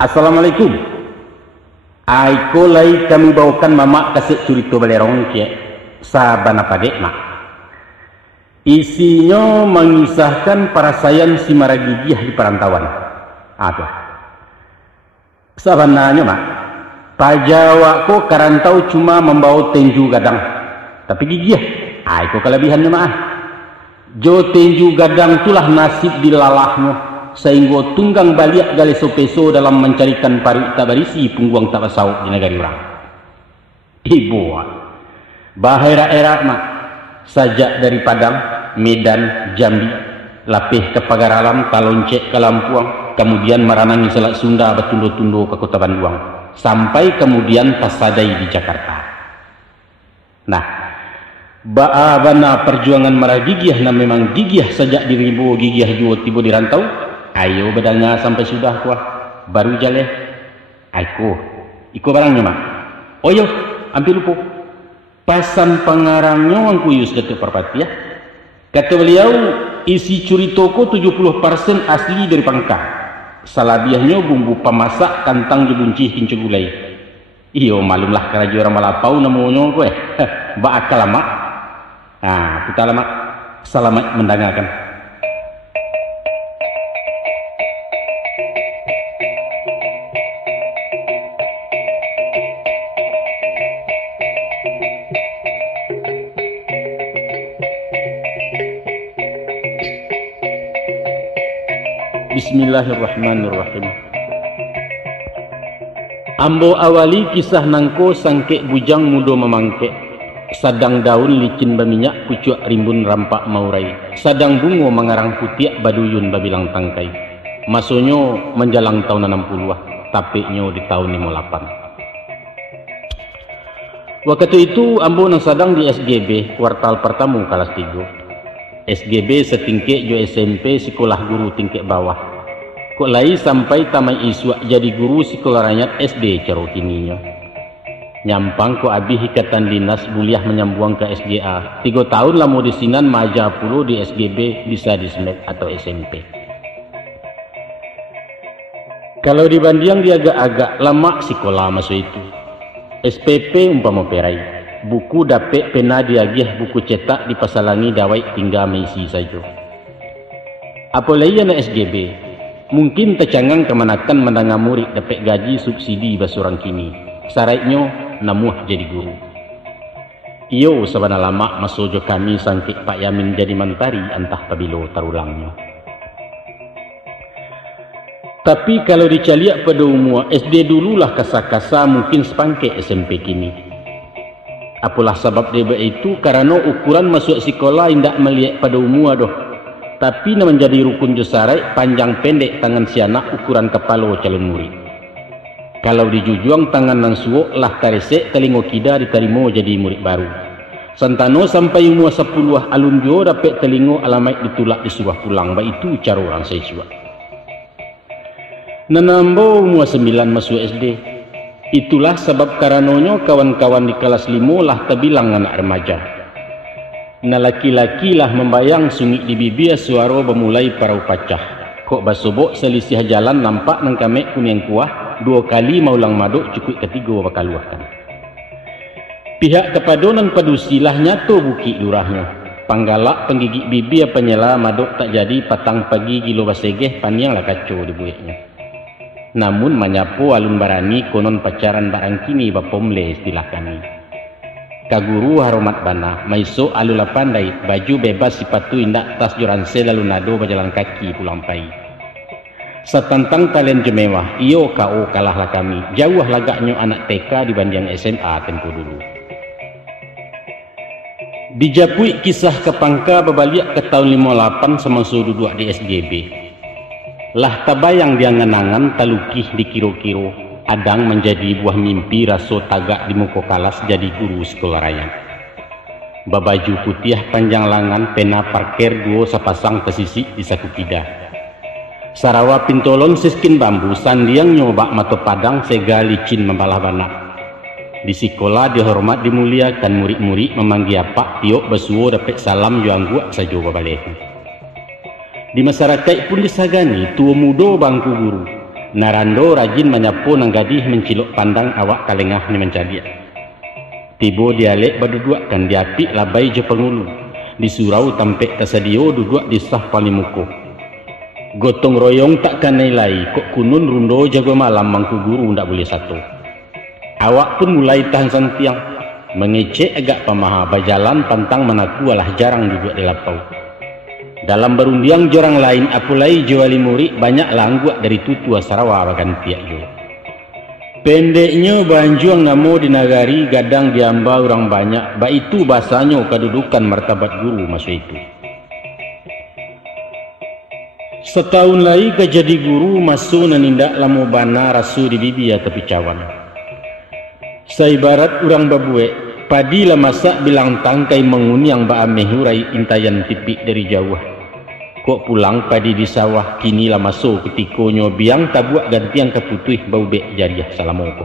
Assalamualaikum. Aiko lai kami bawakan mama kasih cerita balerong ke sabana padek mak. Isinya mengisahkan perasaan si maragigih di perantauan. Apa? Sabananya mak, Pajawa ko karantau cuma membawa tenju gadang, tapi gigih. Aiko kelebihannya mak. Jo tenju gadang itulah nasib dilalahnya. Sehingga tunggang balik gali sopeso dalam mencarikan pari tak barisi pungguang tak basau di negara orang. Ibu bahaya era mak sajak dari Padang, Medan, Jambi, lapih ke pagar alam, Taloncek ke Lampuang, kemudian meranangi Selat Sunda bertundo-tundo ke kota Bandung, sampai kemudian Pasadai di Jakarta. Nah, bana perjuangan maragigih na memang gigih sejak diribu gigih jua tiba di rantau. Ayo bedanya sampai sudah kuah baru jale. Iko barangnya mak. Oh yo, ambil lupa. Pasan pengarangnya wang kuyus Datuk Parpati ya. Kata beliau isi curitoko 70% asli dari Pangka. Salabiahnya bumbu pemasak kantang jebuncih kincu gulai. Iyo malumlah kerajaan orang Malapau namanya gue. Mbak akal mak. Nah kita lama selamat mendengarkan. Bismillahirrahmanirrahim. Ambo awali kisah nangko sangke bujang mudo memangke, sadang daun licin berminyak pucuk rimbun rampak maurai, sadang bungo mengarang putiak baduyun babilang tangkai. Masonyo menjalang tahun 60-ah, tapiknyo di tahun 58. Waktu itu ambo nang sadang di SGB kuartal pertama kelas 3. SGB setingkek jo SMP sekolah guru tingkek bawah. Kok lai sampai tamai iswa jadi guru sekolah rakyat SD caro kininya. Nyampang ko abih ikatan dinas buliah menyambuang ke SGA. 3 tahun lamo di sinan maja puluh di SGB bisa di SMED atau SMP. Kalau dibanding dia agak-agak lama sekolah masuk itu. SPP umpama perai. Buku dapet pena diagih buku cetak dipasalangi dawai tinggal mengisi saja. Apalagi anak SGB mungkin tercangang kemanakan mendengar murid dapat gaji subsidi basurang kini. Syaratnya namuh jadi guru. Iyo sabana lama masojo kami sangkik Pak Yamin jadi mentari entah pabilo tarulangnya. Tapi kalau dicaliak pada umur SD dululah kasa-kasa mungkin sepangke SMP kini. Apalah sebab dia itu karena ukuran masuk sekolah tidak melihat pada umur doh. Tapi nak menjadi rukun josarai panjang pendek tangan si anak ukuran kepala calon murid. Kalau dijujuang tangan nang suok lah taresek telingo kida diterima jadi murid baru. Santano sampai umur 10 alun jo dapat telingo alamat ditulak disuruh pulang. Ba itu cara orang saya cuak. Nanambo umur 9 masuk SD. Itulah sebab karenanya kawan-kawan di kelas 5 lah terbilang anak remaja. Na laki-laki lah membayang sungi di bibir suara bermulai parau pacah. Kok basobok selisih jalan nampak nang kamek kuning kuah 2 kali maulang maduk cukup ketiga bakal luahkan. Pihak kepadonan padusilah nyato buki lurahnya. Panggalak penggigit bibir penyela maduk tak jadi patang pagi gilo basegeh paniang lah kacau di buiknya. Namun menyapu alun barani konon pacaran barang kini bapomle istilah kami. Kaguru haromat bana, maiso alula pandai, baju bebas sepatu indak tas joranse lalu nado berjalan kaki pulang pai. Setantang talen jemewah, iyo kau kalahlah kami, jauh lagaknya anak TK dibanding SMA tempo dulu. Dijapui kisah kepangka berbalik ke tahun 58 semasa duduk di SGB. Lah tabayang dia ngenangan talukih di kiro-kiro adang menjadi buah mimpi raso tagak di muka kalas jadi guru sekolah rakyat. Babaju putih panjang lengan pena parkir duo sepasang kesisi di saku kida. Sarawa pintolon siskin bambu sandiang nyoba mata padang sega licin membalah banak. Di sekolah dihormat dimuliakan murid-murid memanggil pak tiok basuo dapat salam juangguak saja babalehu. Di masyarakat pun disagani tua muda bangku guru. Narando rajin menyapu nang gadih menciluk pandang awak kalengah ni mencadia. Tibo dialek berduduk kan diapik labai je pengulu. Di surau tampek tersedio duduk di sah palimuko. Gotong royong takkan nilai kok kunun rundo jago malam mangku guru ndak boleh satu. Awak pun mulai tahan santiang. Mengecek agak pamaha berjalan pantang menaku alah jarang duduk di lapau. Dalam berundiang jorang lain apulai juali murid banyak langguak dari tutua Sarawak bahkan tiak jo. Pendeknya banjuang namo di nagari gadang diamba orang banyak. Ba itu bahasanya kedudukan martabat guru masa itu. Setahun lagi kejadi guru masuk nanindak lamu bana rasu di bibi ya tepi cawan. Saibarat orang babuek, padi lah masak bilang tangkai menguniang ba ameh hurai intayan tipik dari jauh. Kok pulang padi di sawah kini lah masuk ketikonya biang tabuak gantiang keputuih bau bek jariah salamoko.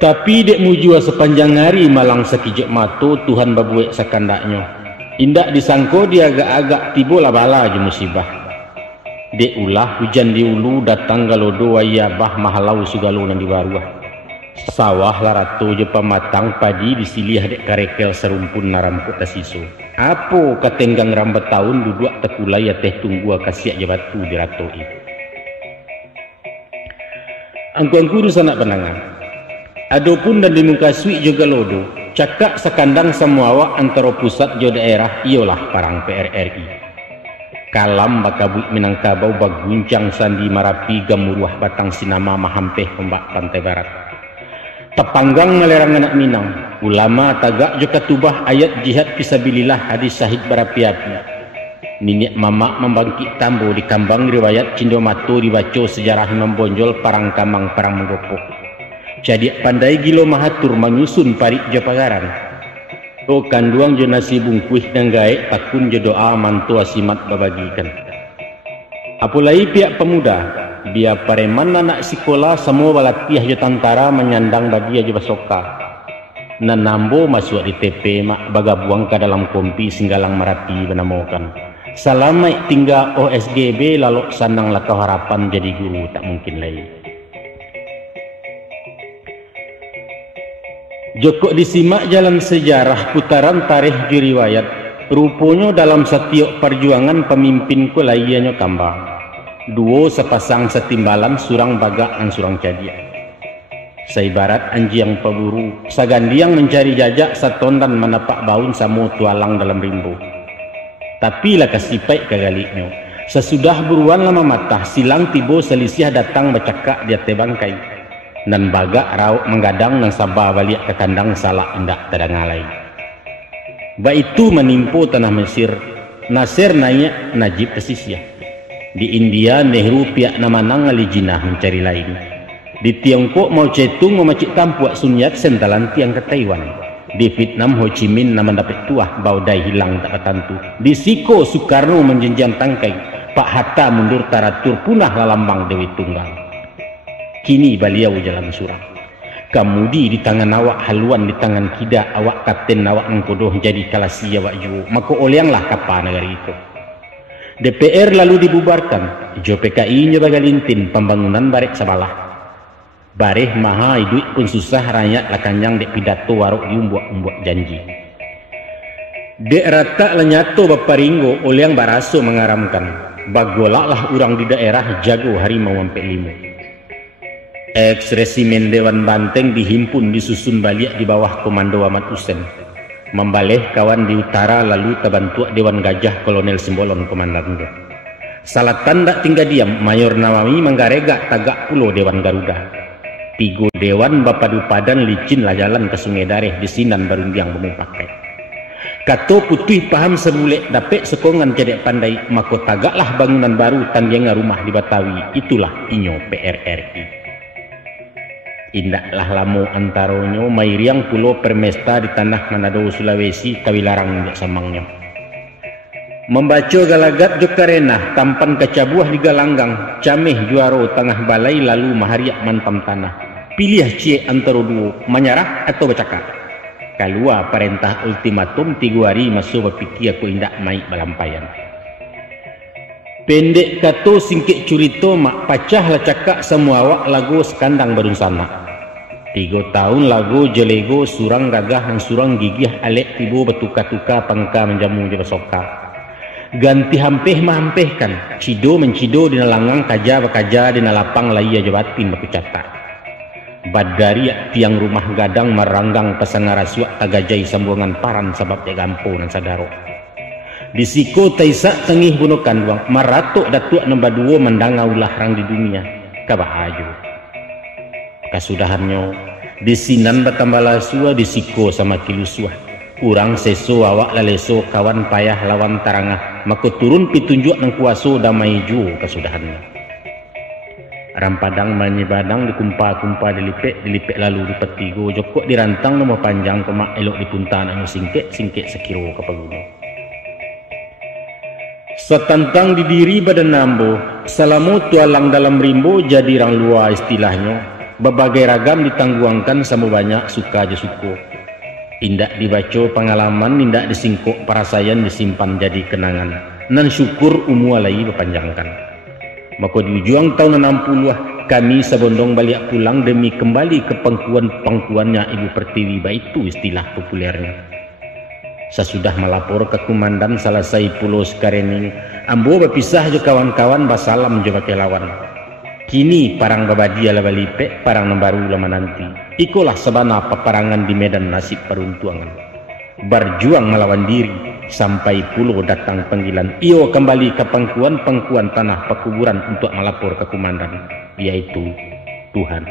Tapi dek mujua sepanjang hari malang sekijak mato Tuhan babuek sakandaknya. Indak disangko dia agak-agak tibo lah bala je musibah. Dek ulah hujan di ulu datang galodo waya bah mahalau sugalo nan di baruah. Sawah larato je pamatang padi disilih dek karekel serumpun naram kota siso. Apo katenggang rambat tahun duduk tekulai ya teh tunggu kasiak je batu di ratoi. Angku-angku du sanak penangan. Adopun dan di muka sui juga lodo. Cakak sekandang semua awak antara pusat jo daerah ialah parang PRRI. Kalam bakabut Minangkabau baguncang sandi Marapi gamuruah batang sinama mahampeh pembak pantai barat. Tepanggang melerang anak Minang. Ulama tagak juga tubah ayat jihad fisabilillah hadis syahid berapi-api. Ninik mamak membangkit tambo di kambang riwayat Cindomato dibaca sejarah membonjol parang kamang parang menggopok. Jadi pandai gilo mahatur menyusun parik japagaran. O kanduang jo nasi bungkuih dan gaek takun jo doa mantu asimat babagikan. Apulai pihak pemuda, biar pareman anak sekolah semua balatiah jo tantara menyandang badia jo basoka. Nanambo masuk di TP mak bagabuang ke dalam kompi singgalang Marapi benamokan. Salamai tinggal OSGB lalu sanang lakau harapan jadi guru tak mungkin lagi. Joko disimak jalan sejarah putaran tarikh di riwayat. Rupanya dalam setiap perjuangan pemimpin ku laiannya kambang. Duo sepasang setimbalan surang bagak dan surang cadia. Saibarat anjiang peburu, sagandiang mencari jajak satondan menapak baun samu tualang dalam rimbo. Tapi lah kasipai kagaliknya. Sesudah buruan lama matah silang tibo selisih datang bercakak dia tebangkai. Dan bagak rauk menggadang dan sabah balik ke kandang salah indak terdengalai. Ba itu menimpo tanah Mesir. Nasir naik Najib kesisya. Di India Nehru pihak namanang ngali jinah mencari lain. Di Tiongkok Mao Zedong memacik tampuak Sun Yat-sen talan tiang ke Taiwan. Di Vietnam Ho Chi Minh nama dapat tuah baudai hilang tak ketantu. Di Siko Soekarno menjenjang tangkai. Pak Hatta mundur taratur punah lalambang Dewi Tunggal. Kini beliau jalan surang. Kamudi di tangan awak haluan di tangan kida awak kapten awak ngkodoh jadi kalasi awak juo. Maka oleanglah kapa negara itu. DPR lalu dibubarkan. Jo PKI nya bagalintin pembangunan barek sabalah. Bareh maha duit pun susah rakyat lakanyang dek pidato warok diumbuak-umbuak janji. Dek rata lenyato baparinggo oleang baraso mengaramkan. Bagolaklah orang di daerah jago harimau sampai limo. Ex-resimen Dewan Banteng dihimpun disusun balik di bawah komando Ahmad Hussein. Membaleh kawan di utara lalu terbantu Dewan Gajah Kolonel Simbolon komandannya. Salatan tak tinggal diam, Mayor Nawawi menggarega tagak pulau Dewan Garuda. Tigo Dewan Bapadu Padan licin lah jalan ke Sungai Dareh di Sinan Barundiang memupakai. Kato putih paham sebulek dapet sekongan cedek pandai, maka tagaklah bangunan baru tanggenga rumah di Batawi. Itulah inyo PRRI. Indaklah lamo antaronyo mairiang pulau permesta di tanah Manado Sulawesi kawilarang ndak samangnya. Membaca galagat jokarena tampan kacabuah di galanggang cameh juaro tengah balai lalu mahariak mantam tanah. Pilih cie antara duo menyerah atau bercakap. Kalua perintah ultimatum 3 hari masuk berpikir aku indak maik balampayan. Pendek kato singkit curito mak pacah lah cakap semua awak lagu sekandang baru sana. 3 tahun lagu jelego surang gagah dan surang gigih alek tibu bertukar-tukar pangka menjamu je bersoka. Ganti hampih mahampihkan, cido mencido di nalangang kaja bakaja di nalapang laia jabatin baku catat. Badari tiang rumah gadang maranggang pasangara suak tagajai sambungan paran sebab dia gampo dan sadaro. Disiko taisak tengih bunukan duang maratok datuk nombor 2 mendanga ulah rang di dunia kabahaju. Kasudahannya disinan bertambah lasua disiko sama kilusua. Urang seso awak laleso kawan payah lawan tarangah maka turun pitunjuk nang kuaso damai ju kasudahannya. Rampadang manyibadang dikumpa-kumpa dilipek lalu di petigo jokok dirantang nama panjang kemak elok dipuntan anu singkek sekiro ke pegunung. Setantang didiri badan nambo, salamu tualang dalam rimbo jadi rang luar istilahnya. Berbagai ragam ditangguangkan sama banyak suka je suko. Indak dibaca pengalaman, indak disingkok parasayan disimpan jadi kenangan. Nan syukur umur lagi berpanjangkan. Maka di ujung tahun 60 kami sebondong balik pulang demi kembali ke pangkuannya Ibu Pertiwi, itu istilah populernya. Sesudah melapor ke komandan selesai pulau Sekarening, ambo berpisah je kawan-kawan basalam je pakai lawan. Kini parang babadia lah balipek, parang nembaru lama nanti. Ikulah sebana peperangan di medan nasib peruntuangan. Berjuang melawan diri sampai pulau datang panggilan. Iyo kembali ke pangkuan tanah pekuburan untuk melapor ke komandan, yaitu Tuhan.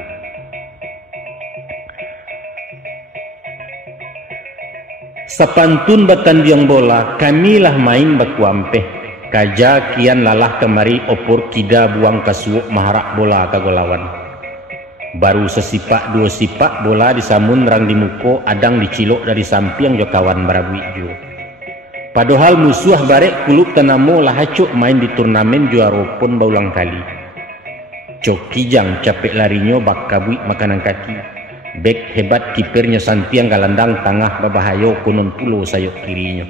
Sepantun batandiang bola, kamilah main bakuampeh. Kaja kian lalah kemari opor kida buang kasuuk maharak bola kagolawan. Baru sesipak 2 sipak bola disamun rang di muko, adang dicilok dari samping jo kawan barabu ijo. Padahal musuh barek kuluk tanamo lah hacuk main di turnamen juara pun baulang kali. Cok kijang capek larinya bak kabuik makanan kaki. Bek hebat kipernya santiang galandang tangah babahayo konon pulau sayok kirinya.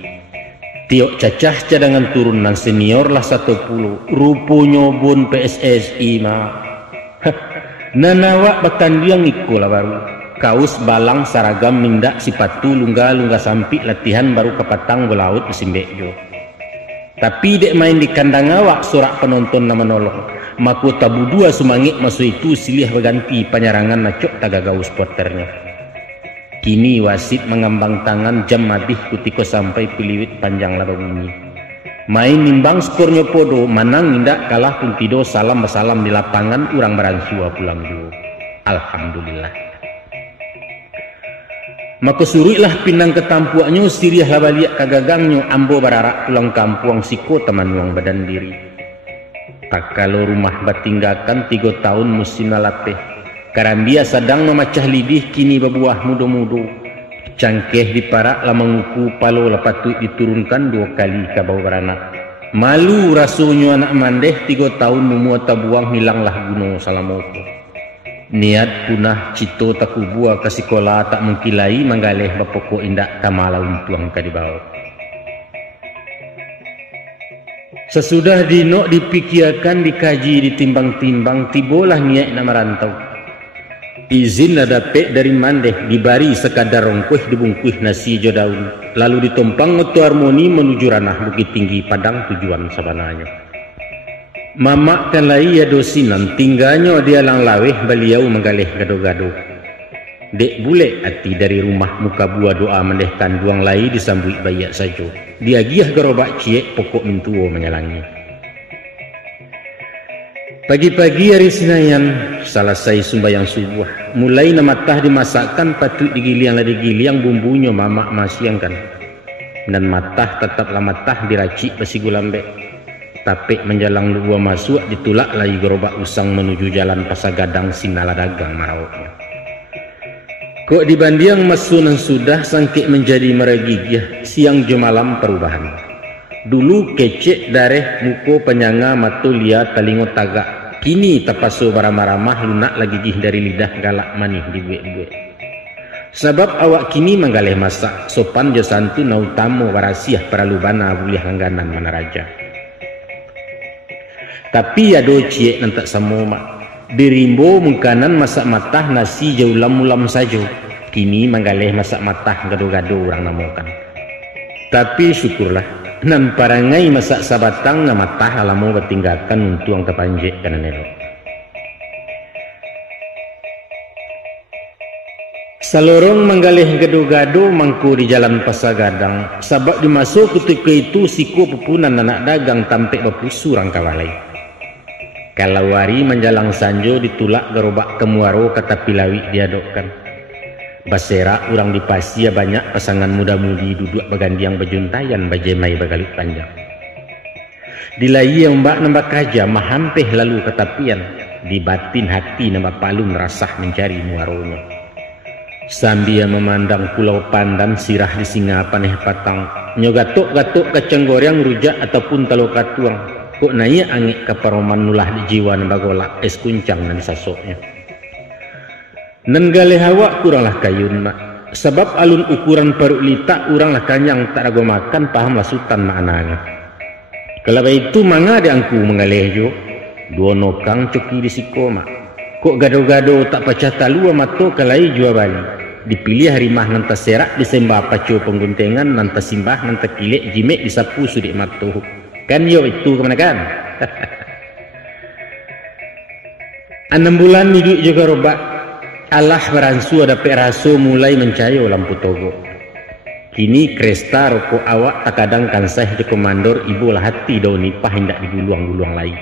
Tiok cacah cadangan turunan senior lah 10 rupunyo bun PSSI mah. Nanawak batandiang ikolah baru. Kaus balang saragam mindak sipatu lungga sampi latihan baru kepatang belaut besimbekjo. Tapi dek main di kandang awak sorak penonton nama nolong. Maku tabu 2 sumangit masuk itu silih berganti penyerangan nacok tagagau supporternya. Kini wasit mengambang tangan jam mabih kutiko sampai piliwit panjang laba bunyi. Main nimbang skornya podo, manang indak kalah pun tido salam di lapangan urang beransua pulang juga. Alhamdulillah. Maka suruhlah pinang ketampuaknya siriah labaliak kagagangnya ambo bararak pulang kampung siko teman uang badan diri. Tak kalau rumah batinggakan 3 tahun musim nalapeh. Karambia sedang memacah lidih kini berbuah mudo-mudo. Cangkeh diparak lama nguku palo lepatut diturunkan 2 kali ke bawah beranak. Malu rasanya anak mandeh 3 tahun mumua tabuang hilanglah gunung salamoko. Niat punah cito taku buah ke sekolah tak mengkilai menggaleh bapoko indak kamala untuang ka dibawa. Sesudah dino dipikirkan, dikaji, ditimbang-timbang, tibolah niat nak merantau. Izin ada pek dari mandeh, dibari sekadar rongkuih dibungkuih nasi jo daun, lalu ditumpang ngoto harmoni menuju ranah Bukit Tinggi Padang tujuan sabananya. Mamak kan lai ya dosinan, tinggalnya dia lang laweh beliau menggaleh gado-gado. Dek bule hati dari rumah muka buah doa mendehkan duang lai disambui bayak sajo. Dia giah gerobak ciek pokok mintuo menyalangi. Pagi-pagi hari Senayan selesai sumbayang subuh. Mulai namatah dimasakkan patut digiliang bumbunya mamak masiangkan. Dan matah tetaplah matah diracik besi gulambek. Tapek menjalang dua masuk ditulak lagi gerobak usang menuju jalan Pasagadang Sinala dagang marawaknya. Kok dibandiang masunan sudah sangkik menjadi meragigih siang jo malam perubahan. Dulu kecek dareh muko penyanga matu liat talingo tagak. Kini tapaso baramah-ramah lunak lagi gih dari lidah galak manih di buek-buek. Sebab awak kini menggaleh masak sopan jo santu na utamo warasiah para lubana buliah langganan mana raja. Tapi ya do cie nanti semua mak dirimbo mengkanan masak matah nasi jauh ulam saja. Kini manggaleh masak matah gado-gado orang namukan. Tapi syukurlah nan parangai masak sabatang na matah alamu bertinggalkan untuk ang kepanjek kanan elok. Salorong manggaleh gado-gado mangku di jalan Pasagadang. Sabab dimasuk ketika itu siku pupunan anak dagang tampek bapusu orang kawalai. Kalau wari menjalang sanjo ditulak gerobak kemuaro kata pilawi diadokkan. Basera orang di Pasia banyak pasangan muda-mudi duduk bagandiang bejuntayan bajemai bagalit panjang. Dilai yang mbak nambah kaja mahampeh lalu ketapian. Di batin hati nambah palun rasah mencari muaronya. Sambil memandang pulau Pandan sirah di singa paneh patang. Nyogatok-gatok kacang goreng rujak ataupun talo katuang. Kok naya angik kaparoman nulah di jiwa nambah golak es kuncang dan sasoknya. Nenggale hawa kuranglah kayun mak. Sebab alun ukuran perut lita uranglah kanyang tak ragu makan paham lasutan maknanya. Kalau itu manga diangku mengalih jo. Dua nokang coki di siko mak. Kok gado-gado tak pacah talua mato kalai jua bali. Dipilih harimah nanta serak disembah pacu pengguntengan nanta simbah nanta kilek jimek disapu sudik matu. Kan yo itu kemana kan? 6 bulan hidup juga robak. Allah beransu ada peraso mulai mencayo lampu togo. Kini kresta rokok awak tak kadang kansah di komandor ibu lah hati daun nipah hendak diguluang-guluang lain.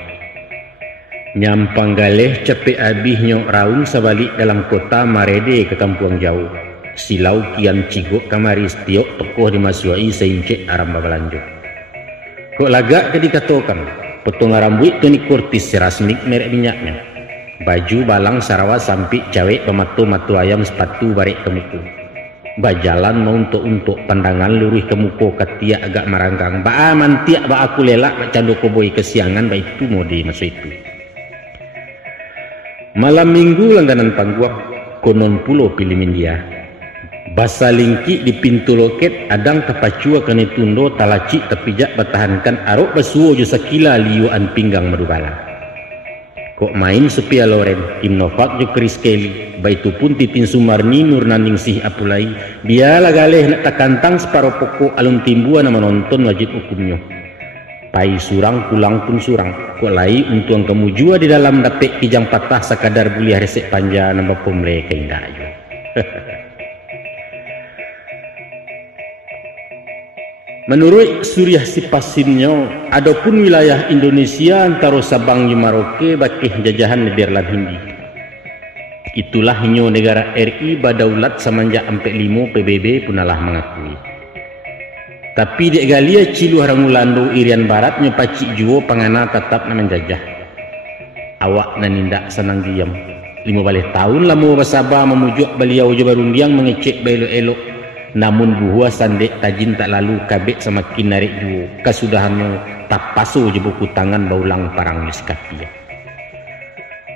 Nyampang galeh capek abih nyok raung sabalik dalam kota marede ke kampung jauh. Silau kian cigok kamari setiok tokoh dimasuai seincek aram babalanjo. Kok lagak ke dikatokan potong rambut Tony Curtis serasmik merek minyaknya. Baju balang sarawa sampik cawek pematu-matu ayam sepatu barek kemuku. Bajalan mau untuk pandangan lurih kemuku ketiak agak marangkang. Ba mantiak ba aku lelak ba cando koboi kesiangan ba itu mode masuk itu. Malam minggu langganan pangguang konon pulo pilih India. Basa lingki di pintu loket adang tapacua kene tundo talaci tepijak bertahankan arok basuo jo sakila liuan pinggang medubala. Kok main sepia loren tim Novak jo Chris Kelly baitu pun titin Sumarni Nurnaning sih apulai biala galeh nak takantang separo pokok alun timbuan nama nonton wajib hukumnya. Pai surang pulang pun surang. Kok lai untuang kamu jua di dalam dapet kijang patah sakadar buliah resek panja nambah pomle keindayo. Menurut Suriah Sipasinyo, adapun wilayah Indonesia antara Sabang di Maroke bakih jajahan Nederland Hindi. Itulah nyo negara RI badaulat semenjak 45 PBB punalah mengakui. Tapi dek galia cilu harangulando Irian Barat nyopacik juo pangana tetap na menjajah. Awak nanindak senang diam. 15 tahun lama bersabah memujuk beliau je barundiang mengecek belok-elok. Namun buah sandek tajin tak lalu kabek semakin narik juo. Kasudahannya tak pasu je buku tangan baulang parang niskapia.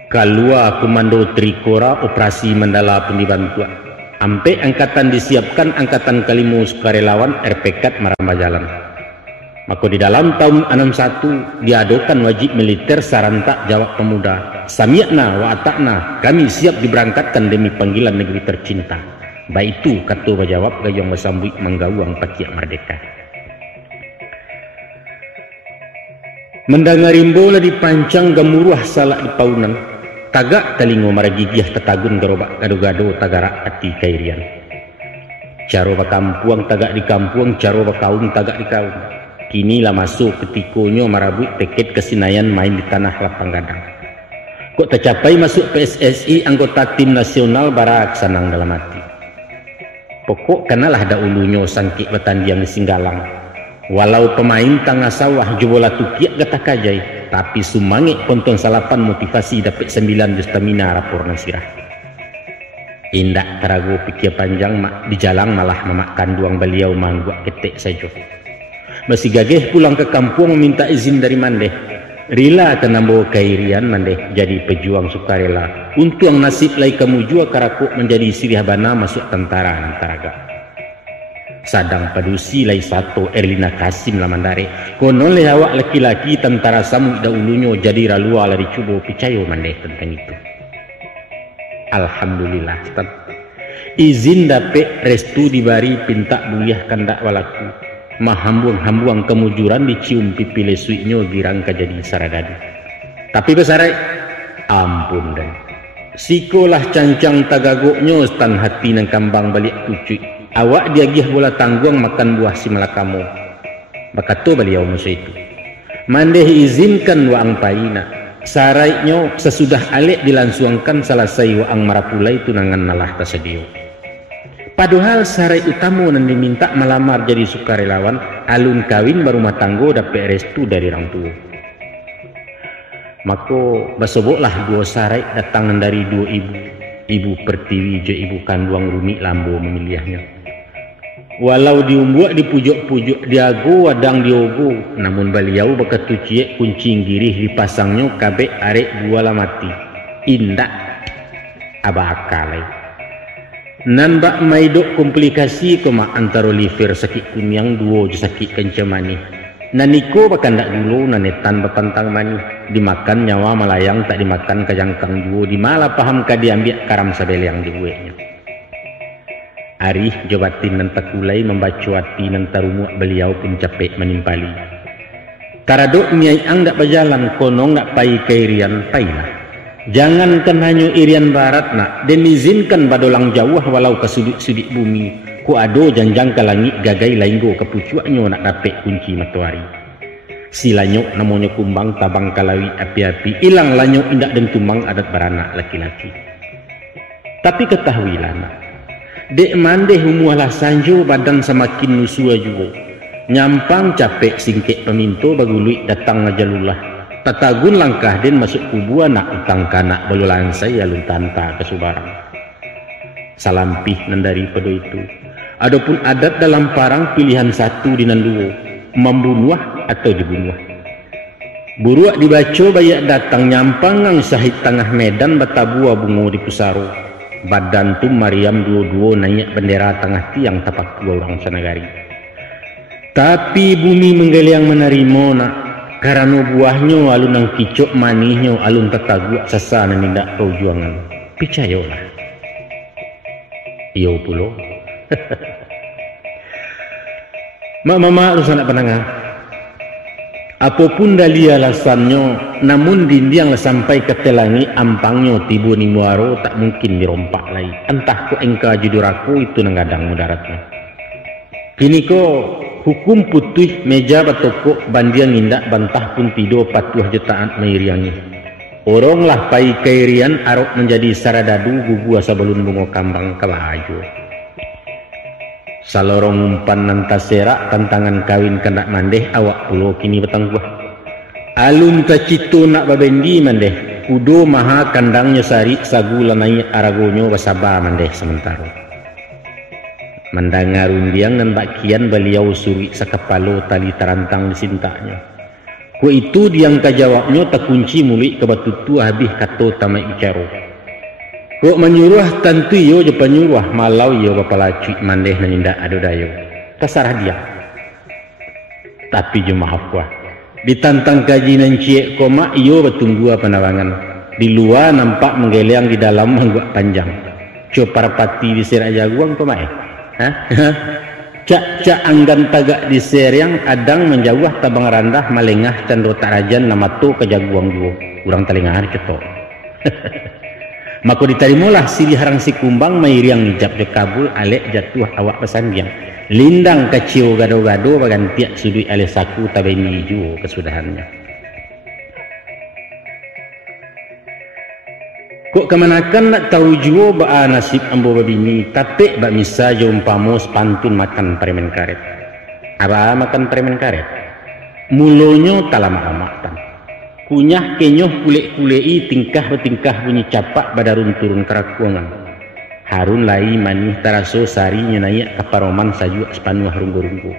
Kalua komando Trikora operasi Mandala pun dibantuan. Ampe angkatan disiapkan angkatan kalimu sukarelawan RPK Maramba Jalan. Maka di dalam tahun 61 diadakan wajib militer sarantak jawab pemuda. Sami'na wa ata'na, kami siap diberangkatkan demi panggilan negeri tercinta. Baik itu kata berjawab gayong bersambut menggawang patiak merdeka. Mendangarimbo lah dipancang gemuruh salak di paunan. Tagak talingo maragigih tetagun gerobak gado-gado tagarak ati kairian. Caro bakampuang tagak di kampuang, caro bakaung tagak di kaung. Kini lah masuk ketikonyo marabut peket kesinayan main di tanah lapang gadang. Kok tercapai masuk PSSI anggota tim nasional barak sanang dalam hati. Pokok kenalah daulunyo sangkik betandiang di Singgalang. Walau pemain tengah sawah jubola tukiak gata kajai, tapi sumangik ponton salapan motivasi dapat 9 stamina rapor nasirah. Indak terago pikir panjang mak di jalan malah memakan duang beliau mangguak ketek saja. Masih gageh pulang ke kampung meminta izin dari Mandeh. Rila tenambo kairian Mandeh jadi pejuang sukarela. Untung nasib lai kamu jua karakuk menjadi sirih bana masuk tentara antaraga. Sadang padusi lai satu Erlina Kasim lamandare konon le awak laki-laki tentara samud dahulunya jadi ralua lari cubo picayo mandeh tentang itu. Alhamdulillah Ustaz. Izin dapet restu dibari pinta buliah kandak walaku. Mahambuang-hambuang kemujuran dicium pipi lesuiknya girang kajadi saradadu. Tapi besarai ampun dan sikolah cancang tagagoknya stan hati nang kambang balik kucui. Awak diagih bola tangguang makan buah si malakamu. Bakato beliau musuh itu. Mandeh izinkan waang paina. Saraiknya sesudah alek dilansuangkan selesai waang marapulai tunangan nalah tasedio. Padahal sarai utamu nan diminta melamar jadi sukarelawan, alun kawin berumah tanggo dapet restu dari orang tua. Maka basoboklah dua sarai datang dari dua ibu. Ibu Pertiwi je ibu kandung Rumi Lambo memilihnya. Walau diumbuak di pujok-pujok diago wadang diogo, namun beliau bakat tuciek kuncing girih dipasangnya kabek arek dua lah mati. Indak abakalai. Nan bak maidok komplikasi koma antara liver sakit kunyang duo je sakit kencemani. Naniko bakan dak dulu nanetan bapantang mani. Dimakan nyawa malayang tak dimakan kajangkang duo. Dimalah paham ka diambil karam sabel yang dibueknya. Arih jabatin nan takulai membacuati nan tarumuak beliau pun capek menimpali. Karadok niai ang dak berjalan konong dak pai kairian pailah. Jangankan hanya irian barat nak, dan izinkan badolang jauh walau ke sudut-sudut bumi. Ku ado janjang ke langit gagai lainggo kepucuaknya nak dapet kunci matahari. Si lanyok namanya kumbang tabang kalawi api-api, ilang lanyok indak dan tumbang adat beranak laki-laki. Tapi ketahuilah nak, dek mandeh umualah sanjo badan semakin nusua juga. Nyampang capek singkek peminto baguluik datang ngajalulah. Tatagun langkah den masuk kubu anak utang kanak belulang saya alun tanta kesubaran. Salampih nandari pada itu. Adapun adat dalam parang pilihan satu di nanduo, membunuh atau dibunuh. Buruak dibaco bayak datang nyampang ang sahit tengah medan batabua bungo di pusaro. Badan tu Mariam dua-dua naik bendera tengah tiang tapak dua orang sanagari. Tapi bumi menggeliang menerima nak. Karena buahnya alun nang kicok manihnya alun tataguak sasa nan nindak perjuangan. Picayolah. Iyo pulo. Mama harus anak penangah. Apapun dali alasannya, namun dindiang sampai ke telangi ampangnya tibu ni muaro tak mungkin dirompak lagi. Entah ko engka juduraku itu nanggadang mudaratnya. Kini ko hukum putih meja batoko bandiang indak bantah pun tido patuh jetaan mairiangi. Oranglah pai kairian arok menjadi saradadu gugu asa belun bungo kambang kalajo. Salorong umpan nantasera tantangan kawin kandak mandeh awak pulo kini betangguh. Alun tacito nak babendi mandeh. Kudo maha kandangnya sari sagu lanai aragonyo basaba mandeh sementara. Mendengar undiang dan bakian beliau suri sakapalo tali terantang di sintanya. Ku itu diang kajawabnya tak kunci mulik ke batutu habis kato tamai icaro. Ku menyuruh tentu yo je penyuruh malau yo bapalacu mandeh nanindak ado dayo. Terserah dia. Tapi je maaf wah. Ditantang kaji nan ciek koma yo betunggu penawangan. Di luar nampak menggeliang di dalam mangguak panjang. Coparpati di serak jaguang pemain. Cak anggan tagak di seriang adang menjauh tabang randah malengah candro tak rajan nama tu kejaguang duo urang talengah cetok. Maka ditarimulah silih harang si kumbang mairiang ijab je kabul alek jatuh awak pesandiang lindang kacau gado-gado bagan tiak sudui ale saku tabeni juo kesudahannya. Kok kemanakan nak tahu juo ba nasib ambo babini tapi bak misa jo umpamos pantun makan premen karet. Apa makan premen karet? Mulonyo talamak-lamak tan. Kunyah kenyoh kulek-kulei tingkah betingkah bunyi capak badarun turun kerakuangan. Harun lai manih taraso sari nyenayak kaparoman saju sepanuh runggo-runggo.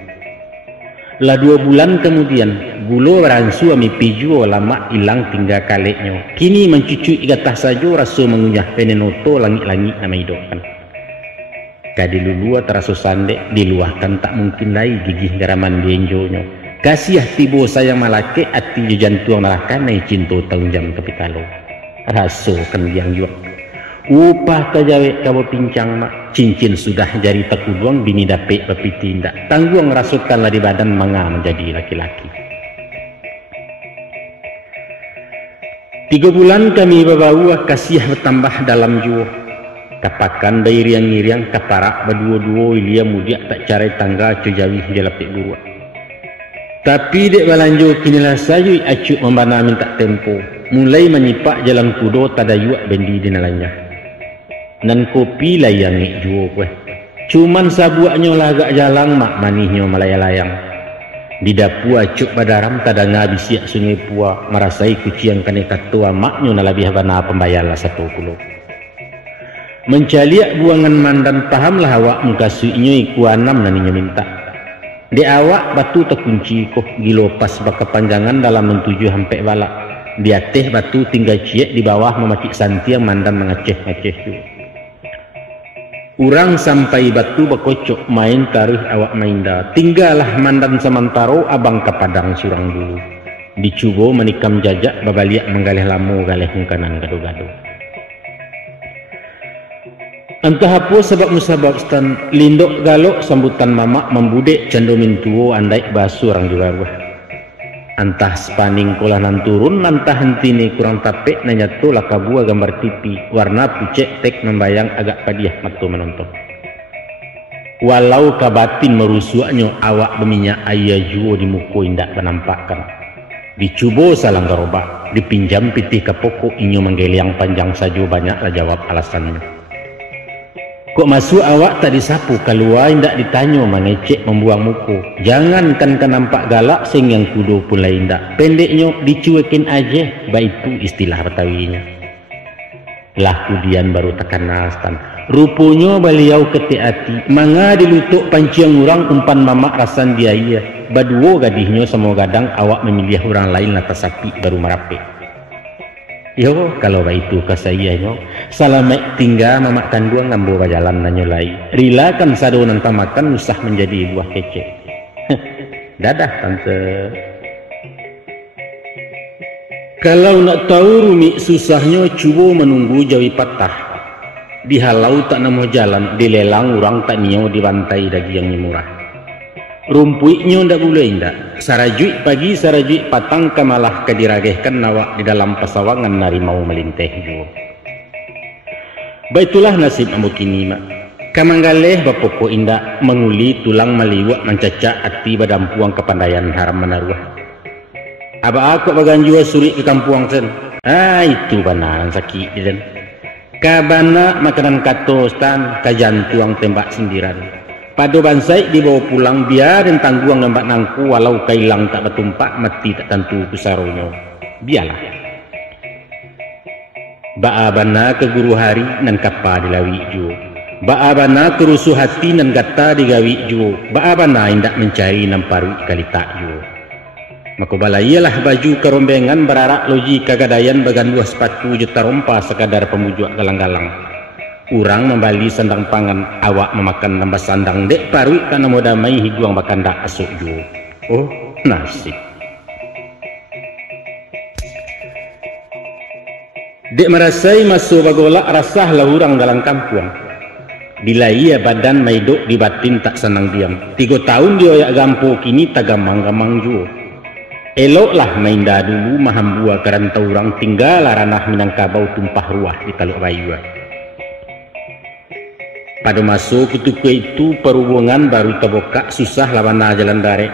Lah 2 bulan kemudian gulo ransu ami pijuo lama hilang tinggal kaleknya. Kini mencucui gatah saja rasu mengunyah penenoto langit-langit nama hidupan. kadilulua teraso sande diluahkan tak mungkin lagi gigih garaman dienjonyo kasih tibo sayang malake ati jantuang neraka nai cinto tahun jam kapitalo raso kan yang jual upah kajawe kabo pincang mak cincin sudah jari takuduang bini dapet tapi tindak tangguang rasutkanlah di badan manga menjadi laki-laki. 3 bulan kami bawa kasih bertambah dalam juo kapakan dari riang-riang kaparak berdua-dua ilia mudia tak carai tangga cejawih dia lepik buruk tapi dek balanjo kinilah sayu acuk membana minta tempo mulai menyipak jalan kudo tada yuak bendi di nalanya nan kopi layangi juo kueh cuman sabuaknya lagak jalan mak manihnya melayang-layang di dapu acuk badaram tada ngabisiak sungai pua merasai kuciang kane katua maknya nalabih bana pembayarlah 10 mencaliak buangan mandan pahamlah awak mengkasuinya iku 6 naninya minta di awak batu terkunci kok gilopas baka panjangan dalam mentuju hampek balak di atas batu tinggal ciek di bawah memacik santi yang mandan mengaceh-aceh tu urang sampai batu bakocok main taruh awak mainda tinggallah mandan samantaro abang ke padang surang dulu dicubo menikam jajak babaliak menggalih lamu galih mungkanan gado-gado entah apa sebab musabab stan lindok galok sambutan mamak membudek candomin tuo andai basu orang juga gua entah spaning kolanan turun entah hentini kurang tapek nanya tu lakabua gambar TV warna pucek tek membayang agak padiah matu menonton walau kabatin merusuaknya awak berminyak ayah juo di muko indak penampakan dicubo salang garobak dipinjam pitih ke pokok inyo menggeliang panjang saja banyaklah jawab alasannya kok masuk awak tak disapu keluar indak ditanya mengecek membuang muka jangankan kan nampak galak sing yang kudo pun lain indak pendeknya dicuekin aja baik itu istilah betawinya lah kudian baru tekan nastan rupanya beliau ketik hati manga dilutuk panciang orang umpan mamak rasan dia iya baduo gadihnya semua gadang awak memilih orang lain atas sapi baru merape yo kalau itu kasayanya salamek tinggal memakan dua ngambo bajalan nanyolai rila kan sadonan tamakan usah menjadi buah kece dadah tante kalau nak tahu rumit susahnya cuba menunggu jawi patah dihalau tak nemu jalan dilelang orang tak nio dibantai daging yang murah rumpuiknya ndak boleh indak sarajuik pagi sarajuik patang kamalah kadiragehkan nawak di dalam pasawangan nari mau melinteh juga baitulah nasib ambo kini mak kamanggaleh bapoko indak menguli tulang maliwak mencacak hati badampuang kepandaian haram menaruh aba aku baganjua suri ke kampuang sen itu banaran sakit dan kabana makanan katostan kajantuang tembak sindiran pada bansai dibawa pulang biar dan tangguang nambak nangku walau kailang tak bertumpak mati tak tentu kusaronyo biarlah baabana ke guru hari nan kapa dilawi jo baabana kerusuh hati nan gata digawi jo baabana indak mencari namparu kali tak jo maka balaiyalah baju kerombengan berarak loji kagadayan bagan buah sepatu juta rompa sekadar pemujua galang-galang urang membali sandang pangan awak memakan nambah sandang dek parui karena mau damai higuang bakanda asuk ju oh nasib dek merasai masuk bagolak rasah lah urang dalam kampung bila ia badan maidok di batin tak senang diam 3 tahun dia oyak gampo kini tak gamang-gamang ju eloklah mainda dulu mahambua karanta urang tinggal ranah Minangkabau tumpah ruah di Taluk Bayu pada masuk ketika itu perhubungan baru terbuka susah lawan jalan darat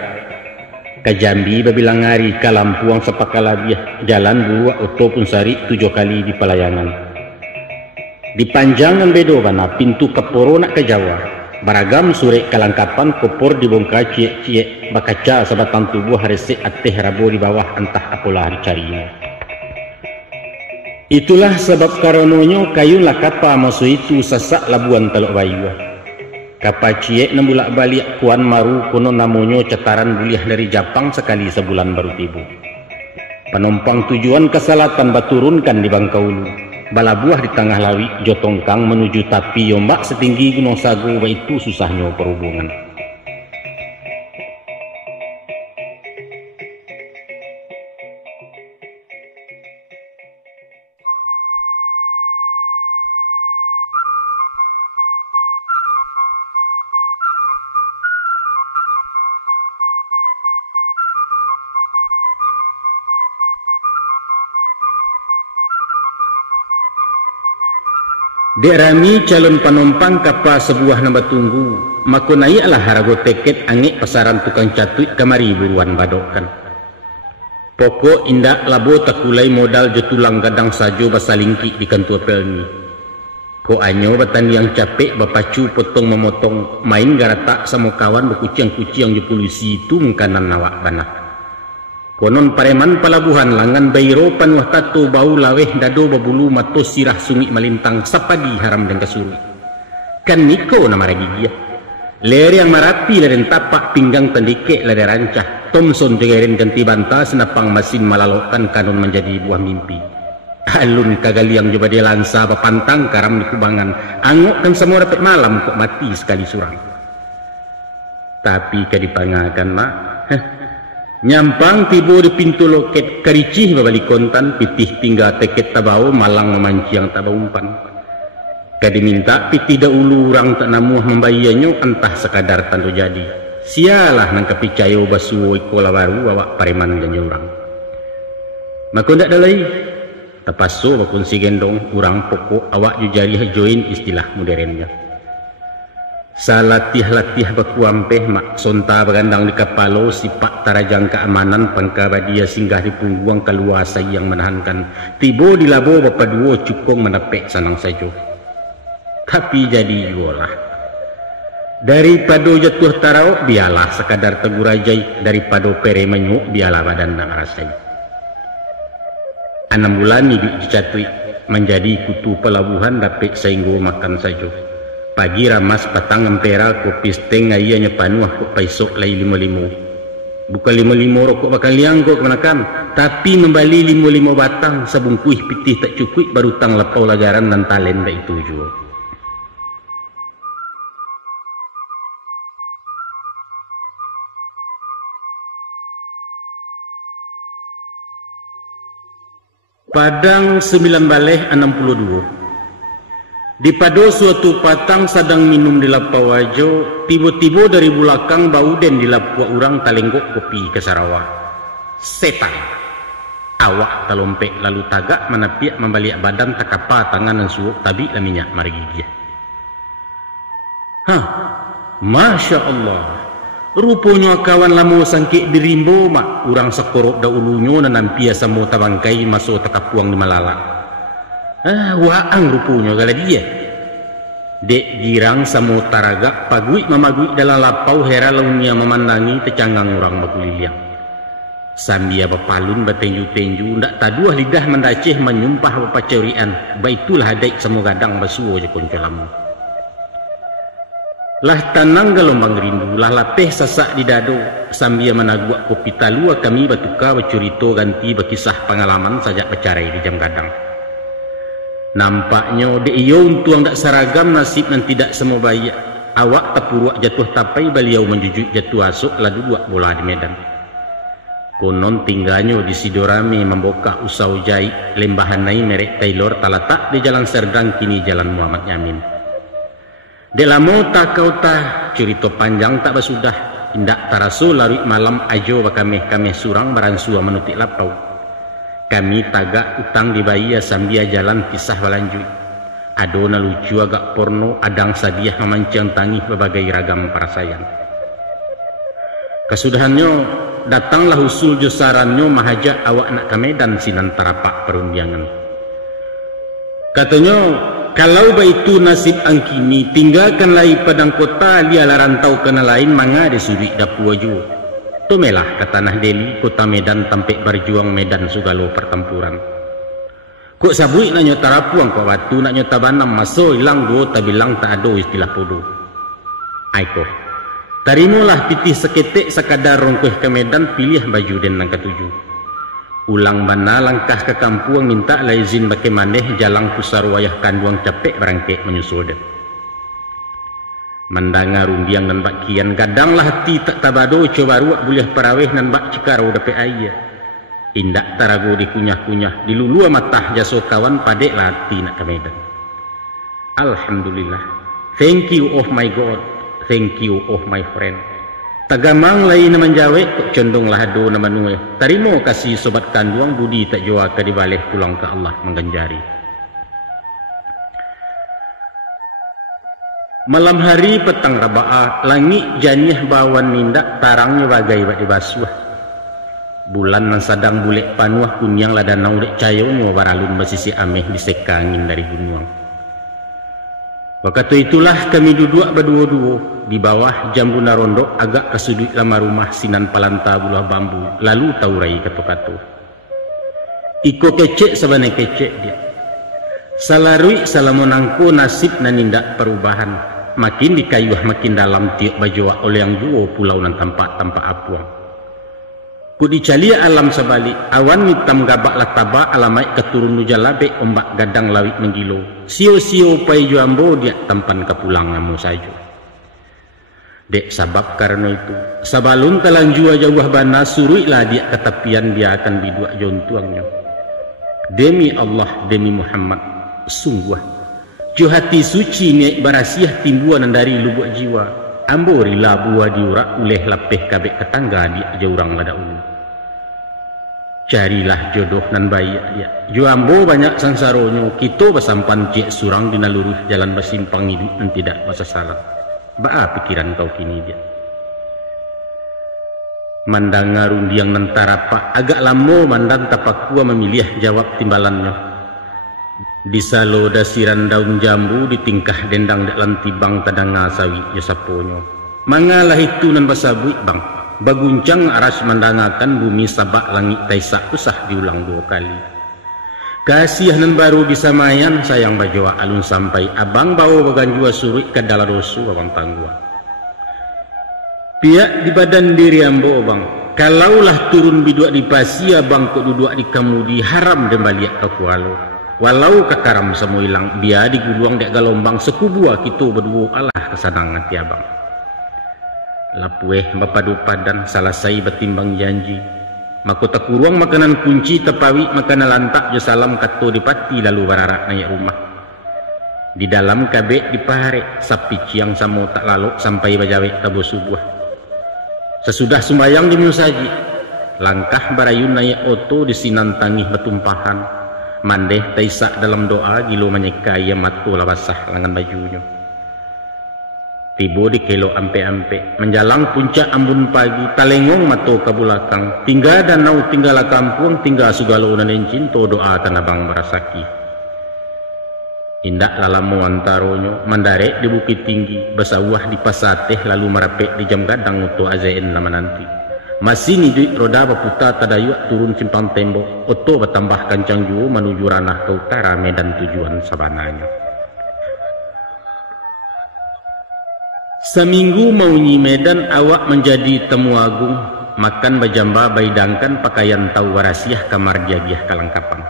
ke Jambi babilang hari ke Lampuang sepakalabiah jalan buat oto pun sari 7 kali di pelayanan di panjangan bedo bana pintu keporo nak ke Jawa beragam surek kelengkapan kopor dibongkar ciek-ciek bakaca sebatan tubuh harisik ateh rabo di bawah entah apalah dicarinya. Itulah sebab karononyo kayun lah kapa masu itu sasak Labuan Taluk Bayu kapa ciek nembulak balik kuan maru kono namonyo cetaran buliah dari Jepang sekali sebulan baru tibu penumpang tujuan ke selatan baturunkan di Bangkaulu balabuah di tengah lawi Jotongkang menuju tapi yombak setinggi Gunung Sago, itu susahnya perhubungan. Dek rami calon penumpang kapal sebuah nama tunggu, maka naiklah harago teket angek pasaran tukang catuit kamari buruan badokan. Pokok indak labo takulai modal jetulang gadang sajo basalingki di kantua pelni. Ko anyo batani yang capek bapacu potong memotong main garata sama kawan berkuciang-kuciang di polisi itu mengkanan nawak banah. Konon pareman pelabuhan langan bairo panuah tato bau laweh dado babulu mato sirah sungi malintang sapadi haram dan kasuri. Kan niko nama ragigia. Leri yang marapi leren tapak pinggang tendike lere rancah. Thomson jegeren ganti banta senapang masin malalokan kanon menjadi buah mimpi. Alun kagaliang coba dia lansa bapantang karam di kubangan. Angok kan semua dapat malam kok mati sekali surang. Tapi kadipangakan mak. Nyampang tibo di pintu loket karicih babalik kontan pitih tinggal teket tabau malang memanciang tabau umpan. Kadi minta pitih dahulu orang tak namuah membayarnya entah sekadar tanto jadi. Sialah nang kepicayo basuo ikola baru awak pareman janji orang. Maka ndak dalai tapaso bakun si gendong urang pokok awak jujari join istilah modernnya. Salatih-latih bakuampeh mak sonta berandang di kapalo sipak tarajang keamanan pangkabadia singgah di pungguang kaluasa yang menahankan tibo di labo bapa duo cukong menepek sanang sajo. Tapi jadi yolah daripada jatuh tarau bialah sekadar tegur ajai, daripada pere menyuk bialah badan nak rasai. 6 bulan ni dicatui menjadi kutu pelabuhan dapat sainggo makan sajo. Pagi ramas patang empera kopi steng ayahnya panuah kok paisok lai 5-5. Bukan 5-5 rokok bakal liang kok menakam, tapi membali 5-5 batang sabung kuih pitih tak cukup baru tang lepau lagaran dan talen baik tuju. Padang 9 baleh 62. Di pado suatu patang sedang minum di lapau wajo, tiba-tiba dari belakang bau den di lapua orang talenggok kopi ke Sarawak. Setan. Awak talompek lalu tagak menapiak membalik badan takapa tangan dan suuk tabi lah minyak marigigih. Hah, Masya Allah. Rupanya kawan lama sangkik di rimbo mak orang sekorok dahulunya nampia samo tabangkai masuk takapuang di Malala. Waang rupanya gala dia. Dek girang samo taragak pagui mamagui dalam lapau hera launia memandangi tecanggang orang baguliliang. Sambia bapalun batenju-tenju ndak taduah lidah mendaceh menyumpah bapacurian. Baitulah hadai samo gadang basuo je koncolamu. Lah tanang gelombang rindu lah lapeh sasak di dado sambia menaguak kopi talua kami batuka bacurito ganti berkisah pengalaman sajak bercarai di jam gadang. Nampaknya de iyo untuang dak seragam nasib dan tidak semua bayak. Awak tapuruak jatuh tapai beliau menjujuk jatuh asuk ladu buat bola di medan. Konon tinggalnya di Sidorame membokah usau jai lembahan nai merek Taylor talatak di jalan Serdang kini jalan Muhammad Yamin. De lamo tak kau tah cerita panjang tak basudah indak taraso larut malam ajo bakameh-kameh surang baransua menutik lapau. Kami tagak utang di Bahia sambia jalan kisah balanjui. Adona lucu agak porno, adang sadiah memancang tangih berbagai ragam perasaan. Kesudahannya datanglah usul josarannya mahajak awak nak ke Medan sinan tarapak perundangan. Katanya kalau baitu nasib angkini tinggalkan lai padang kota lia larantau kena lain manga desudik dapu aju. Tumelah ke tanah Delhi, kota Medan tampik berjuang Medan sugalo pertempuran. Kok sabui nak nyota rapuang kok batu nak nyota banam maso hilang do tak bilang tak ada istilah podo. Aiko. Tarimulah pitih seketik sekadar rongkuh ke Medan pilih baju den nang ketujuh. Ulang bana langkah ke kampung minta la izin bake maneh jalang pusar wayah kanduang capek barangke menyusul dek. Mandanga rundiang dan bakian gadanglah hati tak tabado coba ruak boleh paraweh nan bak cikarau dape ayah. Indak tarago dikunyah-kunyah dilulua matah jaso kawan padek lati nak ke Medan. Alhamdulillah. Thank you of my God. Thank you of my friend. Tagamang lain na manjawe kok condong lahado na manuwe. Tarimo kasih sobat kanduang budi tak jua ka dibaleh pulang ke Allah mengganjari. Malam hari petang rabaa langit janiah bawan mindak tarangnya bagai bak dibasuh. Bulan nan sadang bulek panuah kunyang ladanau dek cayonyo waralun basisi ameh diseka angin dari gunung. Waktu itulah kami duduk berdua-dua di bawah jambu narondok agak ke sudut lama rumah sinan palanta bulah bambu lalu taurai katu-katu. Iko kecek sabane kecek dia. Salarui salamonangko nasib nanindak perubahan. Makin dikayuh makin dalam tiuk bajoa oleh yang duo pulau nan tampak-tampak apuang. Ku dicalia alam sebalik awan hitam gabak lataba alamai keturun nujalabe ombak gadang lawit menggilo sio-sio pai juambo dia tampan kepulang ngamu saja. Dek sabab karena itu sabalun kalang jua jauh bana suruilah dia ke tepian dia akan bidua jontuangnya. Demi Allah demi Muhammad sungguh jo hati suci niat barasiah timbuan dari lubuk jiwa. Amborilah buah diurak oleh lapeh kabek ketangga dia jaurang lada ulu. Carilah jodoh nan baik dia. Juambo banyak sansaronyo kita basampan cek surang dina lurus jalan basimpang hidup dan tidak masa salah. Baa pikiran kau kini dia. Mandang ngarundiang nan tarapak agak lamo mandan tapakua memilih jawab timbalannya. Disalo dasiran daun jambu ditingkah dendang dak lantibang kadang ngasawi yasaponyo. Mangalah itu nan basabuit bang. Baguncang aras mandangakan bumi sabak langit taisak usah diulang 2 kali. Kasih nan baru bisa mayan sayang bajoa alun sampai abang bawa baganjua suruh ke daladosu abang tanggua. Piak di badan diri ambo bang. Kalaulah turun bidua di pasi abang kok duduk di kamudi haram dan baliak ke kualo. Walau kekaram semua hilang dia diguluang dek galombang sekubua kita berdua alah kesanangan ti abang. Lapueh bapadu padan salasai betimbang janji. Mako takuruang makanan kunci tepawi makanan lantak jo salam kato dipati lalu bararak naik rumah. Di dalam kabek dipahare sapi ciang samo tak lalu sampai bajawek tabo subuh. Sesudah sembayang di musaji langkah barayun naik oto di sinan tangih betumpahan. Mandeh taisak dalam doa gilo menyeka ia matu lawasah lengan bajunya. Tibo di kelo ampe-ampe menjalang puncak ambun pagi talengong matu ke belakang tinggal danau tinggal kampung tinggal sugalo nanen cinto doa tanabang merasaki. Indak lalamu antaronyo mendarek di bukit tinggi basawah di pasateh lalu merapek di jam gadang untuk azain lama nanti. Masih ni roda baputa tadayuk turun simpang tembok oto bertambah kancang juo menuju ranah ke utara Medan tujuan sabananya. Seminggu maunyi Medan awak menjadi temu agung makan bajamba baidangkan pakaian tau warasiah kamar diagiah kalangkapan.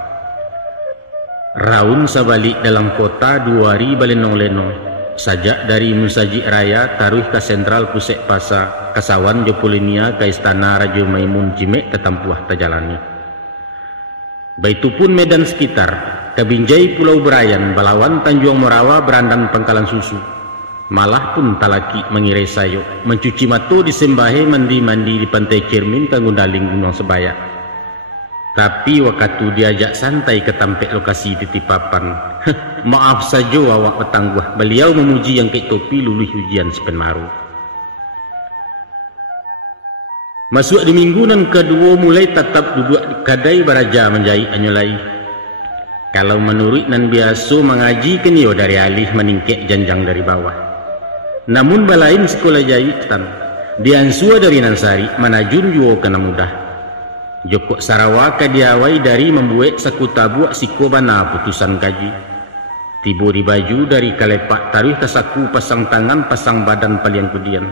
Raun sabalik dalam kota 2 hari balenong lenong. Sajak dari Musaji Raya taruh ke sentral pusek pasa kasawan Jopolinia ke istana Raja Maimun Cimek ketampuah tajalani. Baitupun Medan sekitar kabinjai Pulau Berayan balawan Tanjung Morawa berandan Pangkalan Susu. Malah pun talaki mengirai sayo mencuci matu disembahe mandi-mandi di pantai Cermin kangundaling Gunung Sebaya. Tapi waktu diajak santai ke tampek lokasi titipapan. Maaf saja awak petangguh. Beliau memuji yang kek topi lulus ujian sepenaruh. Masuk di mingguan kedua mulai tetap duduk di kadai baraja menjahit anyolai. Kalau menurut nan biasa mengaji kenio dari alih meningkek janjang dari bawah. Namun balain sekolah jahitan. Diansua dari Nansari manajun juo kena mudah. Joko Sarawak diawai dari membuat sakuta buak sikobana putusan kaji. Tibo di baju dari kalepak taruh ke saku pasang tangan pasang badan palian kudian.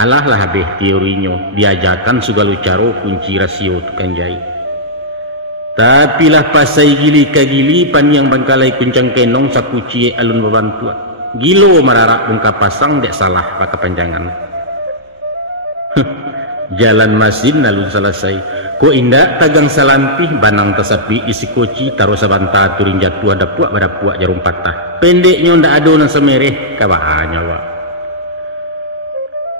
Alah lah habeh teorinya diajakan segala caro kunci rasio tukang jahit. Tapi lah pasai gili kagili pan yang bangkalai kuncang kenong sakuci alun babantua. Gilo mararak bungka pasang dek salah pakai panjangan. Jalan masin lalu selesai. Ko indah tagang salantih banang tasapi isi koci taruh sabanta turing jatuh ada puak pada puak jarum patah. Pendeknya ndak adonan semereh kabahannya wa.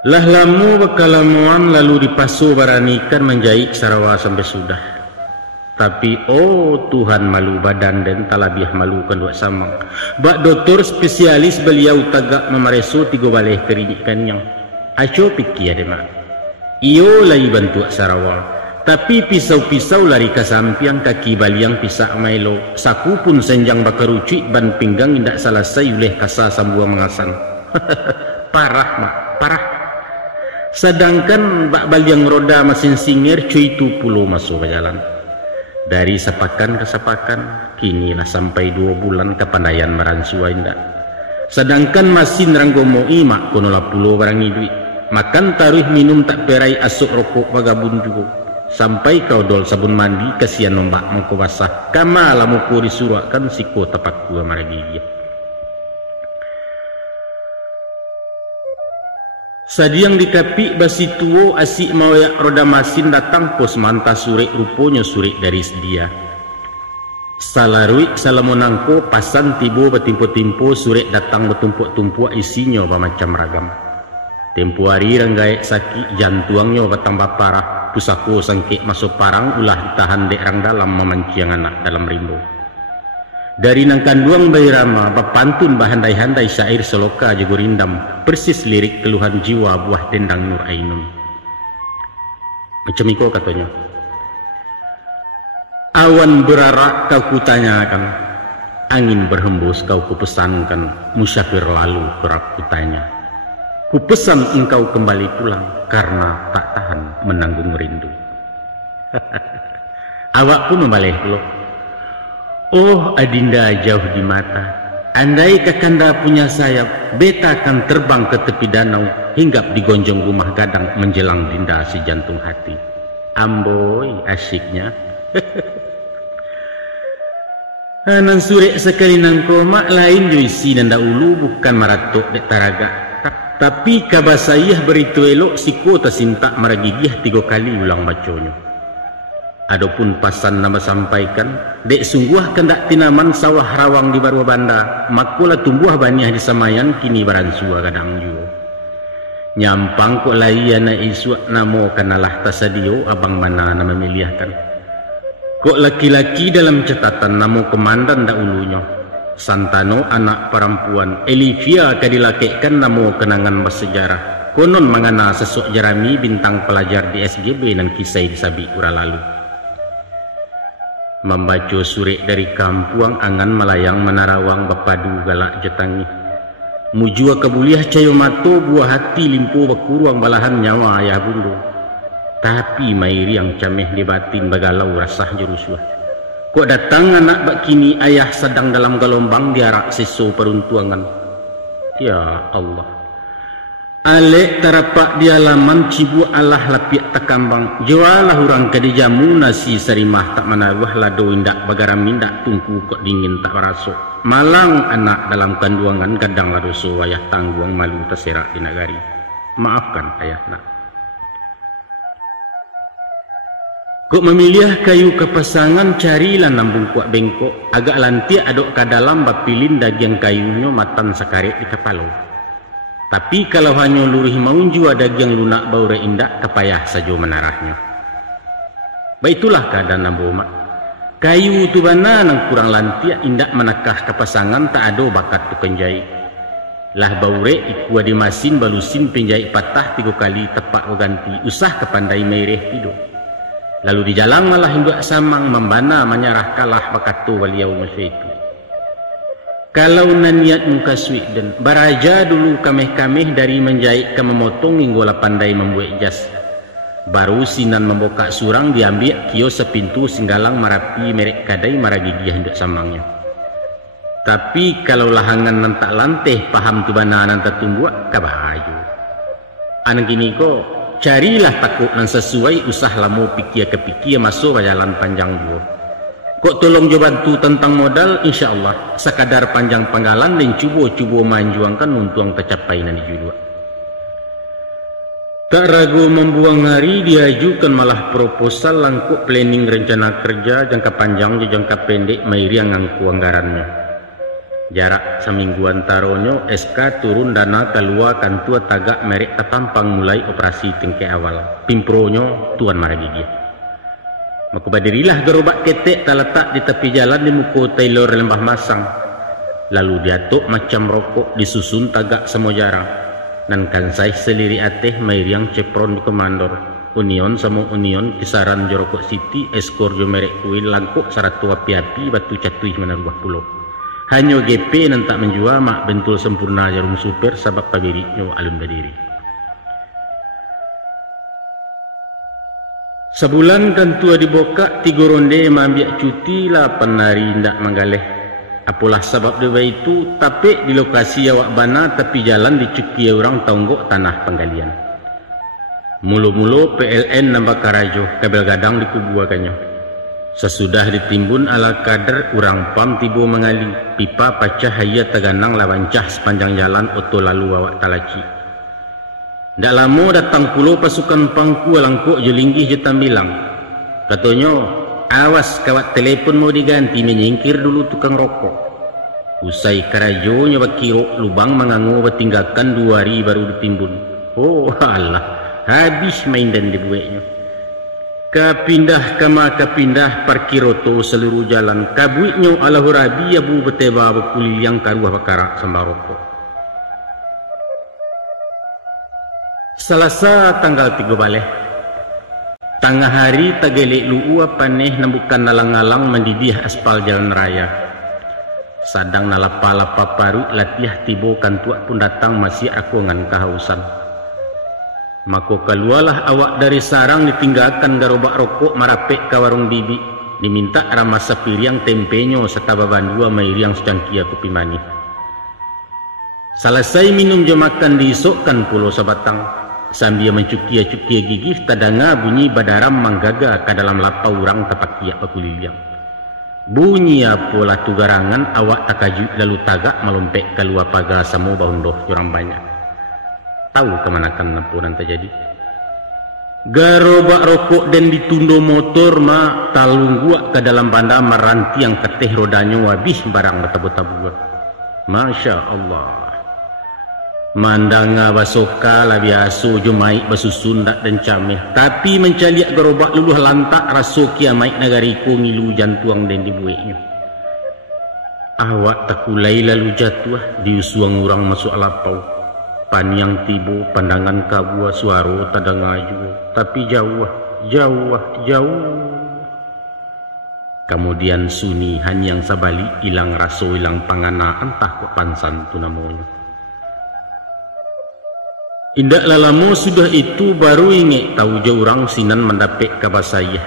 Lah lamu bekalamuan lalu dipasu baranikan menjahit Sarawak sampai sudah. Tapi oh Tuhan malu badan dan talabiah malu kedua samang. Bak doktor spesialis beliau tagak memareso 3 baleh keringikan yang aco pikir demak. Iyo lagi bantu Sarawak. Tapi pisau-pisau lari ke sampiang kaki baliang pisak mailo. Saku pun senjang bakarucik ban pinggang indak selesai oleh kasa sambua mengasan. Parah mak, parah. Sedangkan bak baliang roda mesin singer cuy 70 masuk ke jalan. Dari sepakan ke sepakan, kinilah sampai 2 bulan kepandaian meransua indah. Sedangkan mesin ranggomoi mak konola pulo barang duit. Makan taruh minum tak perai asuk rokok vagabun juga. Sampai kau dol sabun mandi kasihan nombak mengko basah. Kama lamuku disuruhkan siko tepat gua maragigi. Sadiang dikapi basi tuo asik mawayak roda masin datang pos manta surek ruponya surek dari sedia. Salarui salamonangko pasan tibo betimpo-timpo surek datang bertumpuk-tumpuk isinya macam ragam. Tempo hari ranggaek sakit jantuangnya bertambah parah. Pusako sangkik masuk parang ulah ditahan dek rang dalam memancing anak dalam rimbo. Dari nangkanduang bayi rama bapantun bahandai-handai syair seloka jagorindam persis lirik keluhan jiwa buah dendang Nur Ainun. Macam iko katanya. Awan berarak kau kutanyakan, angin berhembus kau kupesankan, musyafir lalu kerap kutanya. Kupesan engkau kembali pulang karena tak tahan menanggung rindu. Awak pun membaleh lo. Oh adinda jauh di mata, andai kakanda punya sayap, beta akan terbang ke tepi danau, hinggap di gonjong rumah gadang menjelang dinda si jantung hati. Amboi asyiknya. Nan surek sekali nang koma lain joisi nanda ulu bukan maratok dek taraga. Tapi kabasayah beritu elok siko tasinta maragigih 3 kali ulang baconyo. Adapun pasan nama sampaikan, dek sungguh kendak tinaman sawah rawang di Barua Banda, makulah tumbuh banyak di samayan kini baransua kadang juga. Nyampang kok layana isu namo kanalah tasadio abang mana nama memilihkan. Kok laki-laki dalam catatan namo komandan dahulunya. Santano anak perempuan, Olivia kadilakekkan namo kenangan bersejarah. Konon mangana sesok Jerami bintang pelajar di SGB dan kisah disabi ura lalu. Membaca surek dari kampuang angan melayang menarawang bapadu galak jetangi. Mujua kebuliah cayo mato buah hati limpo berkuruang balahan nyawa ayah bundu. Tapi mairi yang cameh di batin bagalau rasah jerusuah. Kok datang anak bak kini ayah sedang dalam gelombang diarak seso peruntuangan. Ya Allah. Alek tarapak di alaman cibu Allah lapiak takambang. Jualah orang kadijamu nasi sarimah tak manaruh lado indak bagaram indak tungku kok dingin tak rasuk. Malang anak dalam kanduangan kadang ladoso wayah tangguang malu terserak di nagari. Maafkan ayah nak. Kok memilih kayu kepasangan carilah nambung kuak bengkok. Agak lantiak adok ke dalam bapilin daging kayunya matan sakarit di kepala. Tapi kalau hanya lurih maunju ada daging lunak baure indak kepayah saja menarahnya. Baitulah keadaan nambu mak. Kayu tu bana nang kurang lantiak indak menakah kepasangan tak ada bakat tukang jahit. Lah baure ikua di masin balusin penjahit patah 3 kali tepak ganti. Usah kepandai mereh tidur. Lalu di jalan malah hinduak samang membana menyerah kalah bakatu waliau masyaitu. Kalau naniat muka suik dan baraja dulu kameh-kameh dari menjahit ke memotong hingga pandai membuat jas. Baru sinan membuka surang diambil kio sepintu singgalang marapi merek kadai maragigi hinduak samangnya. Tapi kalau lahangan nantak lanteh paham tu bana nantak tumbuak kabahayu. Anak ini kok carilah takut dan sesuai usah lamu pikir ke pikir masuk jalan panjang dua. Kok tolong jo bantu tentang modal, insyaallah sekadar panjang panggalan dan cubo manjuangkan untuang tercapai nanti juga. Tak ragu membuang hari diajukan malah proposal langkuk planning rencana kerja jangka panjang dan jangka pendek mairiang ngangku anggarannya. Jarak semingguan taronyo SK turun dana keluar kantua tagak merek ketampang mulai operasi tingkai awal. Pimpronyo tuan maragigi. Maka badirilah gerobak ketek terletak di tepi jalan di muka Taylor Lembah Masang. Lalu diatuk macam rokok disusun tagak semua jarang. Dan kansai seliri ateh mairiang cepron di komandor. Union sama union kisaran jorokok city eskor jo merek kuil langkuk saratu api-api batu catuih menaruh pulau. Hanya GP nan tak menjual mak bentul sempurna jarum super sabab pabiriknya alum dadiri. Sebulan kan tua diboka 3 ronde mambiak cuti 8 hari ndak manggaleh. Apalah sebab dewa itu tapi di lokasi awak bana tapi jalan dicuki orang tonggok tanah penggalian. Mulu-mulu PLN nambah karajo kabel gadang dikubuakannya. Sesudah ditimbun ala kader urang pam tibo mengali pipa pacah haya teganang lawancah sepanjang jalan oto lalu awak talaci. Ndak lama datang pulau pasukan pangku langkuk jelinggih jetam bilang. Katanya, awas kawat telepon mau diganti menyingkir dulu tukang rokok. Usai karajonya bakiro lubang mengangu bertinggalkan 2 hari baru ditimbun. Oh Allah, habis main dan dibuatnya. Kapindah kama kapindah parkiroto seluruh jalan. Kabuiknya ala hurabi abu beteba bekuli yang karuah bakarak sambal rokok. Selasa tanggal 3 baleh. Tengah hari tagelek lu'ua paneh nambukan nalang-alang mendidih aspal jalan raya. Sadang nalapa-lapa paru latiah tibo kantuak pun datang masih aku ngan kehausan. Mako keluarlah awak dari sarang ditinggalkan garobak rokok marapek ke warung bibi. Diminta ramas sapiriang tempenyo serta babandua mairiang secangkia kopi manis. Selesai minum jam makan diisokkan pulau sabatang. Sambil mencukia-cukia gigih tadanga bunyi badaram manggaga ke dalam lapau orang tapakia pakuliliang. Bunyi apalah tu garangan awak takaju lalu tagak melompek keluar pagar samo baundoh curang banyak. Tahu kemanakan nampuran terjadi? Garobak rokok dan ditundo motor ma talungguak ke dalam bandar meranti yang keteh rodanya wabih barang bertabu-tabuan. Masya Allah. Mandanga basoka lah biasa jumai basusun dak dan cameh tapi mencaliak gerobak luluh lantak raso kiamai nagariku ngilu jantuang dan dibueknya. Awak takulai lalu jatuh diusuang orang masuk lapau. Paniang tibo pandangan kabua suaro tadangaju tapi jauh. Kemudian suni hanyang sabali ilang raso ilang pangana entah kok pansan tu namanya. Indak lama sudah itu baru ingat tahu jauh orang sinan mendapik kabar saya.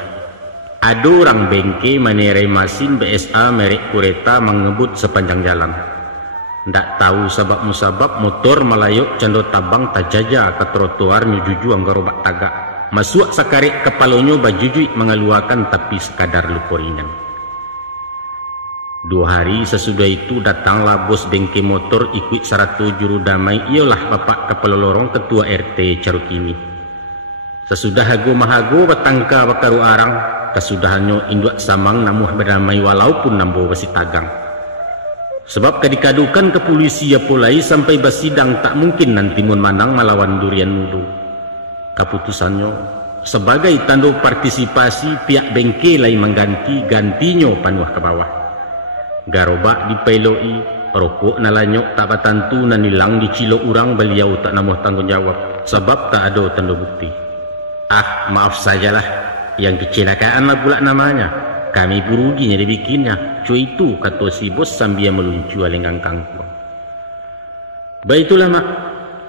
Ada orang bengke menerai masin BSA merek kereta mengebut sepanjang jalan. Ndak tahu sebab musabab motor melayuk cando tabang tajaja ke trotoar nyujuju anggarobak tagak. Masuk sakarik kepalonyo bajujui mengeluarkan tapi sekadar lupa ringan. 2 hari sesudah itu datanglah bos bengke motor ikut 100 juru damai ialah bapak kepala lorong ketua RT Carukini. Sesudah hago mahago batangka bakaru arang kesudahannya induak samang namuh berdamai walaupun nambo besi tagang. Sebab kadikadukan ke polisi ya pulai sampai basidang tak mungkin nanti mun manang melawan durian nudu. Keputusannya sebagai tanda partisipasi pihak bengke lain mengganti gantinya panuah ke bawah. Garobak dipailoi, rokok nalanyok tak batantu nanilang dicilo urang beliau tak namuh tanggung jawab sebab tak ada tanda bukti. Ah, maaf sajalah, yang kecelakaan lah pula namanya. Kami puruginya dibikinnya. Cuy itu kata si bos sambil meluncu alenggang kangkung. Baitulah mak,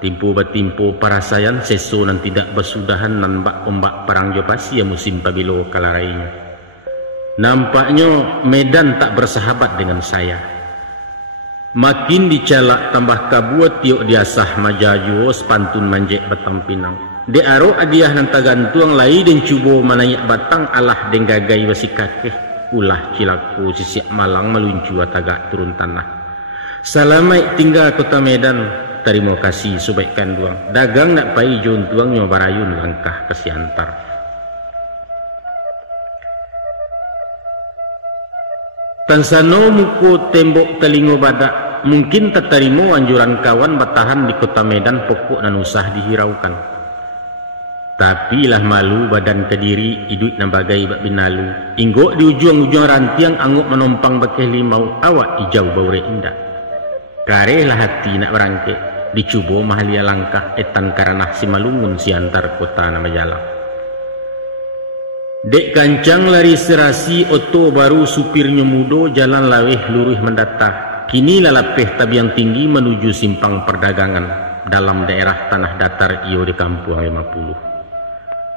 timpu batimpu parasayan seso nan tidak bersudahan nan bak ombak perang jopasi ya musim pabilo kalarainya. Nampaknya Medan tak bersahabat dengan saya. Makin dicalak tambah kabuat tiok diasah majajuo sepantun manjek batang pinang. Diaro adiah nan tagantuang lai dan cubo manayak batang alah denggagai basi kakeh. ulah cilaku sisiak malang meluncu tagak turun tanah. Salamai tinggal kota Medan, terima kasih subaikan duang. Dagang nak pai jon tuang nyo barayun langkah ke siantar. Tansano muko tembok telingo badak, mungkin tak terima anjuran kawan bertahan di kota Medan pokok dan usah dihiraukan. Tapi lah malu badan kediri iduit na bagai bak binalu. Inggok di ujung-ujung rantiang angguk menompang bakeh limau awak hijau baure indah. Karehlah hati nak berangke dicubo mahalia langkah etan karanah si malungun si antar kota nama jalan. Dek kancang lari serasi oto baru supirnya mudo jalan laweh luruh mendatah. Kini lalapeh tabiang tinggi menuju simpang perdagangan dalam daerah tanah datar iyo di kampung 50.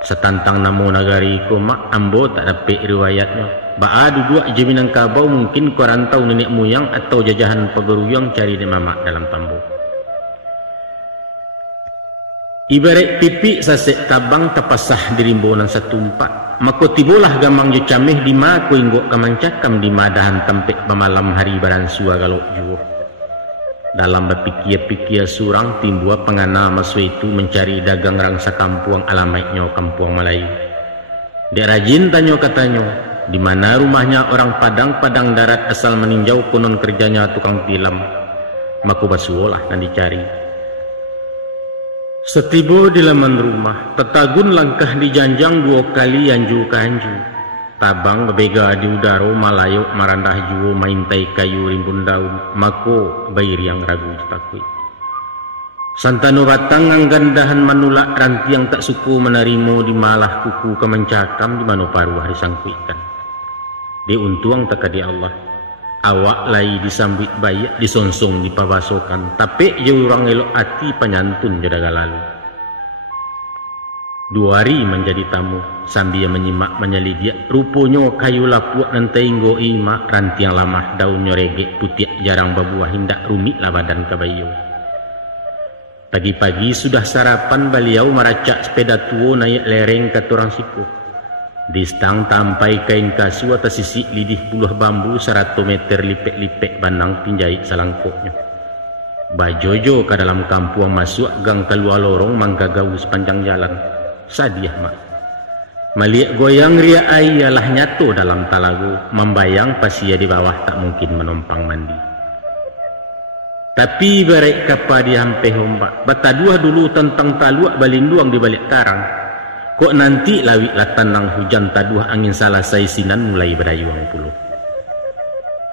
Setantang namo nagari ko mak ambo tak dapat riwayatnya. Baa duduk je Minangkabau mungkin korantau nenek moyang atau jajahan pegeruyang cari di mamak dalam tambo. Ibarat pipi sasek tabang tapasah di rimbonan setumpak. Mako tibolah gamang je cameh di ma ko inggok kamancakam di madahan tempek pemalam hari baransua galok juo. Dalam berpikir-pikir surang timbua pengana masu itu mencari dagang rangsa kampuang alamatnya kampuang Melayu. Dek rajin tanyo katanya, di mana rumahnya orang Padang darat asal meninjau konon kerjanya tukang tilam. Mako basuolah dan dicari. Setibo di laman rumah, tetagun langkah dijanjang 2 kali anju ke anju. Tabang bebega di udaro malayok marandah juo maintai kayu rimbun daun. Mako bayi yang ragu takui. Santano batang anggandahan manulak rantiang tak suku menerimo di malah kuku kemencakam di mano paruh hari sangkuikan. Di untuang takadi Allah. Awak lai disambit bayak disonsong di pabasokan. Tapi jauh orang elok hati penyantun jadaga lalu. 2 hari menjadi tamu sambil menyimak menyelidik rupanya kayu lapuak dan teinggo ima rantiang lamah daunnya regek putih jarang berbuah hindak rumit lah badan kabayo. Pagi-pagi sudah sarapan beliau meracak sepeda tua naik lereng ke turang siku. Di stang tampai kain kasu atas sisi lidih buluh bambu 100 meter lipek-lipek bandang pinjahit salangkoknya. Bajojo ke dalam kampung masuk gang keluar lorong mangga gaul sepanjang jalan. Sadiah mak. Melihat goyang ria ayalah nyatu dalam talagu. Membayang pasia di bawah tak mungkin menompang mandi. Tapi barai kapa dihampe hombak. Batadua dulu tentang taluak balinduang di balik karang. Kok nanti lawik latanang hujan taduh angin salah saisinan mulai berayuang puluh.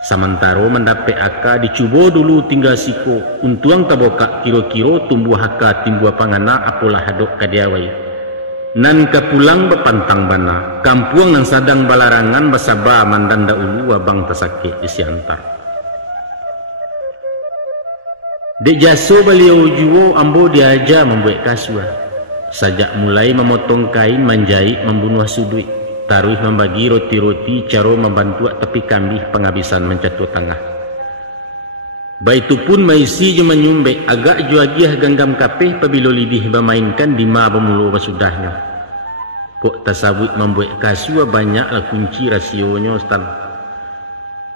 Samantaro mendapat aka dicubo dulu tinggal siko. Untuang taboka kiro-kiro tumbuh haka timbua pangana apolah hadok kadiawai. Nan kapulang bepantang bana kampuang nan sadang balarangan basaba mandanda ulu wabang tasake di siantar. Dek jaso beliau juo ambo diaja membuat kasua. Sajak mulai memotong kain manjahit membunuh sudui. Taruh membagi roti-roti caro membantu tepi kambih penghabisan mencatu tengah. Baitu pun maisi je menyumbek agak juagiah ganggam kapeh pabilo lidih bermainkan di ma bermulu basudahnya. Kok tasabut membuat kasua banyaklah kunci rasionya stan.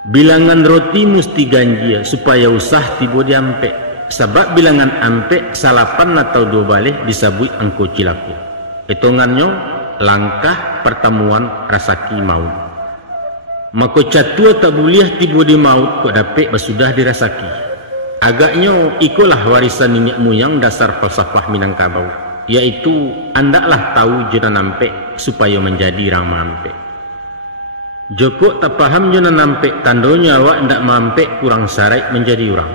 Bilangan roti mesti ganjia supaya usah tiba diampek. Sebab bilangan ampek salapan atau 2 balik disabut angko cilaku. Hitungannya langkah pertemuan rasaki maut. Maka catua tak boleh tiba di maut kok dapat basudah dirasaki. Agaknya ikulah warisan nenek moyang dasar falsafah Minangkabau, yaitu andaklah tahu jena nampek supaya menjadi rama ampek. Joko tak paham jena nampek tandonya awak ndak mampek kurang sarai menjadi orang.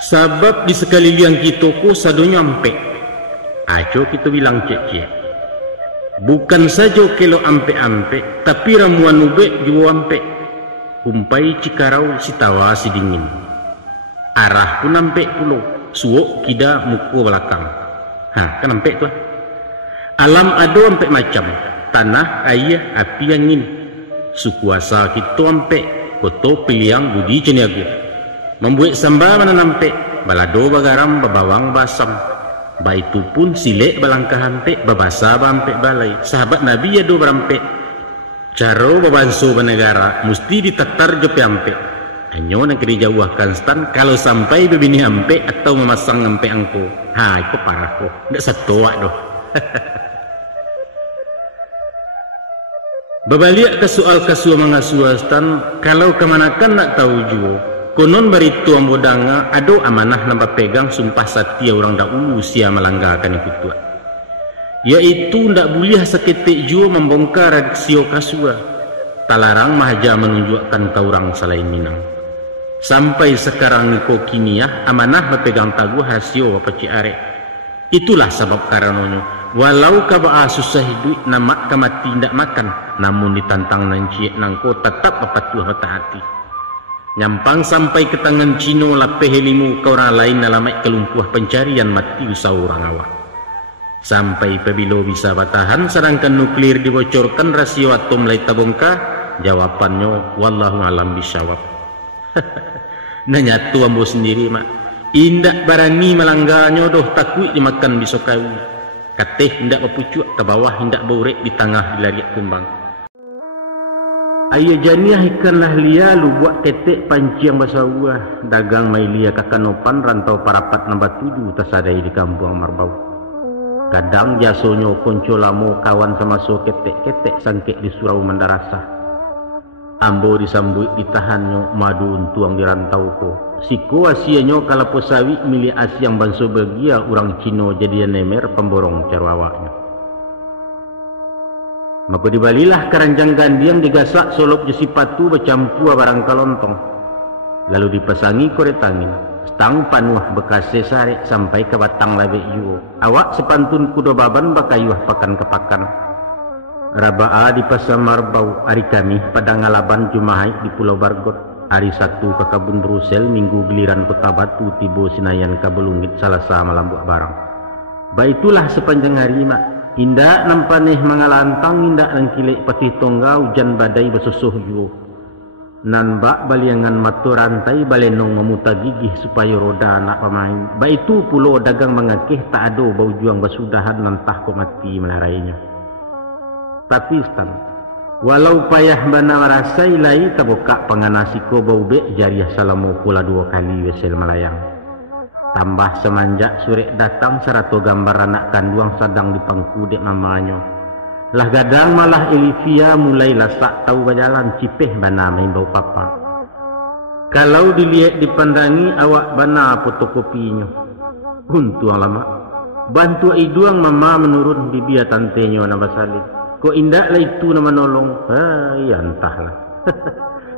Sebab di sekalian kita ku sadonya ampek. Aco kita bilang cek-cek. Bukan saja kelo ampe-ampe, tapi ramuan ubek juga ampe. Kumpai Cikarau sitawa si dingin. Arah pun ampe pulau, suok kida muku belakang. Kan ampe tu. Alam ado ampe macam, tanah, air, api, angin. Sukuasa kita ampe, koto piliang budi ceniagu. Membuat sambal mana ampe, balado bagaram babawang basam. Baitu pun silek balangkah hampek babasa bampek balai. Sahabat Nabi ya do berampek. Caro babanso benegara mesti ditetar jo piampe. Anyo nak dijauhkan stan kalau sampai bebini ampe atau memasang ampe angko. Ha, itu parah kok. Ndak satoa doh. Babaliak ke soal kasua mangasua stan kalau kemanakan nak tahu juo. Konon baritu ambodanga ado amanah nampak pegang sumpah satya orang dahulu usia melanggarkan itu tua. Yaitu ndak boleh seketik jua membongkar redaksio kasua. Talarang mahaja menunjukkan ke orang selain Minang. Sampai sekarang niko kiniah amanah berpegang taguh rasio apa ciare. Itulah sebab karenanya walau kabaa susah hidup nama kamati ndak makan, namun ditantang nanci nangko tetap patuh hati. Nyampang sampai ke tangan Cino lapeh helimu ke orang lain alamai kelumpuh pencarian mati usaha orang awak. Sampai pebilo bisa batahan sedangkan nuklir dibocorkan rasio atom lai tabongka, jawabannya wallahu alam bisawab. Nanya tu ambo sendiri mak indak barani melanggarnya doh takut dimakan bisokawi. Kateh indak berpucuk ke bawah indak borek di tengah dilariak kumbang. Ayah janiah ikanlah lia lu buat ketek panciang basawah dagang mailia kakanopan rantau parapat nombor 7 tersadai di kampung Marbau. Kadang jasonyo konco lamo kawan sama so ketek-ketek sangkek di surau mendarasah. Ambo disambut ditahannya madu untuang di rantau ko. Siko asianyo kalau posawi milik asiang banso bagia orang Cino jadi nemer pemborong carwawaknya. Maka dibalilah keranjang gandiang digasak solop jesi patu bercampur barang kalontong. Lalu dipasangi korek angin. Stang panuah bekas sesare sampai ke batang labek juo. Awak sepantun kudo baban bakayuah pakan kepakan. Rabaa di pasar Marbau hari kami pada ngalaban Jumahai di Pulau Bargot. Hari Sabtu ke Kabun Brusel, minggu giliran Kota Batu tibo Sinayan Kabelungit Salasa malam buah barang. Baitulah sepanjang hari mak. Indak nampaneh mangalantang indak nangkilek patih tongga hujan badai bersusuh juo. Nan bak baliangan matu rantai balenong memutar gigih supaya roda anak pemain. Baitu pulau dagang mengakeh tak ada bau juang basudahan nantah ko mati melarainya. Tapi stan, walau payah bana rasai lai taboka panganasiko bau bek jariah salamu pula 2 kali wesel melayang. Tambah semanjak surek datang serato gambar anak kanduang sadang di pangku dek mamanya. Lah gadang malah Elivia mulai lasak tahu berjalan cipeh bana main bau papa. Kalau dilihat dipandangi awak bana fotokopinya. Untung lama. Bantu iduang mama menurun bibia tantenyo nama salib. Kok indak lah itu nama nolong. Ya entahlah.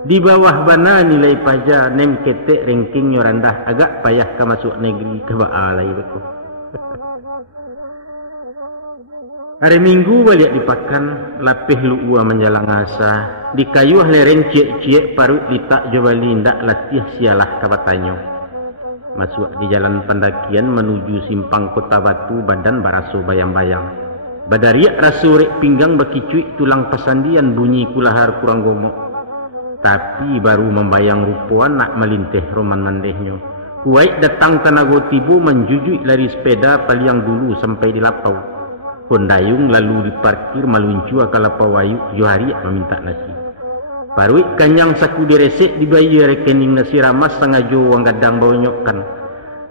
Di bawah bana nilai pajak nem ketek rankingnya rendah agak payah ke masuk negeri ke baalai betul. Hari Minggu balik dipakan lapih lu'ua menjalang asa. Di kayuah lereng ciek-ciek parut litak jobali ndak latih sialah kabatanyo. Masuk di jalan pendakian menuju simpang Kota Batu badan baraso bayang-bayang. Badariak rasurek pinggang bakicuik tulang pasandian bunyi kulahar kurang gomok. Tapi baru membayang rupuan nak melinteh roman mandehnya. Kuwait datang tanago tibu menjujui lari sepeda paliang dulu sampai di lapau. Kondayung lalu diparkir maluncua kalapau wayu johari meminta nasi. Paruik kanyang saku diresek dibayar rekening nasi ramas sangajo wang gadang bau nyokkan.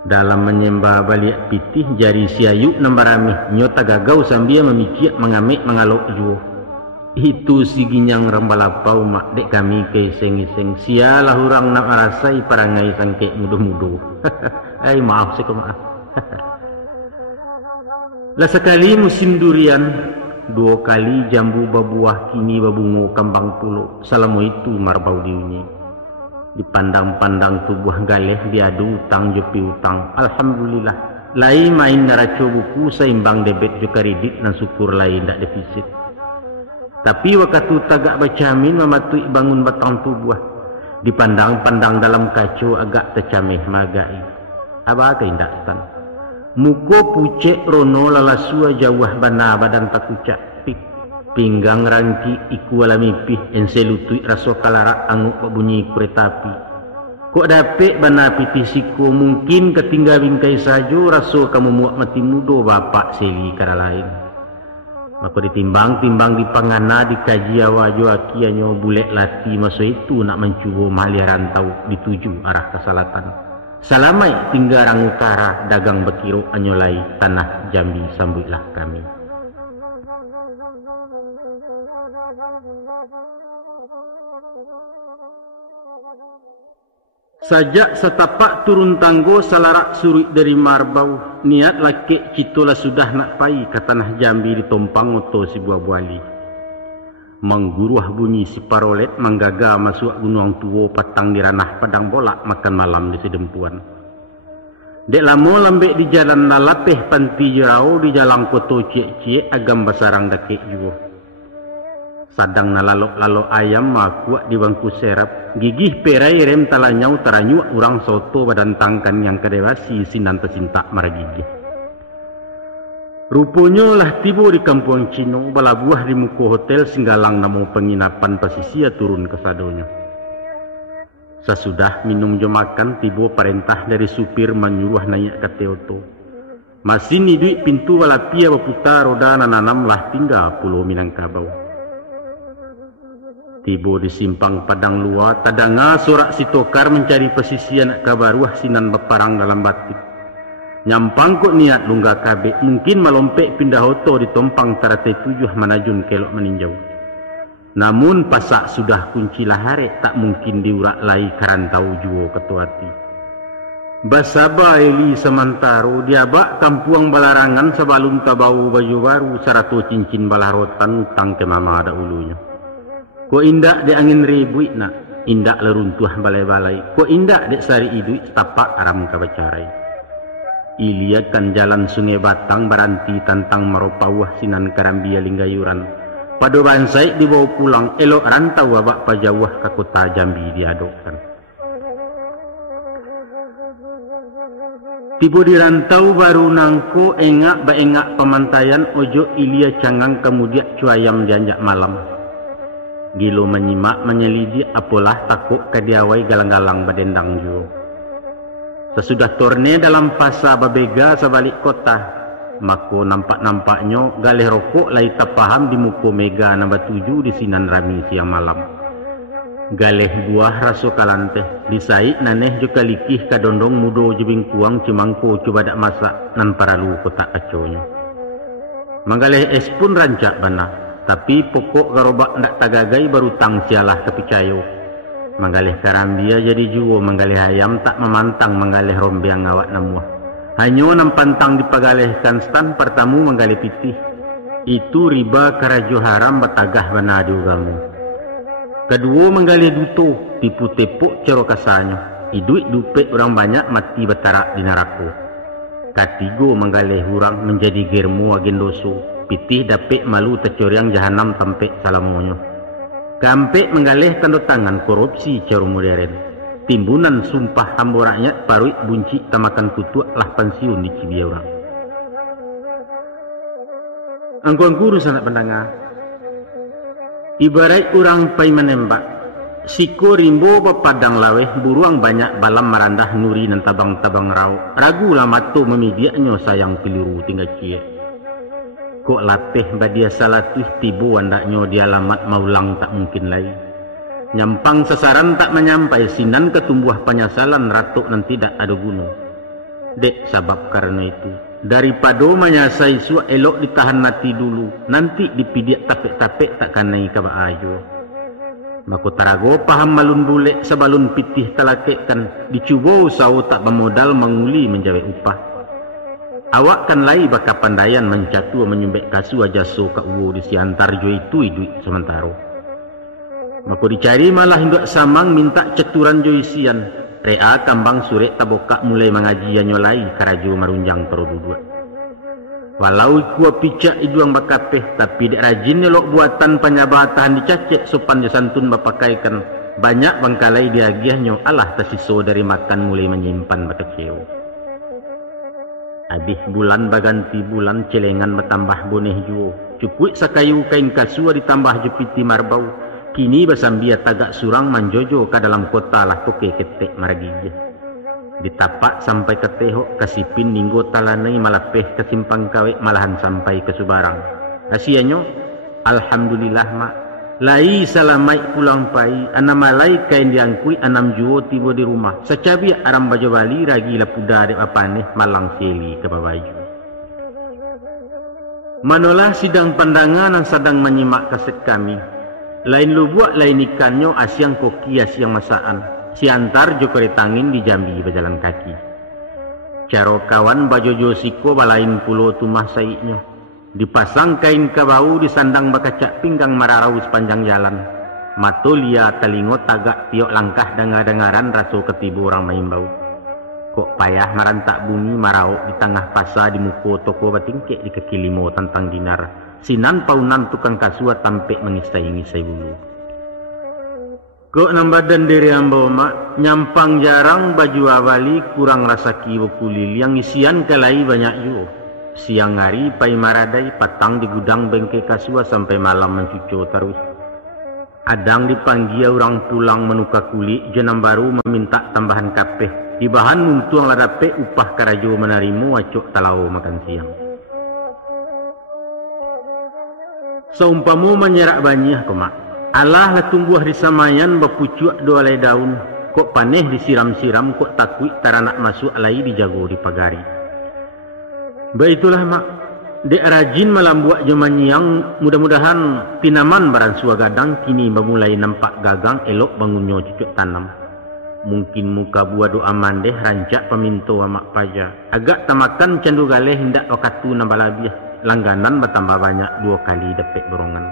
Dalam menyembah balik pitih jari siayu nambaramih nyota gagau sambil memikir mengamik mengalok juo. Itu si ginyang rambalapau mak dek kami ke iseng-iseng. Sialah orang nak rasai parangai sangkek mudu-mudu. Maaf sih maaf. Lah sekali musim durian, 2 kali jambu babuah kini babungu kambang pulo. Salamu itu Marbau diunyi. Dipandang-pandang tubuh galeh diadu utang jopi utang. Alhamdulillah. Lai main naraco buku seimbang debit jo kredit dan syukur lain ndak defisit. Tapi waktu tagak bacamin mematui bangun batang tubuh. Dipandang-pandang dalam kaco agak tercameh magai. Apa tindak stan? Muko pucek rono lalasua jawah bana badan takucak pik. Pinggang rangki iku alamipih enselutui raso kalarak anguk bunyi kereta api. Kok dapet bana pitisiko mungkin ketinggal bingkai sajo raso kamu muak mati mudo bapak seli kara lain. Maka ditimbang-timbang di pangana dikaji awajo akianyo bulek lati masa itu nak mencuba malih rantau dituju arah ke selatan. Salamai tinggarang utara dagang bekiro anyolai tanah Jambi sambutlah kami. Sajak setapak turun tanggo salarak surit dari Marbau, niat laki citola sudah nak pai ke tanah Jambi ditompang oto si buah buali. Mengguruh bunyi si parolet manggaga masuk gunung tuwo patang di ranah padang bolak makan malam di sedempuan. Dek lamo lambek di jalan lalapeh panti jerau di jalan koto cie-cie agam basarang dakek juo. Sadang nalalok-lalok ayam makuak di bangku serap, gigih perai rem talanyau taranyuk urang soto badan tangkan yang kedewasi sinan tercinta maragigih. Rupanya lah tiba di kampung Cino, balabuah di muka hotel singgalang namo penginapan pasisia turun ke sadonya. Sesudah minum jo makan, tiba perintah dari supir menyuruh naik ke Teoto. Masih ni duit pintu walapia berputar roda nananam lah tinggal Pulau Minangkabau. Tiba di simpang padang luar, tadanga sorak si tokar mencari pesisian kabaruah sinan beparang dalam batik. Nyampang kok niat lunggah kabek, mungkin melompek pindah hoto ditompang tarate tujuh manajun kelok meninjau. Namun pasak sudah kunci lahare, tak mungkin diurak lai karantau juo ketuati. Basaba eli semantaro, diabak kampuang balarangan sebelum tabau baju baru, sarato cincin balarotan utang ke mama ada ulunya. Ko indak de angin ribuit nak, indak leruntuh balai-balai. Ko indak de sari iduit setapak aram kabacarai. Iliakan jalan sungai Batang baranti tantang maropawah sinan karambia linggayuran. Pado bansai dibawa pulang elok rantau abak pajawah ke kota Jambi diadokkan. Tiba di rantau baru nangko engak ba engak pemantayan ojo ilia cangang kemudian cuayam dianjak malam. Gilo menyimak menyelidi apalah takut kadiawai galang-galang badendang juo. Sesudah torne dalam fasa babega sebalik kota, mako nampak-nampaknya galih rokok lai tak paham di muko mega nambah 7 di sinan rami siang malam. Galih buah raso kalanteh, disai naneh juga likih kadondong mudo jebing kuang cemangko coba dak masak nan paralu kotak kaconya. Manggalih es pun rancak bana. Tapi pokok garobak ndak tagagai baru tang sialah kepicayo. Manggalih karambia jadi juo, manggalih ayam tak memantang manggalih rombiang ngawak namuah. Hanyo nampantang dipagalihkan stan pertamu manggalih pitih. Itu riba karajo haram batagah bana diugamu. Kedua manggalih duto, tipu tepuk cero kasanyo. Iduit dupet orang banyak mati batarak di neraka. Katigo manggalih hurang menjadi germo agendoso. Pitih dapik malu tercoriang jahanam sampai salamonyo. Kampek menggalih tanda tangan korupsi cara modern. Timbunan sumpah hambo rakyat paruit bunci tamakan kutuak lah pensiun di Cibia orang. Angkuang kurus anak pendengar. Ibarat orang pai menembak. Siko rimbo bepadang laweh buruang banyak balam merandah nuri dan tabang-tabang rau. Ragu lah matu memidiaknya sayang peliru tinggal cie. Kok latih badia salatuh tibu andaknya di alamat maulang tak mungkin lagi. Nyampang sasaran tak menyampai sinan ketumbuh penyesalan ratuk dan tidak ada guna. Dek sabab karena itu. Daripada menyasai suak elok ditahan mati dulu. Nanti dipidiak tapek-tapek tak kanai kaba ayo. Maka tarago paham malun bulek sebalun pitih telakekkan. Dicuba usaha tak bermodal menguli menjawab upah. Awak kan lai baka pandayan mencatu menyumbek kasu aja so ka uwo di siantar jo itu iduit sementara. Maka dicari malah hindak samang minta ceturan jo isian. Rea kambang sore tabokak mulai mengajiannya lai karajo marunjang perududua. Walau kuah picak iduang bakapeh tapi dek rajin nyelok buatan panyabatahan dicacek sopan jasantun bapakaikan. Banyak bangkalai diagiahnya alah tasiso dari makan mulai menyimpan bakaceo. Habis bulan baganti bulan celengan bertambah boneh juo. Cukup sakayu kain kasua ditambah jepiti marbau. Kini basambia tagak surang manjojo ke dalam kota lah toke ketek margija. Ditapak sampai ke tehok kasipin ninggo talanai malapeh ke simpang kawek malahan sampai ke Subarang. Hasianyo, alhamdulillah mak. Lai salamai pulang pai, anamalai kain diangkui anam juo tiba di rumah. Secabi aram baju bali ragi lapuda de apane malang seli ke babaju. Manolah sidang pandangan yang sedang menyimak kaset kami. Lain lu buat lain ikannya asyang koki asyang masaan. Siantar jo keretangin di Jambi berjalan kaki. Caro kawan baju josiko balain pulau tumah saiknya. Dipasang kain kabau disandang bakacak pinggang mararau sepanjang jalan. Matulia telingot tagak tiok langkah dengar-dengaran raso ketibu orang main bau. Kok payah marantak bumi marau di tengah pasar di muko toko batingkek di kaki limo tantang dinar. Sinan paunan tukang kasuat tampek mengisai-ngisai bulu. Kok nambah dan diri ambo mak nyampang jarang baju awali kurang rasa kiwo kulil yang isian kelai banyak juga. Siang hari pai maradai patang di gudang bengke kasua sampai malam mencucu terus. Adang dipanggil orang pulang menuka kulit jenam baru meminta tambahan kapeh. Di bahan nuntuang ladape upah karajo menarimu acok talau makan siang. Seumpamu menyerak banyak kemak. Allah lah tumbuh di samayan bapucuak dua lay daun. Kok paneh disiram-siram kok takui taranak masuk alai dijago di pagari. Baitulah mak, dek rajin malam buat jaman yang mudah-mudahan pinaman baran sua gadang kini memulai nampak gagang elok bangunnya cucuk tanam. Mungkin muka buah doa mandeh rancak peminto amak paja. Agak tamakan candu galeh hendak wakatu nambah labiah. Langganan bertambah banyak 2 kali dapet borongan.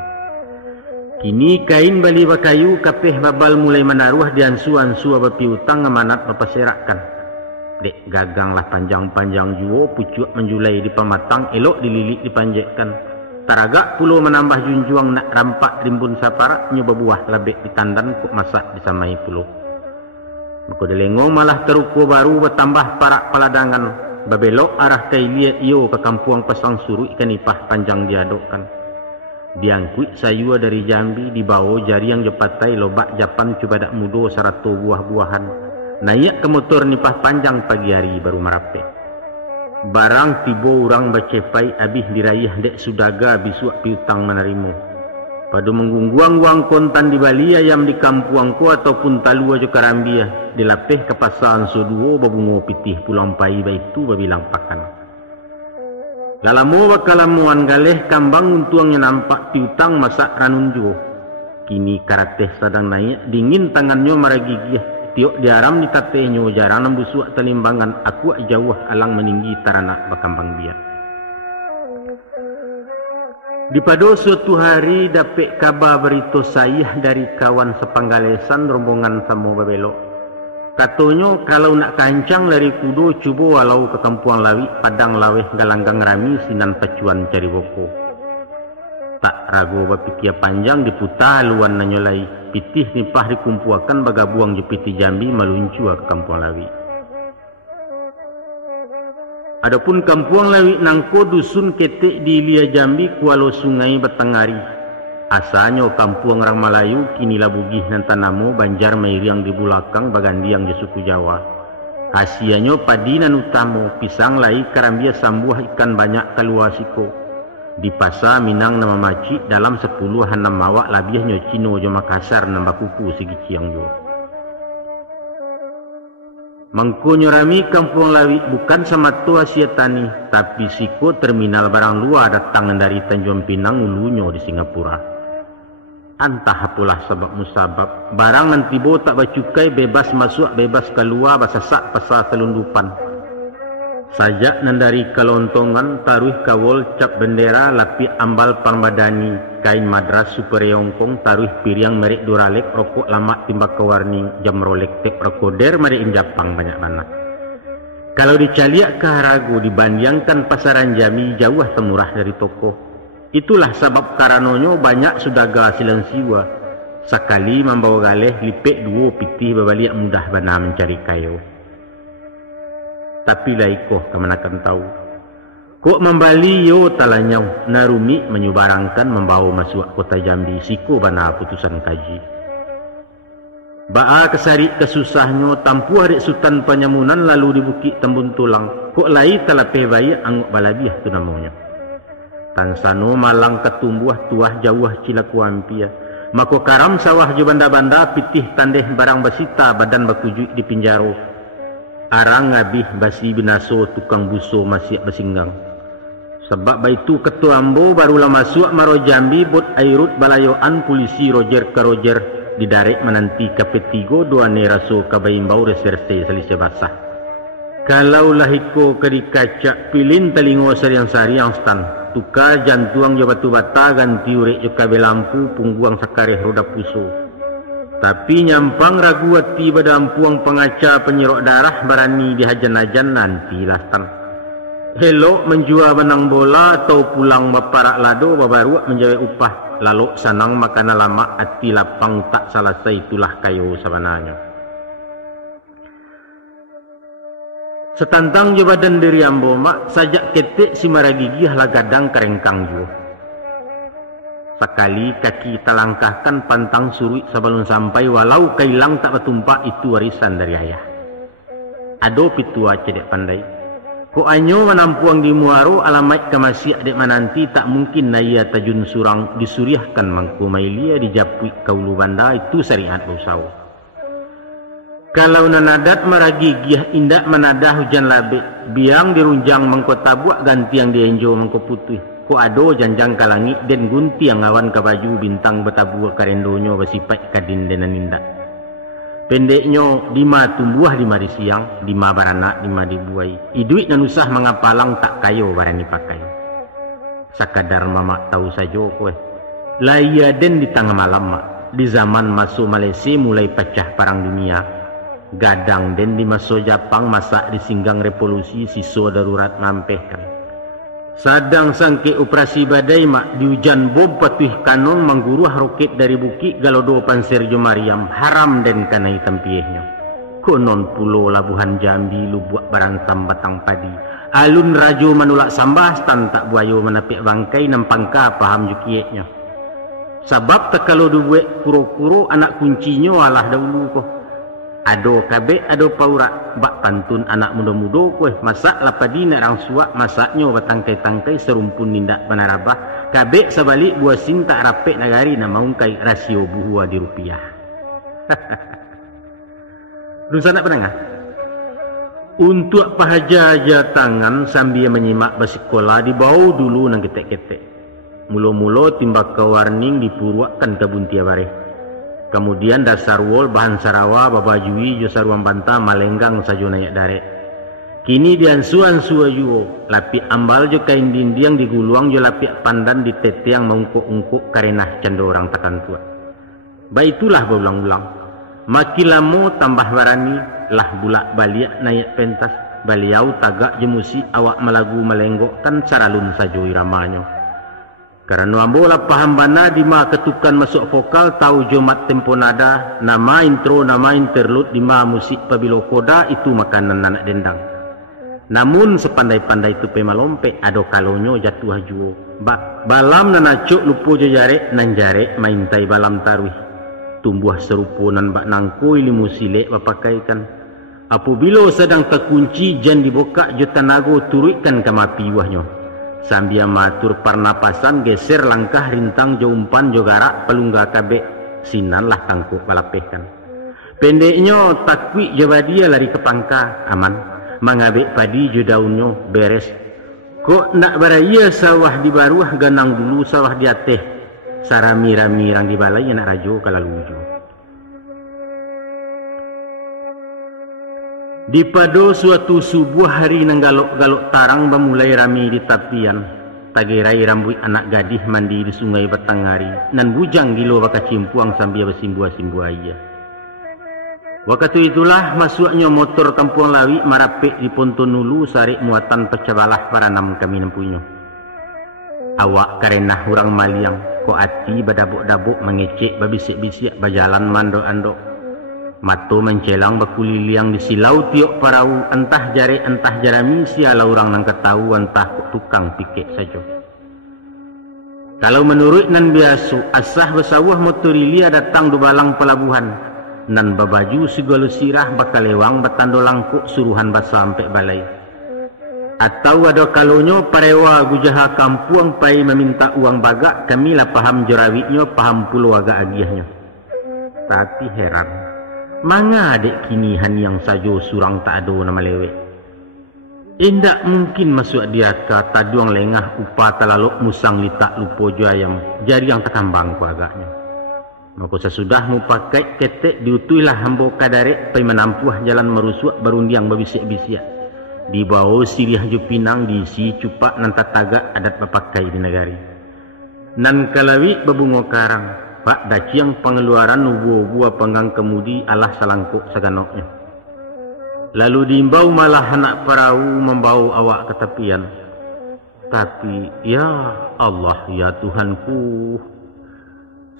Kini kain bali bakayu kapeh babal mulai menaruh di ansu-ansu abapi utang amanat berpaserakan. Dek gagang lah panjang-panjang juo pucuk menjulai di pematang elok dililik dipanjekkan. Taragak pulau menambah junjuang nak rampak rimbun saparak nyoba buah labek di tandan kok masak disamai pulau. Maka delengong malah teruku baru bertambah parak peladangan. Babelok arah kailia iyo ke kampuang pasang suru ikan ipah panjang diadokkan. Diangkut sayua dari Jambi dibawa jari yang jepatai lobak Japan coba dak mudo 100 buah-buahan. Naik ke motor nipah panjang pagi hari baru merape. Barang tibo orang bacepai abih dirayah dek sudaga bisuak piutang menerimu. Padu menggungguang kontan di Bali ayam di kampuangku ataupun talua jo karambia. Dilapeh ke pasaan soduo babungo pitih pulang pai baitu babilang pakan. Lalamo bakalamuan galeh kambang untuangnya nampak piutang masak ranunjo. Kini karateh sedang naik dingin tangannya maragigih. Tiok diaram di tatenyo jarang nembusuk telimbangan aku jauh alang meninggi taranak bakambang biar. Di pada suatu hari dapet kabar berito sayah dari kawan sepanggalesan rombongan samo babelok. Katonyo kalau nak kancang dari kudo cuba walau ke kampuang lawi padang laweh galanggang rami sinan pacuan cari boko. Tak ragu bapikia panjang diputar luan nanyolai. Pitih nipah dikumpuakan bagabuang jepiti Jambi meluncua ke Kampung Lawi. Adapun Kampung Lawi nangko dusun ketek di Ilia Jambi kualo sungai Batangari. Asalnya kampung orang Melayu kini labugih nantanamo banjar mairiang di bulakang bagandiang di suku Jawa. Asianyo padi nan utamo pisang lai karambia sambuah ikan banyak kaluasiko. Di pasar Minang nama maci dalam 10 hanam mawak labiahnya Cino jo Makassar nambah kupu segi ciang jo. Mangkonyo rami Kampung Lawi bukan sama tua siatani tapi siko terminal barang luar datang dari Tanjung Pinang ulunya di Singapura. Antah apalah sebab musabab barang nanti bo tak bacukai bebas masuk bebas keluar basasak pasar selundupan. Sajak nandari kelontongan taruh kawol cap bendera lapi ambal pambadani kain madras super yongkong taruh piriang merek duralek rokok lama timbak kewarni jam rolek tep rekoder merek Japang banyak mana. Kalau dicaliak ke Harago dibandingkan pasaran Jambi jauh temurah dari toko. Itulah sebab karanonyo banyak sudaga silensiwa. Sekali membawa galeh lipek 2 pitih babaliak mudah bana mencari kayu. Tapi laikoh kemanakan tahu. Kok membali yo talanyau narumi menyubarangkan membawa masuk kota Jambi siko bana putusan kaji. Ba'a kesari kesusahnya tampuh adik sultan penyamunan lalu di bukit Tembun Tulang. Kok lai talapeh bayi anguk balabiah tu namanya. tansano malang ketumbuh tuah jauh cilaku ampia. Mako karam sawah jo banda-banda pitih tandeh barang basita badan bakujuk di pinjaro. Arang ngabih basi binaso tukang buso masih basinggang. Sebab baitu ketua ambo barulah masuk maro Jambi bot airut balayoan polisi Roger ke Roger didarek menanti kapetigo dua neraso kabaimbau reserse salise basah. Kalau lahiko kedikaca pilin telingo sariang-sariang stan tukar jantuang jo batu bata ganti urek jo kabe lampu pungguang sakareh roda puso. Tapi nyampang ragu hati badampuang pengaca penyerok darah barani dihajan-hajan nanti lastan. Hello menjual benang bola atau pulang baparak lado babaruak menjawab upah. Lalu sanang makana lama hati lapang tak selesai itulah kayo sabananya. Setantang jo badan diri ambo mak sajak ketek si maragigih lagadang kerengkang jo. Sekali kaki telangkahkan pantang surui sebelum sampai walau kailang tak bertumpak itu warisan dari ayah. Ado pitua cedek pandai. Ko anyo menampuang di muaro alamat kemasih dek mananti tak mungkin naya tajun surang disuriahkan mangku mailia dijapui kaulu banda itu syariat usau. Kalau nanadat maragigih indak menadah hujan labe biang dirunjang mangko tabuak ganti yang dienjo mangko putih. Ko ado janjang kalangi den gunti yang awan ke baju bintang betabuah karendonyo basipai kadin denan indak. Pendeknyo dima tumbuh di mari siang, dima baranak, dima dibuai. Iduit dan usah mengapalang tak kayo barani pakai. Sakadar mama tahu saja kowe. Laya den di tengah malam mak. Di zaman masuk Malaysia mulai pecah perang dunia. Gadang den di masuk Jepang masak di singgang revolusi siso darurat mampehkan. Sadang sangke operasi badai mak di hujan bom patuh kanon mengguruh roket dari bukit galodo panser jo Mariam haram dan kanai tampiehnya. Konon pulau labuhan Jambi lu buat barantam batang padi. Alun rajo manulak sambas tan tak buayo menapik bangkai nampangka paham jukieknya. Sebab tak kalau dubuek kuro-kuro anak kuncinya alah dahulu ko. Ado kabe ado paurak bak pantun anak muda-muda kueh masak lapadi nak rang suak masaknya batangkai-tangkai serumpun nindak banarabah kabe sabalik buah sing tak rapek nagari na maungkai rasio buhua di rupiah. Lu sana penengah untuk pahaja tangan sambil menyimak basikola dibau dulu nang ketek-ketek mulo-mulo timbak ke warning dipuruakan ke buntia bareh. Kemudian dasar wol bahan sarawa babajui jo saruang banta malenggang sajo naik darek. Kini diansuan suajuo lapi ambal jo kain dindiang diguluang jo lapi pandan di teteang mengungkuk-ungkuk karenah candorang takan tua. Baitulah berulang-ulang. Maki lamo tambah barani lah bulak baliak naik pentas baliau tagak jemusi awak melagu melenggok kan saralun sajo iramanya. Karena ambola paham bana dima ketukan masuk vokal tahu jomat tempo nada nama intro nama interlude dima musik pabilo koda itu makanan anak dendang. Namun sepandai-pandai itu pemalompe ado kalonyo jatuh juo. Balam nanacuk lupo jare nan jare maintai balam taruih. Tumbuh serupo nan bak nangkoi limu silek bapakaikan. Apabila sedang terkunci jan dibuka jutanago turutkan ke mapi wahnya. Sambil matur pernapasan geser langkah rintang joumpan jogarak pelungga kabek sinanlah tangkuk balapehkan. Pendeknya takwi jawadia lari ke pangka aman mangabek padi jo daunnya beres. Kok nak baraya sawah di baruah ganang dulu sawah di ateh sarami-rami rang di balai anak rajo kalaluju. Di pado suatu subuh hari nang galok-galok tarang bamulai rami di tapian. Tagerai rambut anak gadih mandi di sungai Batanghari. Nan bujang gilo baka cimpuang sambil bersimbua-simbua iya. Waktu itulah masuknya motor kampung lawi marapek di ponton nulu sarik muatan pecabalah para nam kami nempunya. Awak karena hurang maliang ko ati badabuk-dabuk mengecek babisik-bisik bajalan mandok-andok. Mato mencelang bakuliliang di silau tiok parau entah jare entah jarami siala orang nang ketahu entah tukang pikek saja. Kalau menurut nan biasu asah besawah motorilia datang do balang pelabuhan nan babaju segala sirah bakal lewang batando langkuk suruhan basa sampai balai. Atau ada kalonyo parewa gujaha kampuang pai meminta uang bagak, kami lah paham jerawitnya, paham puluh agak agiahnya. Tapi heran, manga dek kini yang sajo surang tak ada nama lewek. Indak mungkin masuk dia ke taduang lengah upah talalok musang litak lupo ayam, jari yang terkambang ku agaknya. Maka sesudah mu pakai ketek diutuilah hambo kadarek pai menampuh jalan merusuak barundiang babisik-bisiak. Di bawah sirih jupinang diisi cupak nanta tagak adat papakai di negari. Nan kalawi bebungo karang, pak daciang pengeluaran nubuah penggang kemudi alah salangkuk saganoknya. Lalu diimbau malah anak perahu membawa awak ke tepian. Tapi ya Allah ya Tuhanku,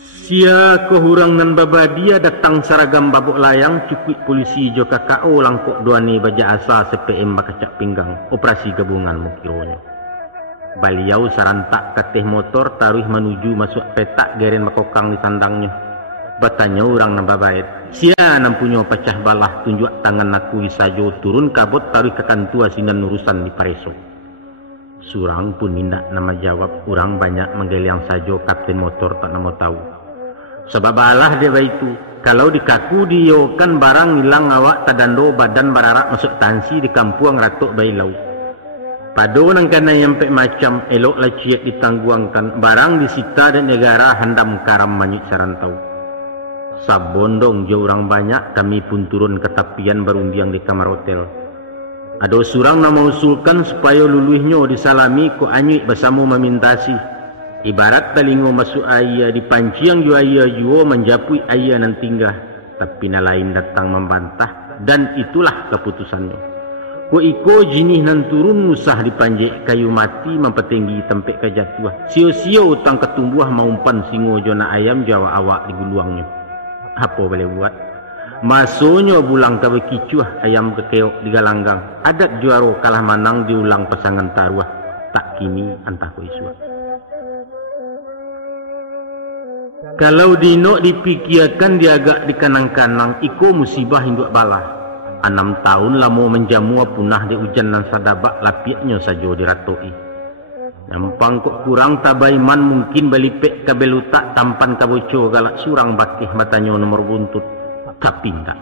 sia kohurang nan babadia datang saragam babuk layang cukik polisi jo KKO langkok duani baja asa CPM bakacak pinggang operasi gabungan mukironya. Baliau sarantak kateh motor taruh menuju masuk petak geren makokang di tandangnya. Batanya orang nan babait, sia nan punyo pecah balah tunjuk tangan aku isajo turun kabut taruh ke kantua sinan urusan di Pareso. Surang pun nindak nama jawab, orang banyak menggeliang sajo kapten motor tak nama tahu. Sebab alah dia itu, kalau dikaku diokan barang hilang awak tadando badan bararak masuk tansi di kampuang ratok bailau. Pado nang kana nyampe macam elok lah ciet ditangguangkan, barang disita dan negara handam karam manyik sarantau. Sabondong jauh orang banyak, kami pun turun ke tepian barundiang di kamar hotel. Ada surang nama usulkan supaya luluhnya disalami ko anyik bersama memintasi. Ibarat talingo masuk ayah di panciang ju ayah juo menjapui ayah nan tinggal. Tapi na lain datang membantah dan itulah keputusannya. Ko iko jinih nan turun musah dipanjek kayu mati mempetinggi tempat kejatuah. Sio-sio utang ketumbuh maumpan singo jona ayam jawa awak di guluangnya. Apa boleh buat? Masonyo bulang kabe kicuah ayam kekeok di galanggang. Adat juaro kalah manang diulang pasangan taruah. Tak kini antah ko isua. Kalau dino dipikirkan diagak di kanang-kanang, iko musibah hinduk balah. 6 tahun lamo menjamu punah di hujan dan sadabak lapiaknya saja diratoi. Nampang kok kurang tabaiman mungkin balipek kabelutak tampan kaboco galak surang bakih matanya nomor buntut. Tapi enggak.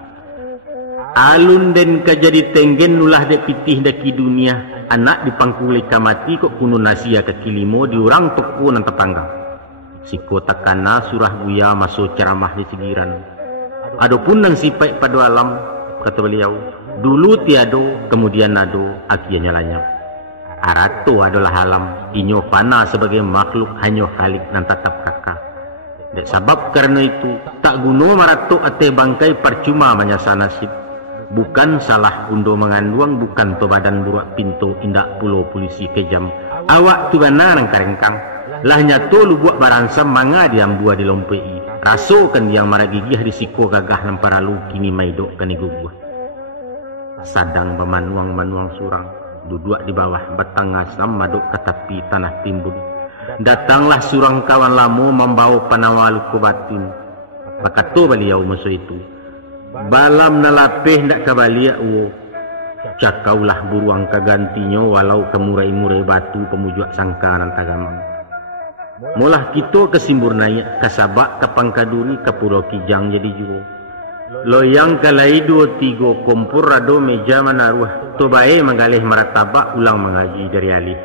Alun den kajadi tenggen nulah de pitih daki dunia. Anak dipangkuli kamati kok kuno nasia kekilimo diurang toko nan tetangga. Siko takana surah buya masuk ceramah di sigiran. Adapun nang sipai pada alam, kata beliau, dulu tiado, kemudian nado, akhirnya lanyap. Arato adalah alam, inyo fana sebagai makhluk hanya khalik nan tatap kakak. Dan sebab karena itu, tak guna marato ate bangkai percuma menyasa nasib. Bukan salah undo menganduang, bukan to badan burak pintu indak pulau polisi kejam. Awak tu benar nang karengkang. Lah nyato lu buat baransam manga diam buah di lompei. Rasokan yang maragigih risiko gagah nampara lu kini maidok kan igugua. Sadang bemanuang-manuang surang. Duduk di bawah batang asam maduk ke tepi tanah timbun. Datanglah surang kawan lamu membawa panawalu ke batin. Bakato beliau musuh itu. Balam nalapeh ndak kabaliak uo. Cakaulah buruang kagantinya walau kemurai-murai batu pemujak sangkaran tagamang. Mulah kita kesimbur naik kasabak kapangkaduri ke pulau Kijang jadi juo. Loyang kalai 2-3 kompor rado meja manaruah. Tobae menggalih maratabak ulang mengaji dari alih.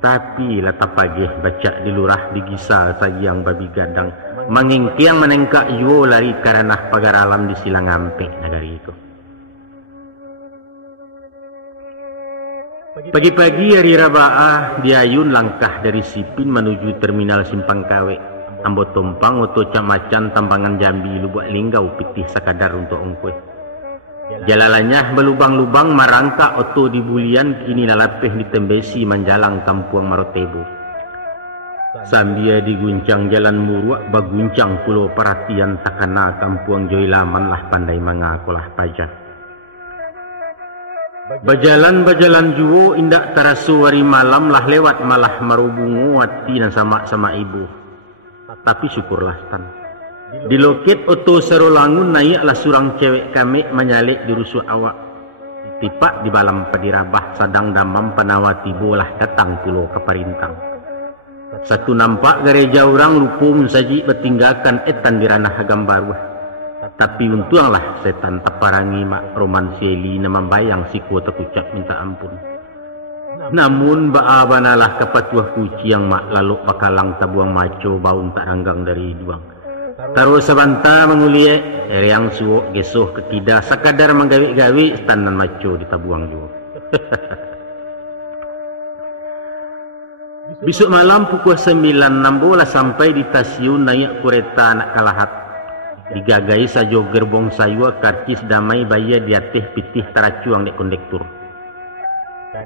Tapi lata pagih baca di lurah di gisal sayang babi gadang. Mengingkiang menengkak yuo lari karanah pagar alam di silang ampek negari itu. Pagi-pagi hari Rabaah diayun langkah dari Sipin menuju terminal Simpang Kawe. Ambo tompang oto camacan tambangan Jambi lubak linggau pitih sakadar untuk ongkwe. Jalalanya belubang-lubang marangka oto di Bulian kini nalapeh ditembesi menjalang kampuang Marotebo. Sambil diguncang jalan muruak baguncang pulau perhatian takana kampuang Joilaman lah pandai mengakolah pajak. Bajalan-bajalan juo indak terasu hari malam lah lewat malah marubungu hati dan sama ibu. Tapi syukurlah tan. Di loket oto serolangun naiklah surang cewek kami menyalik di rusuk awak. Tipak di balam padirabah sadang damam penawati bolah datang tulo ke parintang. Satu nampak gereja orang lupum saji bertinggalkan etan di ranah agam baru. Tapi untunglah setan teparangi mak roman sieli nama bayang siku tekucap minta ampun. Namun baabanalah kapatuah kuci yang mak lalu pakalang tabuang maco baung tak ranggang dari duang. Taruh sabanta mengulie yang suok gesoh ketida sakadar menggawi-gawi stanan maco di tabuang juga. Besok malam pukul 9.16 sampai di stasiun naik kereta anak kalahat. Digagai sajo gerbong sayua karcis damai baya diatih pitih teracuang dek kondektur.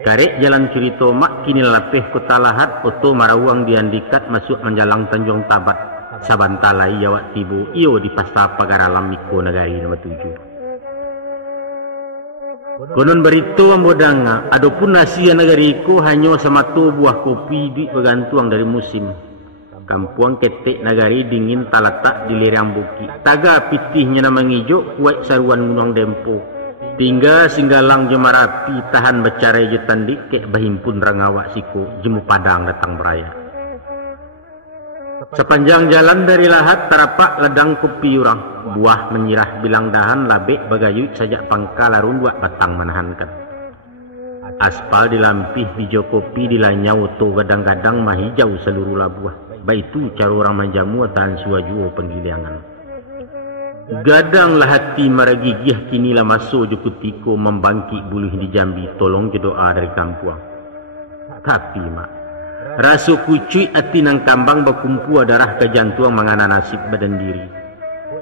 Karek jalan cerita mak kini lapeh kota lahat oto marawang diandikat masuk menjalang Tanjung Tabat. Sabantalai Jawa Tibu iyo di pasar Pagaralam Miko Negari nomor 7. Konon berito ambodanga adapun nasi negariku hanya sama tu buah kopi di bergantuang dari musim. Kampuang ketek nagari dingin talatak di lerang buki. Taga pitihnya nama ngijo kuat saruan gunung dempo. Tinggal singgalang jemarapi tahan bercarai jetan dikek bahimpun rangawak siku jemu padang datang beraya. Sepanjang jalan dari lahat terapak ledang kopi orang. Buah menyirah bilang dahan labek bagayut sajak pangkal larun buat batang menahankan. Aspal dilampih hijau kopi dilanyau to gadang-gadang mahijau seluruh labuah. Baitu cara orang manjamu tahan suajuo penggiliangan. Gadanglah hati maragigih kinilah masuk jukutiko membangkit buluh di Jambi tolong doa dari kampuang. Tapi mak rasu kucui ati nang kambang berkumpul darah ke jantuang mangana nasib badan diri.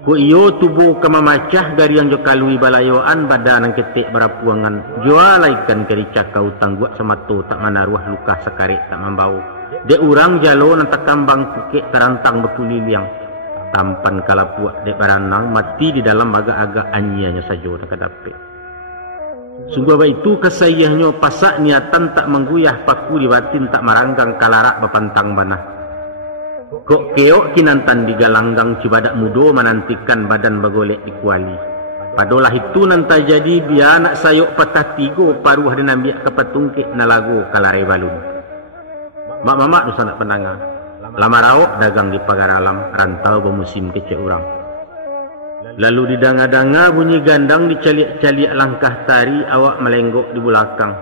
Ku iyo tubuh kemamacah gari yang jokalui balayoan badan nang ketek berapuangan. Jualaikan kerica kau tangguak sama tu tak manaruah luka sekarik tak membau. Dek urang jalo nang tak kambang pukek terantang berpuliliang. Tampan kalapuak dek baranang mati di dalam agak-agak anyianya saja nak dapat. Sungguh apa itu kesayahnya pasak niatan tak mengguyah paku di batin tak maranggang kalarak bapantang banah. Kok keok kinantan digalanggang cibadak mudo menantikan badan bagolek di kuali. Padolah itu nanti jadi biar anak sayok patah tigo paruh dan ambil kepatungkik nalago kalare balun. Mak mamak tu sanak pendangar. Lama raok dagang di pagar alam rantau bermusim kecek orang. Lalu didanga-danga bunyi gandang dicaliak-caliak langkah tari awak melenggok di belakang.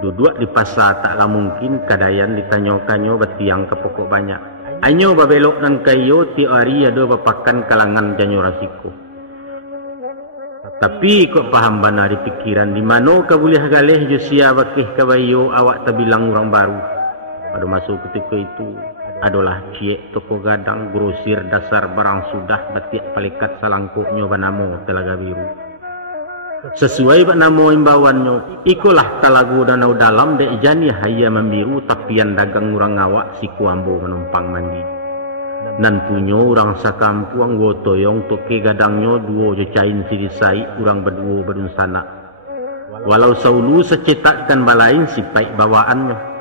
Duduk di pasar taklah mungkin kadayan ditanyo-kanyo betiang ke pokok banyak. Anyo babelok dan kayo ti hari ada bapakan kalangan janyo rasiko. Tapi kok paham bana di pikiran di mano kabulih galeh josia bakih kabayo awak tabilang orang baru. Pada masuk ketika itu adalah ciek toko gadang grosir dasar barang sudah betiak pelikat salangkuknya banamo Telaga Biru. Sesuai banamo imbauannya, ikulah talagu danau dalam dek jani haya membiru tapian dagang orang ngawak si kuambo menumpang mandi. Nan punyo orang sakampuang gotoyong toke gadangnya duo jecain sirisai orang berdua berdun sana. Walau saulu secetakkan balain si paik bawaannya.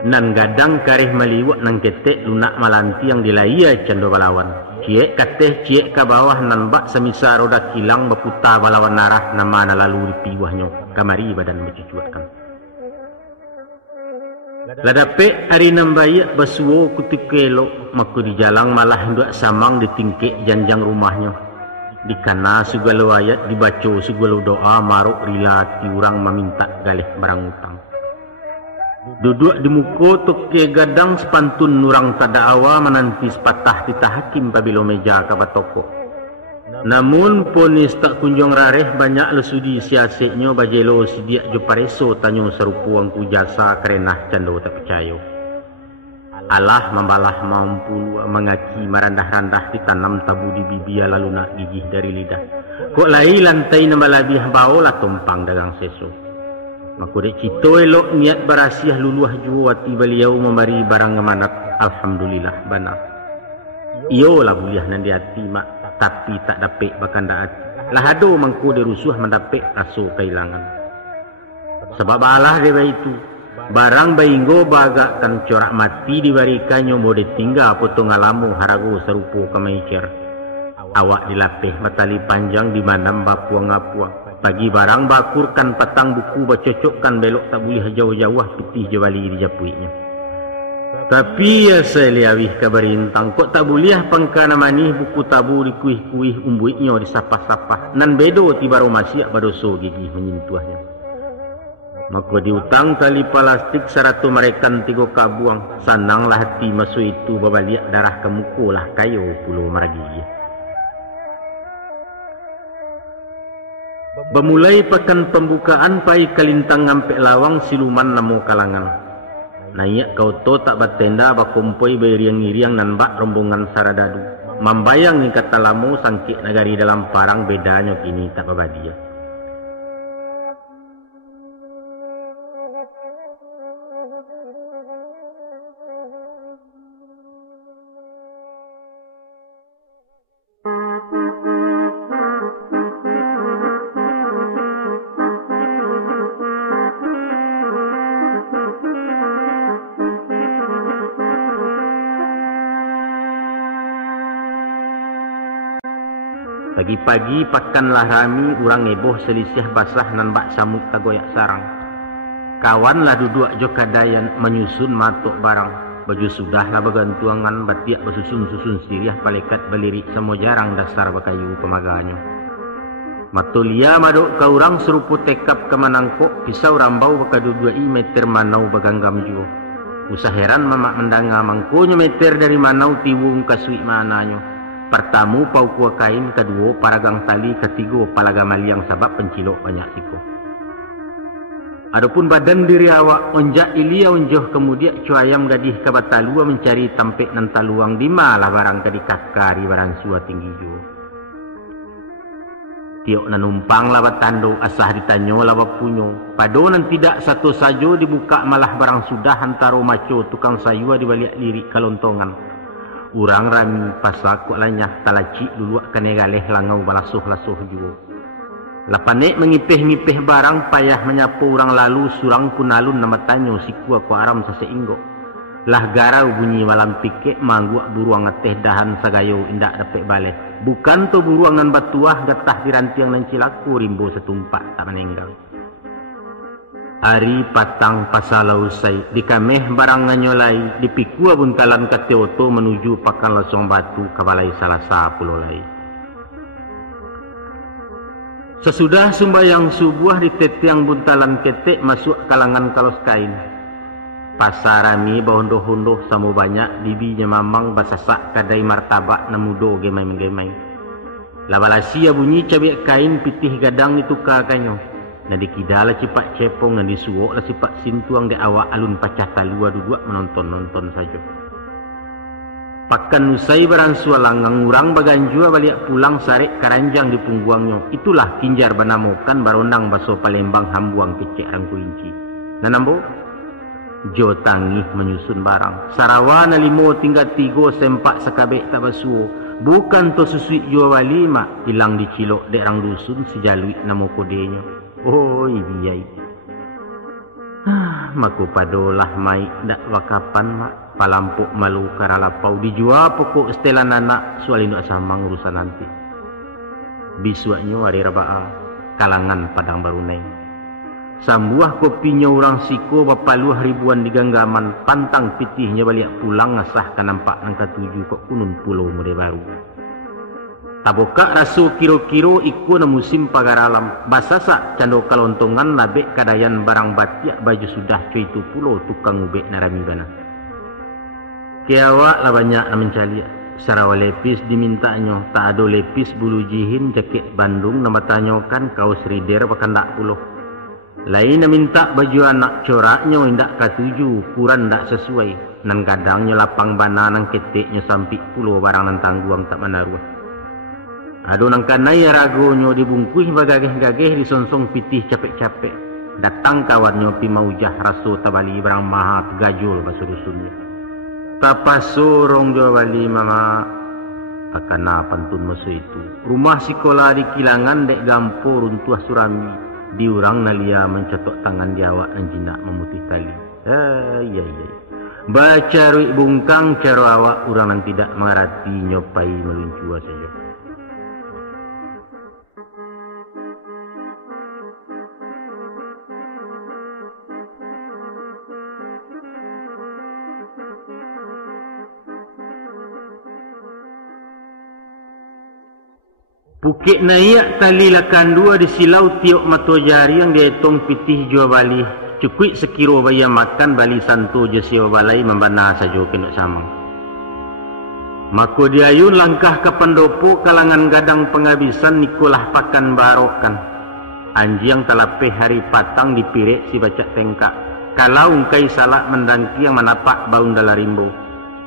Nan gadang karih maliwak nang ketek lunak malanti yang dilaya cendo balawan. Ciek kateh ciek ke bawah nan bak semisa roda kilang berputar balawan narah nama lalu di piwahnya kamari badan bercucuatkan. Ladape hari nambayak basuo kutik elok maku di jalang malah hendak samang di tingkek janjang rumahnya. Di kana segala ayat dibaca segala doa maruk rila tiurang meminta galih barang utang. Duduk di muka toke gadang sepantun nurang tada awa menanti sepatah titah hakim pabilo meja kabat toko. Namun ponis tak kunjung rareh banyak lesudi siaseknya bajelo sidiak jopareso tanyo serupu angku jasa kerenah cando tak percaya. Allah membalah mampu mengaki merandah-randah ditanam tabu di bibia lalu nak gigih dari lidah. Kok lai lantai nambalabih bau lah tumpang dagang seso. Maku dek cito elok niat berasiah luluah jua wati beliau memberi barang ngemanat. Alhamdulillah bana. Iyo lah buliah nanti hati mak. Tapi tak dapet bahkan dah hati. Lah ado mangku derusuh mendapet aso kehilangan. Sebab Allah dia itu. Barang bainggo bagakkan corak mati dibarikannya mau ditinggal potong alamu harago serupu kemaicer. Awak dilapih matali panjang di mana bapuang-apuang. Pagi barang bakurkan patang buku bacocokkan belok tak boleh jauh-jauh putih jawali di japuiknya. Tapi ya saya liawih kabarintang kok tak boleh pangkana manih buku tabu di kuih-kuih umbuiknya di sapah-sapah nan bedo tiba romasiak badoso gigi menyentuhnya. Maka diutang tali plastik saratu merekan tigo kabuang sananglah hati masuk itu babaliak darah kemukulah kayo pulau maragi. Bermulai pekan pembukaan pai kalintang ngampek lawang siluman namo kalangan. Naik kau to tak batenda bakumpoi beriang-iriang nan bak rombongan saradadu. Membayang ni kata lamu sangkit nagari dalam parang bedanya kini tak babadia. Pagi-pagi pakanlah rami urang eboh selisih basah nan bak samuk tagoyak sarang. Kawanlah duduk jo kadayan menyusun matok barang. Baju sudahlah bagantuangan batiak basusun-susun siriah palekat belirik semua jarang dasar bakayu pemaganya. Matulia madok kaurang serupu tekap ke manangkok pisau rambau bakaduduai meter manau baganggam jo. Usah heran mamak mendanga mangkonya meter dari manau tiwung kasui mananya. Pertamu pau kuah kain, kedua paragang tali, ketiga palaga maliang sabab pencilok banyak siko. Adapun badan diri awak onjak ilia onjoh kemudian cuayam gadih ke batalua mencari tampek nan taluang di malah barang kadi kakari barang sua tinggi jo. Tiok nanumpang lawat tando asah ditanyo lawat punyo. Padonan tidak satu sajo dibuka malah barang sudah antaro maco tukang sayua di balik lirik kelontongan. Urang rami pasak kok lanyah talacik luluak kanegaleh langau balasuh-lasuh juga. Lapanek mengipeh-ngipeh barang payah menyapu urang lalu surang kunalun nama tanyo sikua ko aram saseinggo. Lah garau bunyi malam pikek mangguak buruang ngeteh dahan sagayo indak dapet baleh. Bukan to buruangan batuah gatah dirantiang nan cilaku rimbo setumpak tak menenggang. Ari patang pasalau usai dikameh barang nganyolai dipikua buntalan ke Teoto menuju pakan lesong batu kabalai salasa pulau lai. Sesudah sembayang subuh di tetiang buntalan ketek masuk kalangan kalos kain. Pasarami bahondoh-hondoh samo banyak dibinya mamang basasak kadai martabak namudo gemai-gemai. Labalasia bunyi cabik kain pitih gadang ditukar kanyo. Nadi kidala cepat cepong dan disuok lah cepat sintuang de awak alun pacah talua duduk menonton-nonton saja. Pakan usai beransua langang urang baganjua balik pulang sarek karanjang di pungguangnya. Itulah kinjar banamokan barondang baso Palembang hambuang kecek rang kuinci. Nanambo jo tangih menyusun barang. Sarawana limo tinggal tigo sempak sekabek tabasuo. Bukan to susui jua wali mak hilang dicilok dek rang dusun sejalui namo kodenya. Oh iya. Maku padolah mai dak wakapan mak palampuk malu karalapau dijual pokok setelan anak soalinu asamang urusan nanti. Bisuaknya hari rabaa kalangan padang baruneng. Sambuah kopinya orang siko bapaluh ribuan di ganggaman pantang pitihnya balik pulang ngasah kan nampak nangka 7 kok kunun pulau mure baru. Taboka rasu kiro-kiro iku na musim pagar alam. Basasak cando kalontongan labek kadayan barang batiak baju sudah cuy tu pulau tukang ubek narami bana. Kiawak lah banyak na mencaliak. Sarawa lepis dimintanya. Tak ada lepis bulu jihin jaket Bandung nama tanyakan kaos rider pakandak pulau. Lain na minta baju anak coraknya indak katuju ukuran ndak sesuai. Nan kadangnya lapang bana nang keteknya sampik pulau barang nan tangguang tak menaruh. Ado nang kanai ragonyo dibungkus bagageh-gageh disonsong pitih capek-capek. Datang kawannya pi maujah raso tabali barang maha gajul basurusunnya. Tapasorong jo bali mama akana pantun masu itu. Rumah sekolah di Kilangan dek gampo runtuh surami. Diurang nalia mencetok tangan diawak nang jinak memutih tali. Iya. Baca ruik bungkang caro awak urang nang tidak mengerti nyopai meluncua saja. Pukik naiak tali lakan dua di silau tiok mato jari yang dihitung pitih jua bali. Cukui sekiro baya makan bali santo je siwa balai membana sajo kena samang. Mako diayun langkah ke pendopo kalangan gadang pengabisan nikulah pakan barokan. Anjiang telapeh hari patang dipirek si baca tengkak. Kalau ungkai salah mendangki yang menapak baun dalarimbo.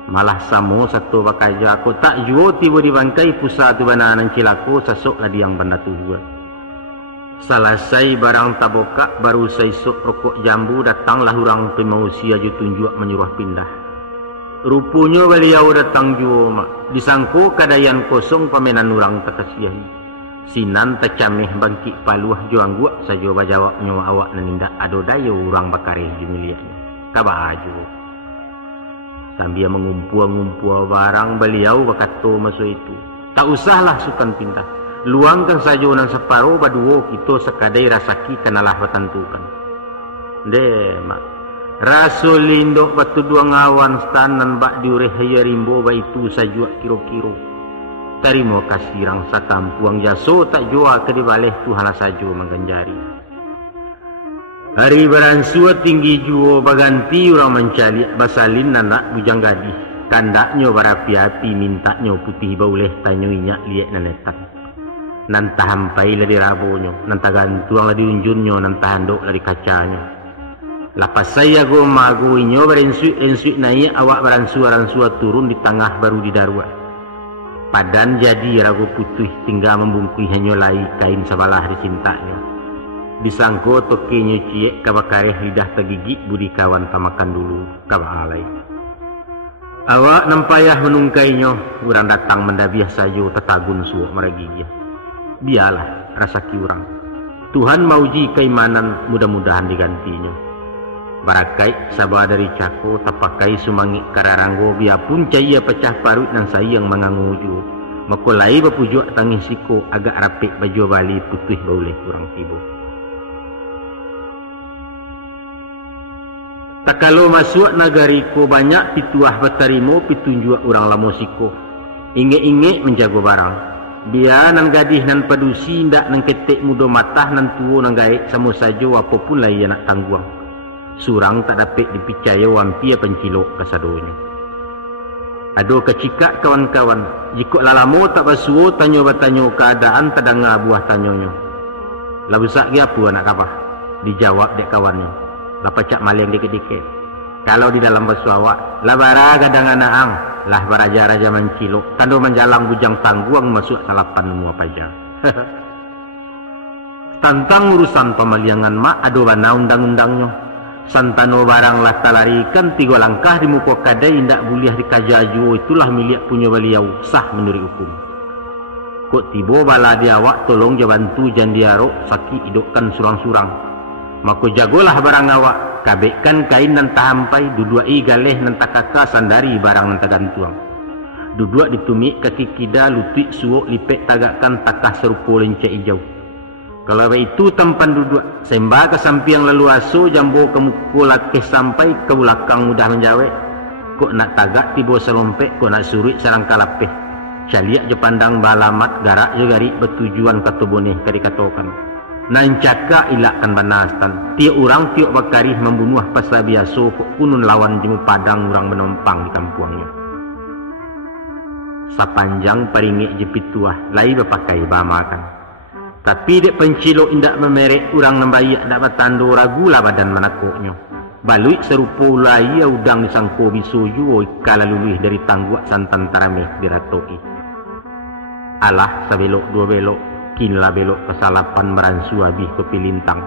Malah samo satu bakaja aku tak juo tiba di bangkai pusat tu bananan cilako sasok ladi yang benda tujuan. Salasai barang tabokak baru saisok rokok jambu datanglah orang pemausia ju tunjuk menyuruh pindah. Rupanya beliau datang juo mak disangko kadayan kosong pamenan orang tak kasihan. Sinan tercameh bangkit paluah juang gua sajo bajawak nyawa awak nanindak ado dayo orang bakare jumilianya. Kaba aju. Sambil mengumpul-ngumpul barang beliau berkata masa itu. Tak usahlah sukan pindah. Luangkan saja nan separuh baduo kita sekadai rasaki kenalah bertentukan. Mak. Rasul lindok batu dua ngawan stanan bak diureh haya rimbo baitu saja kiro-kiro. Terima kasih rang satampuang jaso tak jua ke di baleh Tuhan saja mengganjari. Hari beransua tinggi juo baganti orang mencari basalin nanak bujang gadih. Kandaknya berapi-api mintanya putih bauleh tanya inyak liat nanetan. Nantah hampai lah di rabonyo, nantah gantuang lah di unjunyo, nantah handok lah di kacanya. Lapas saya go maguinyo berensui naik awak beransua-ransua turun di tengah baru di daruat. Padan jadi ragu putih tinggal membungkui hanya lai kain sabalah di cintanya. Disangko tokinya ciek kabakareh lidah tergigit budi kawan tamakan dulu kabalai. Awak nampayah menungkainya, orang datang mendabiah sajo tetagun suok meragignya. Biarlah rasa kiurang. Tuhan mauji keimanan mudah-mudahan digantinya. Barakai sabah dari cako tapakai sumangi kararanggo biarpun cahaya pecah parut dan sayang menganguju. Makulai berpujuk tangis siko agak rapik baju bali putih bauleh kurang tibo. Tak kalau masuk nagariku banyak pituah berterima pitunjuk orang lamosiko. Inge-inge menjago barang. Biar nan gadih nan padusi ndak nan ketek muda matah nan tua nan gaek sama saja apapun lah ia nak tangguang. Surang tak dapat dipicaya wampia pencilok kasadonya. Ado kecikak kawan-kawan. Jika lalamo tak basuo tanyo keadaan tadanga buah tanyonyo. Labusak dia apa anak kapah? Dijawab dek kawannya. Lapacak maleng dikit-dikit. Kalau di dalam bersuawak, labara gadang anaang, lah baraja-raja mencilok, tando menjalang bujang tangguang masuk salapan semua pajang. Tantang urusan pemaliangan mak ado bana undang-undangnya. Santano barang lah talarikan 3 langkah di muka kadai indak buliah dikajaju itulah milik punya beliau sah menurut hukum. Kok tibo bala diawak tolong jabantu jandiaro sakit idokkan surang-surang. Maka jagolah barang awak, kabekkan kain nan tahampai, dudua i galeh nan takaka sandari barang nan tagantuang. Dudua ditumik kaki kida lutik suok lipek tagakkan takah serupo lencek hijau. Kalau itu tempan dudua, sembah ke samping lalu aso jambo ke mukul lakeh sampai ke belakang mudah menjawab. Kok nak tagak tibo selompek, kok nak suruh sarang kalapeh. Caliak je pandang balamat garak je garik bertujuan kata boneh kadikatokan. Nancaka ilakkan banastan. Tiap orang tiap bakarih membunuh pasal biasa kok kunun lawan jemu padang orang menompang di kampuangnya. Sapanjang paringik jepit tuah lai berpakai bamakan. Tapi dek pencilok indak memerek orang nambayak dak bertando ragu lah badan menakoknya. Baluik serupa ulai udang disangko bisuju kala luluih dari tangguak santan tarameh diratoi. Alah sabelok dua belok. Kinlah belok kesalapan meransu habis kopi lintang.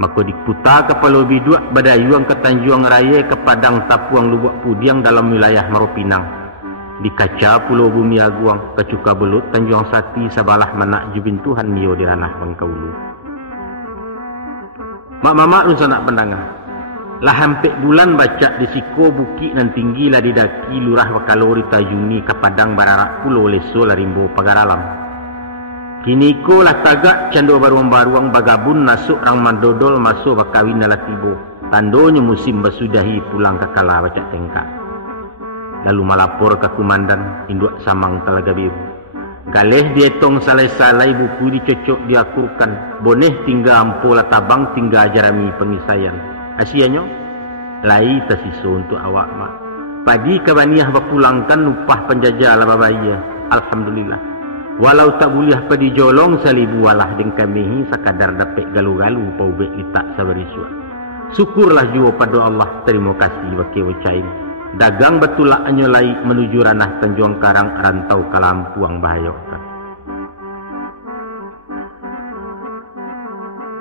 Maka diputar kepala biduk badayuang ke Tanjuang Raya ke Padang Tapuang Lubuk Pudiang dalam wilayah Maropinang. Di kaca Pulau Bumi Aguang ke Cuka Belut Tanjuang Sati sabalah menak jubin Tuhan Mio di ranah Bangkaulu. Mak mamak nun sanak pendangar. Lah hampir bulan baca di siko bukit nan tinggi lah didaki lurah Wakalori Tajuni ke Padang Bararak Pulau Leso Larimbo Pagaralam. Kini ko lah tagak cando baruang-baruang bagabun nasuk rang mandodol masuk bakawin nala tibo. Tandonya musim bersudahi pulang ke kala baca tengkak. Lalu malapor ke kumandan induk samang Telaga Biru. Galeh dietong salai-salai buku dicocok diakurkan. Boneh tinggal ampola tabang tinggal jarami pengisayan. Asianyo lai tasiso untuk awak mak. Pagi kabaniah bapulangkan upah penjajah lah babaya. Alhamdulillah. Walau tak boleh padi jolong salibu walah deng kami sakadar dapat galu-galu paubek litak sabarisua. Syukurlah jua pada Allah. Terima kasih wakil wacain. Dagang betulak anyolai menuju ranah Tanjung Karang rantau ke Lampuang bahayakan.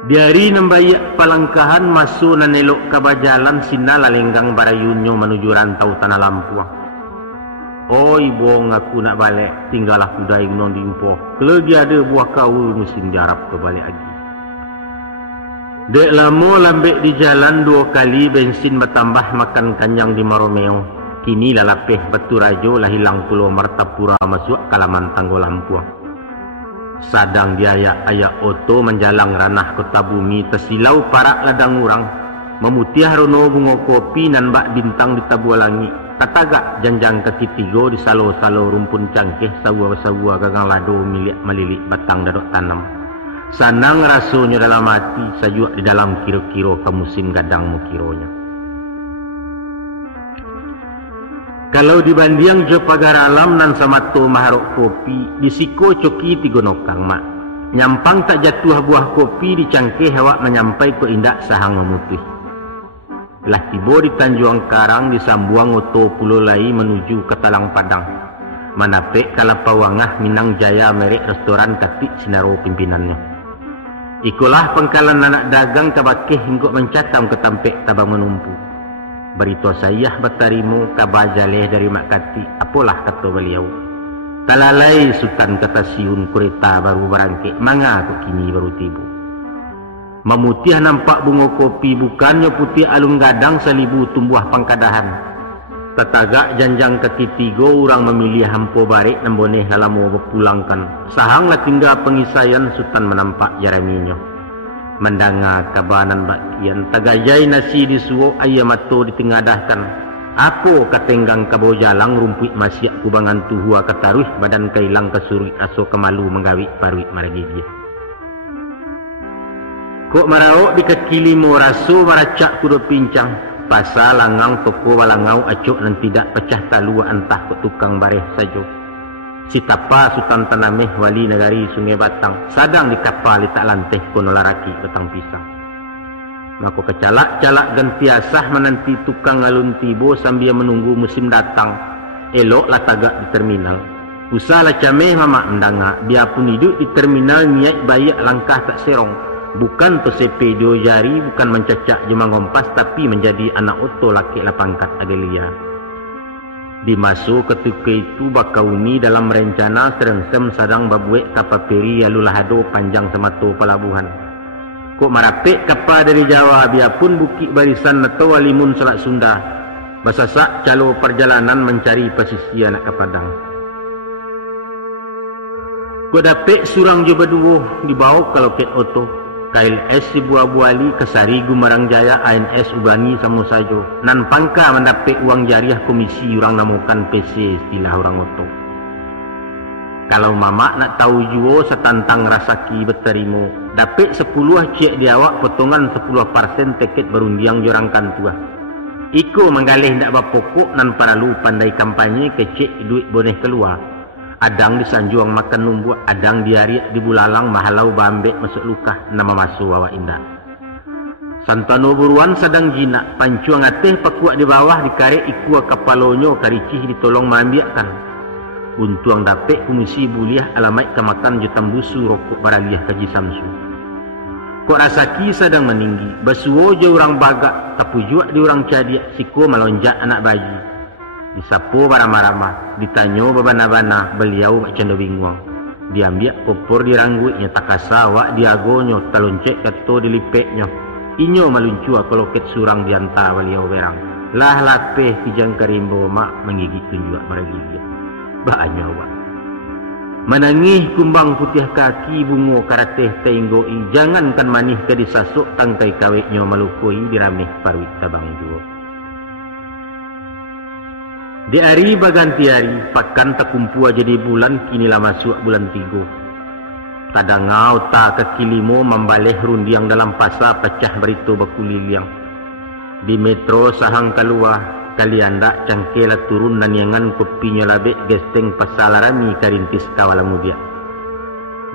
Diari nembayak palangkahan masuk nanelok kabajalan sinala lenggang barayunyo menuju rantau tanah Lampuang. Oi bong aku nak balik, tinggal aku daing non dimpoh. Kalau dia ada buah kaul musim diharap ke balik lagi. Dek lama lambek di jalan 2 kali bensin bertambah makan kanyang di Maromeo. Kini lalapeh batu rajo lah hilang pulau Martapura masuk kalaman Tanggul Lampuang. Sadang dia ayak oto menjalang ranah kota bumi tersilau parak ladang urang. Memutiah rono bunga kopi nan bak bintang di tabua langit. Katagak janjang kaki 3 di salo-salo rumpun cangkeh sawa-sawa gagang lado milik malilik batang dadok tanam. Sanang rasanya dalam hati sajuk di dalam kiro-kiro ke musim gadang mukironya. Kalau dibanding jo pagar alam nan samato maharok kopi disiko coki 3 nokang mak. Nyampang tak jatuh buah kopi di cangkeh awak menyampai ke indak sahang memutih. Lah tiba di Tanjung Karang disambuang oto pulau lai menuju ke Talang Padang. Manapek kalapawangah Minang Jaya merek restoran katik sinaro pimpinannya. Ikulah pengkalan anak dagang kabakeh hingga mencatam ke tampek tabang menumpu. Berito sayah batarimu kabajaleh dari mak kati, apalah kata beliau. Talalai sultan kata siun kereta baru berangkik, manga aku kini baru tiba. Memutih nampak bunga kopi bukannya putih alun gadang salibu tumbuh pangkadahan. Tetagak janjang kaki 3 orang memilih hampo barik namboneh halamu berpulangkan. Sahanglah tinggal pengisayan sultan menampak jaraminya. Mendanga kabanan bakian tagajai nasi disuo ayam mato ditengadahkan. Apa katenggang kabau jalang rumput masyak kubangan tuhua kataruh badan kailang kesuri aso kemalu menggawik paruit maragi dia. Kok maraok di kaki 5 raso maracak kudo pincang. Pasal langang toko walangau acok dan tidak pecah talua entah ke tukang bareh sajo. Si tapa Sultan Tanameh wali negari Sungai Batang sadang di kapal tak lanteh kono laraki petang pisang. Maka kecalak-calak gantiasah menanti tukang alun tibo sambil menunggu musim datang. Elok lah tagak di terminal. Usahalah cameh mamak mendanga biarpun hidup di terminal niat bayak langkah tak serong. Bukan tersepedo jari, bukan mencacak jemang ngompas, tapi menjadi anak oto laki lapangkat agelia. Dimasuk ketika itu bakauni dalam rencana serengsem sadang babuek kapal peri alulahado panjang semato pelabuhan. Kok marapek kapal dari Jawa, biarpun bukit barisan atau walimun Selat Sunda. Basasak calo perjalanan mencari posisi anak ke Padang. Kok dapet surang jo berdua dibawa ke loket oto. KLS Sibuah Buali, Kesari Gumarang Jaya, ANS Ubani sama sajo. Nan pangka mendapat uang jariah komisi orang namukan PC istilah orang oto. Kalau mamak nak tahu juo setantang rasaki berterima, dapat 10 cek di awak potongan 10% tiket berundiang jorangkan tua. Iko menggalih ndak bapokok nan paralu pandai kampanye kecek duit boneh keluar. Adang di Sanjuang makan numbuh, adang diariak di Bulalang mahalau bambek masuk luka nama masuk awak indah. Santano buruan sedang jinak, pancuang ateh pakuak di bawah dikarek ikua kapalonyo karicih ditolong mambiakkan. Untuang dapet komisi buliah alamai kemakan jutam busu rokok baraliah kaji samsu. Kok rasaki sedang meninggi, basuo je orang bagak, tapu juak di orang cadiak, siko melonjak anak bayi. Disapu baramah-ramah, ditanyo babana-bana, beliau cendo bingung. Diambil kopor dirangguiknya takasawa diagonyo taluncek kato dilipeknya. Inyo maluncua koloket surang dianta beliau berang. Lah lapeh kijang karimbo mak menggigit tunjuk maragigit. Baanya awak. Menangih kumbang putih kaki bungo karateh tenggoi. Jangankan manih ke disasuk tangkai kaweknya malukoi dirameh paruit tabang juo. Di hari baganti hari, pakan takumpu jadi bulan, kinilah masuk bulan 3. Tadangau tak kekilimo membaleh rundiang dalam pasar pecah berito bakuliliang. Di metro sahang keluar, kalianda cangkela turun naniangan kopinya labek gesteng pasalarami karintis kawalang mudia.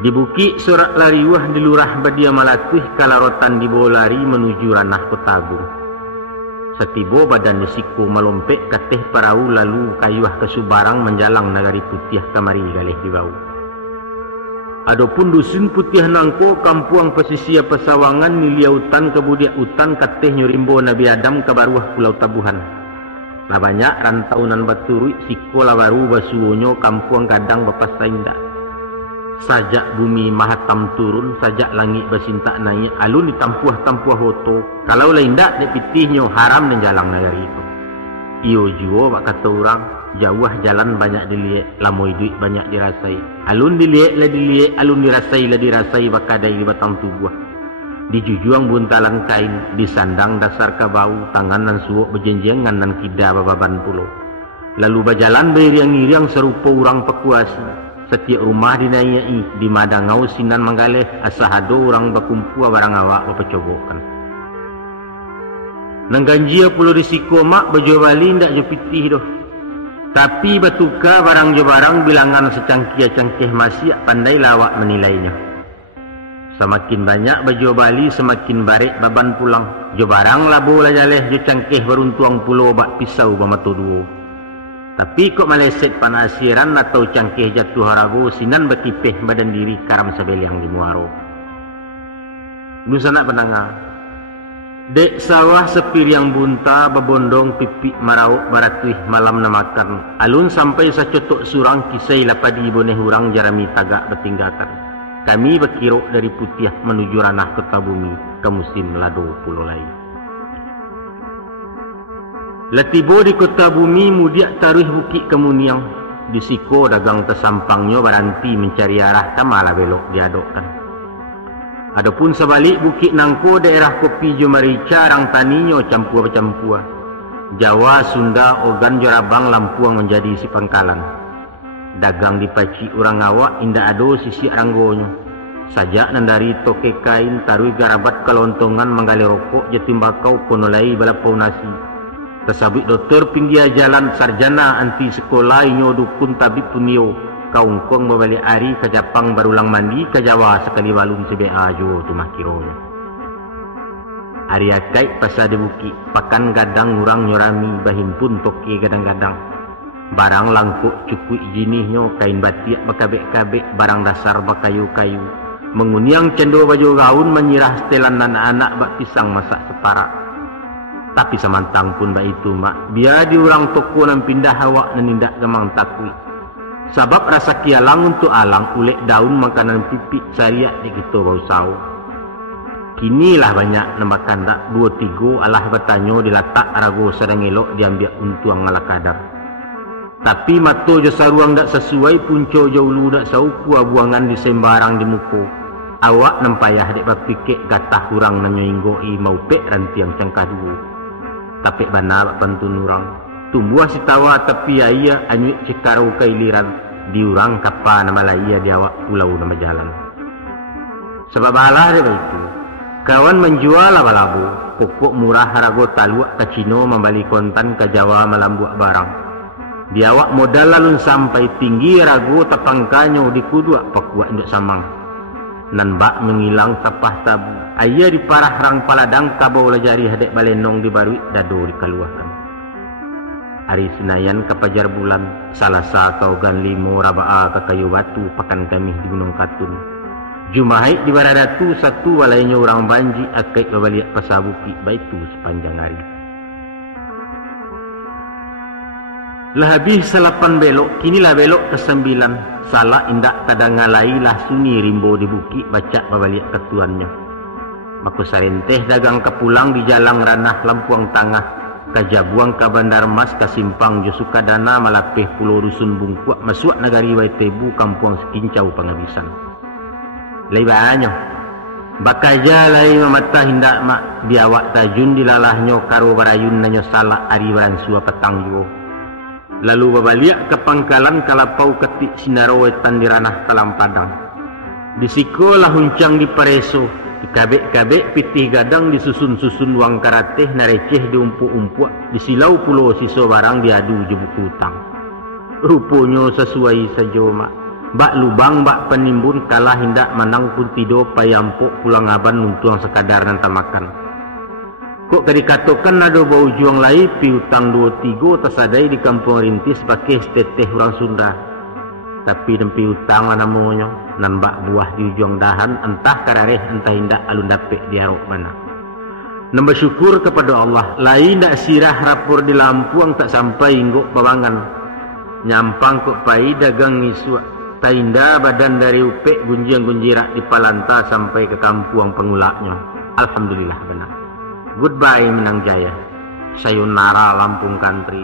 Di bukit sorak lariwah di lurah badia malatuih kalarotan di bolari menuju ranah Kota Agung. Setibo badan nisiko melompek kateh parau lalu kayuah ke Subarang menjalang nagari putih kamari galih di bau. Adapun dusun putih nangko kampuang pesisir pesawangan miliautan kebudiak utan kateh nyurimbo Nabi Adam ke baruah Pulau Tabuhan. Lah banyak rantaunan baturui siko la baru basuonyo kampuang kadang bapasainda. Sajak bumi mahatam turun, sajak langit bersintak naik, alun ditampuah-tampuah hoto. Kalau lain dak dipitihnya haram dan jalan negeri itu. Iyo juo bak kata orang, jauh jalan banyak dilihat, lamoi duit banyak dirasai. Alun dilihat lah dilihat, alun dirasai bakadai di batang tubuh. Di jujuang buntalan kain, di sandang dasar kabau, tangan dan suok berjenjengan dan kida bababan pulau. Lalu berjalan beriang-iriang serupa orang pekuasi. Setiap rumah dinayai, di madangau sinan manggaleh, asahado orang bakumpua barang awak bapacobokan. Nangganjia pulau risiko mak bejo bali ndak jo pitih doh. Tapi batuka barang jo barang bilangan secangkih-cangkih masih pandai lawak menilainya. Semakin banyak bejo bali semakin barek baban pulang. Jo barang labo lajaleh jo cangkih beruntuang pulau bak pisau bamato duo. Tapi kok maleset panasiran atau cangkih jatuh harago sinan bekipeh badan diri karam sebeliang di muaro. Nusana penanga. Dek sawah sepiriang bunta babondong pipik marau baratuih malam namakan. Alun sampai sacotok surang kisai lapadi boneh hurang jarami tagak bertinggakan. Kami berkirok dari Putiah menuju ranah Kota Bumi ke musim lado pulau lain. Latibo di Kota Bumi mudiak taruh bukit kemuniang. Di siko dagang tersampangnya baranti mencari arah tamala belok diadokkan. Adapun sebalik bukit nangko daerah kopi Jomarica rang taninyo campur-campur. Jawa, Sunda, Ogan, Jorabang, Lampuang menjadi si pangkalan. Dagang dipaci orang awak indah ado sisi ranggonyo. Sajak nandari toke kain taruh garabat kelontongan menggali rokok jatimbakau ponolai balapau nasi. Tersabit doktor pinggir jalan sarjana anti sekolah inyo dukun tabib punio kaungkong membalik hari ke Japang barulang mandi ke Jawa sekali balun CBA jo tu makironya. Hari akai pasal di bukit pakan gadang ngurang nyorami bahimpun toke gadang-gadang. Barang langkuk cukui jinihnya kain batik bakabek-kabek barang dasar bakayu-kayu. Menguniang cendol baju gaun menyirah setelan anak-anak bak pisang masak separak. Tapi samantang pun baik itu mak, biar diurang toko dan pindah awak dan nindak gemang takui. Sebab rasa kialang untuk alang ulek daun makanan pipik syariat di kita bau sau. Kinilah banyak nambah kandak 2-3 alah bertanya dilatak rago sedang elok diambil untuang ala kadar. Tapi mato jo saruang dak sesuai punco jo ulu dak sauku buangan di sembarang di muko. Awak nempayah dek bapikek gatah kurang nanyoinggoi mau pek rantiang cangkah dua. Tapi benar pantun orang tumbuh si tawa tapi ia anyuk cikarau kailiran diurang kapa nama laia di awak pulau nama jalan. Sebab alah dia itu kawan menjual labu-labu pokok murah harago taluak ke Cino membali kontan ke Jawa melambuak barang. Di awak modal lalu sampai tinggi rago tapangkanyo di kuduak pakuak nduk samang. Nan bak mengilang tapah tabu. Ayah di parah rang paladang kabau lajari hadek balenong di baruik dado dikeluarkan. Hari Senayan ke Pajar Bulan, Salasa Kaugan Limo Rabaa ke Kayu Batu pakan kami di Gunung Katun. Jumahit di Baradatu satu walainya orang banji akik babaliak pasabuki baitu sepanjang hari. Lah habis 8 belok, kinilah belok ke 9. Salah indak kadang ngalai lah sunyi rimbo di bukit baca babaliak ketuannya. Maku sarenteh dagang kepulang di jalan ranah Lampuang Tangah. Kajabuang ke Bandar Mas ke Simpang Josuka Dana malapeh pulau Rusun Bungkuak masuak nagari Waitebu kampuang Sekincau Pangabisan. Lai banyak. Bakaja lai mamata hindak mak biawak tajun dilalahnya karo barayun nanyo salah ari baransua petang juo. Lalu babaliak ke pangkalan kalapau ketik sinarowetan di ranah talang padang. Di sikolah huncang di pareso, di kabek-kabek pitih gadang disusun-susun wang karateh nareceh di umpu-umpu, di silau pulau siso barang diadu je buku utang. Ruponya sesuai saja mak. Bak lubang bak penimbun kalah hindak manang pun tido payampuk pulang aban nuntuang sekadar nanti makan. Kok dikatakan ada bau juang lai piutang 2-3 tersadai di kampung rintis pakai seteteh orang Sunda. Tapi dan piutang mana maunya nambak buah di juang dahan entah karareh entah indak alun dapet diarok mana. Nambah syukur kepada Allah lain ndak sirah rapor di Lampung tak sampai ingguk babangan. Nyampang kok pai dagang ngisua tainda badan dari upek gunjiang-gunjirak di Palanta sampai ke kampung pengulaknya. Alhamdulillah benar. Goodbye Minang Jaya. Sayonara Lampung Country.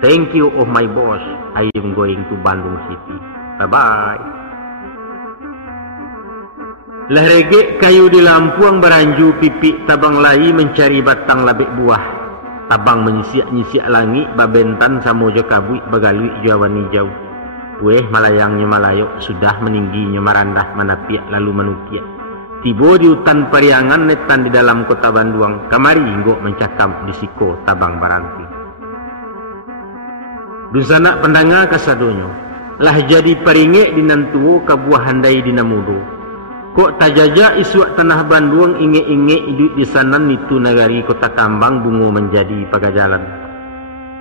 Thank you oh my boss. I am going to Bandung City. Bye bye. Lah regek kayu di Lampung beranju pipi tabang lai mencari batang labek buah. Tabang menyisiak-nyisiak langit babentan samojo kabui bagalui jawan hijau. Pueh malayangnya malayok sudah meningginya marandah manapiak lalu manukiak. Tibo di hutan Pariangan netan di dalam kota Bandung. Kamari inggok mencakam di siko tabang baranti. Dusana pendanga kasadonyo. Lah jadi paringek dinantuo kabuah handai dinamudo. Kok tajaja isuak tanah Bandung inge-inge hidup di sana nitu nagari kota Kambang bungo menjadi pagajalan.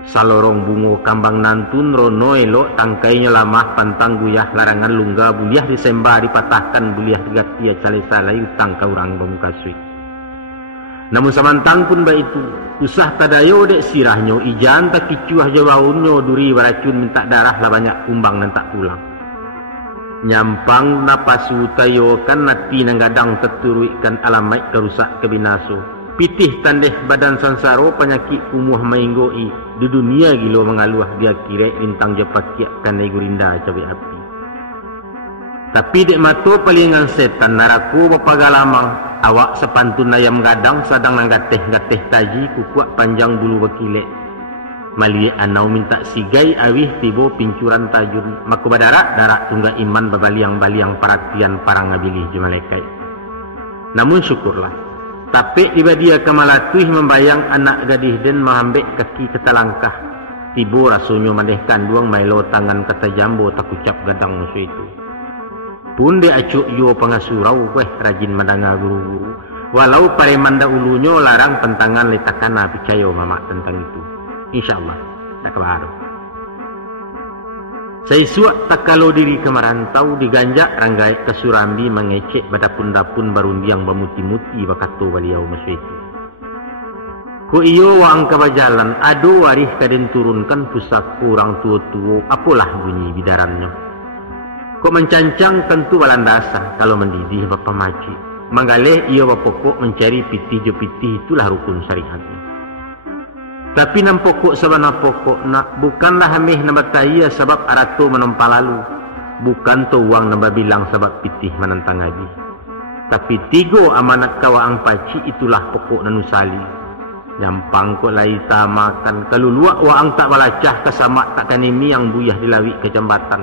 Salorong bungo kambang nantun rono elok tangkainya lamah pantang guyah larangan lungga buliah disembah dipatahkan buliah digatia cale-salai utang ka urang bamukasui. Namun samantang pun baik itu usah tadayo dek sirahnyo ijan tak kicuah jawaunyo duri baracun minta darah lah banyak kumbang dan tak pulang. Nyampang napasu tayo kan nati nang gadang teturuikan alamai kerusak kebinaso. Pitih tandeh badan sansaro penyakit umuh mainggoi di dunia gilo mengaluah dia kira bintang jepat kiak kanai gurinda cabai api. Tapi dek mato palingan setan narako bapagalamang awak sepantun ayam gadang sadang nanggateh-gateh taji kukuak panjang bulu bekilek. Mali anau minta sigai awih tibo pincuran tajun maku badarak darak tungga iman babaliang-baliang perhatian parang ngabilih jumalaikai. Namun syukurlah. Tapi tiba dia kemalatui membayang anak gadis dan mahambek kaki kata langkah. Tibo rasunyo mandehkan duang mailo tangan kata jambo tak ucap gadang musuh itu. Pun dia acuk yo pengasurau rajin mandanga guru-guru. Walau pareman dahulunya larang pentangan letakana percaya mama tentang itu. InsyaAllah tak kebaharu. Saya suak tak kalau diri ke merantau diganjak ranggai ke Surambi mengecek badapun-dapun barundiang bamuti-muti bakato baliau masu itu. Ku iyo wang kabajalan ado warih kaden turunkan pusat kurang tua-tua apalah bunyi bidarannya. Kok mencancang tentu balandasa kalau mendidih bapa maci. Manggaleh iyo bapokok mencari pitih jo pitih itulah rukun syariatnya. Tapi nam pokok sabana pokok nak bukanlah hamih nambah taya sebab arato menompa lalu. Bukan tu uang nambah bilang sebab pitih menentang lagi. Tapi tigo amanat kawaang paci itulah pokok nanusali. Nyampang kok laita makan. Kalau luak waang tak balacah kesamak tak kanimi yang buyah dilawi ke jambatan.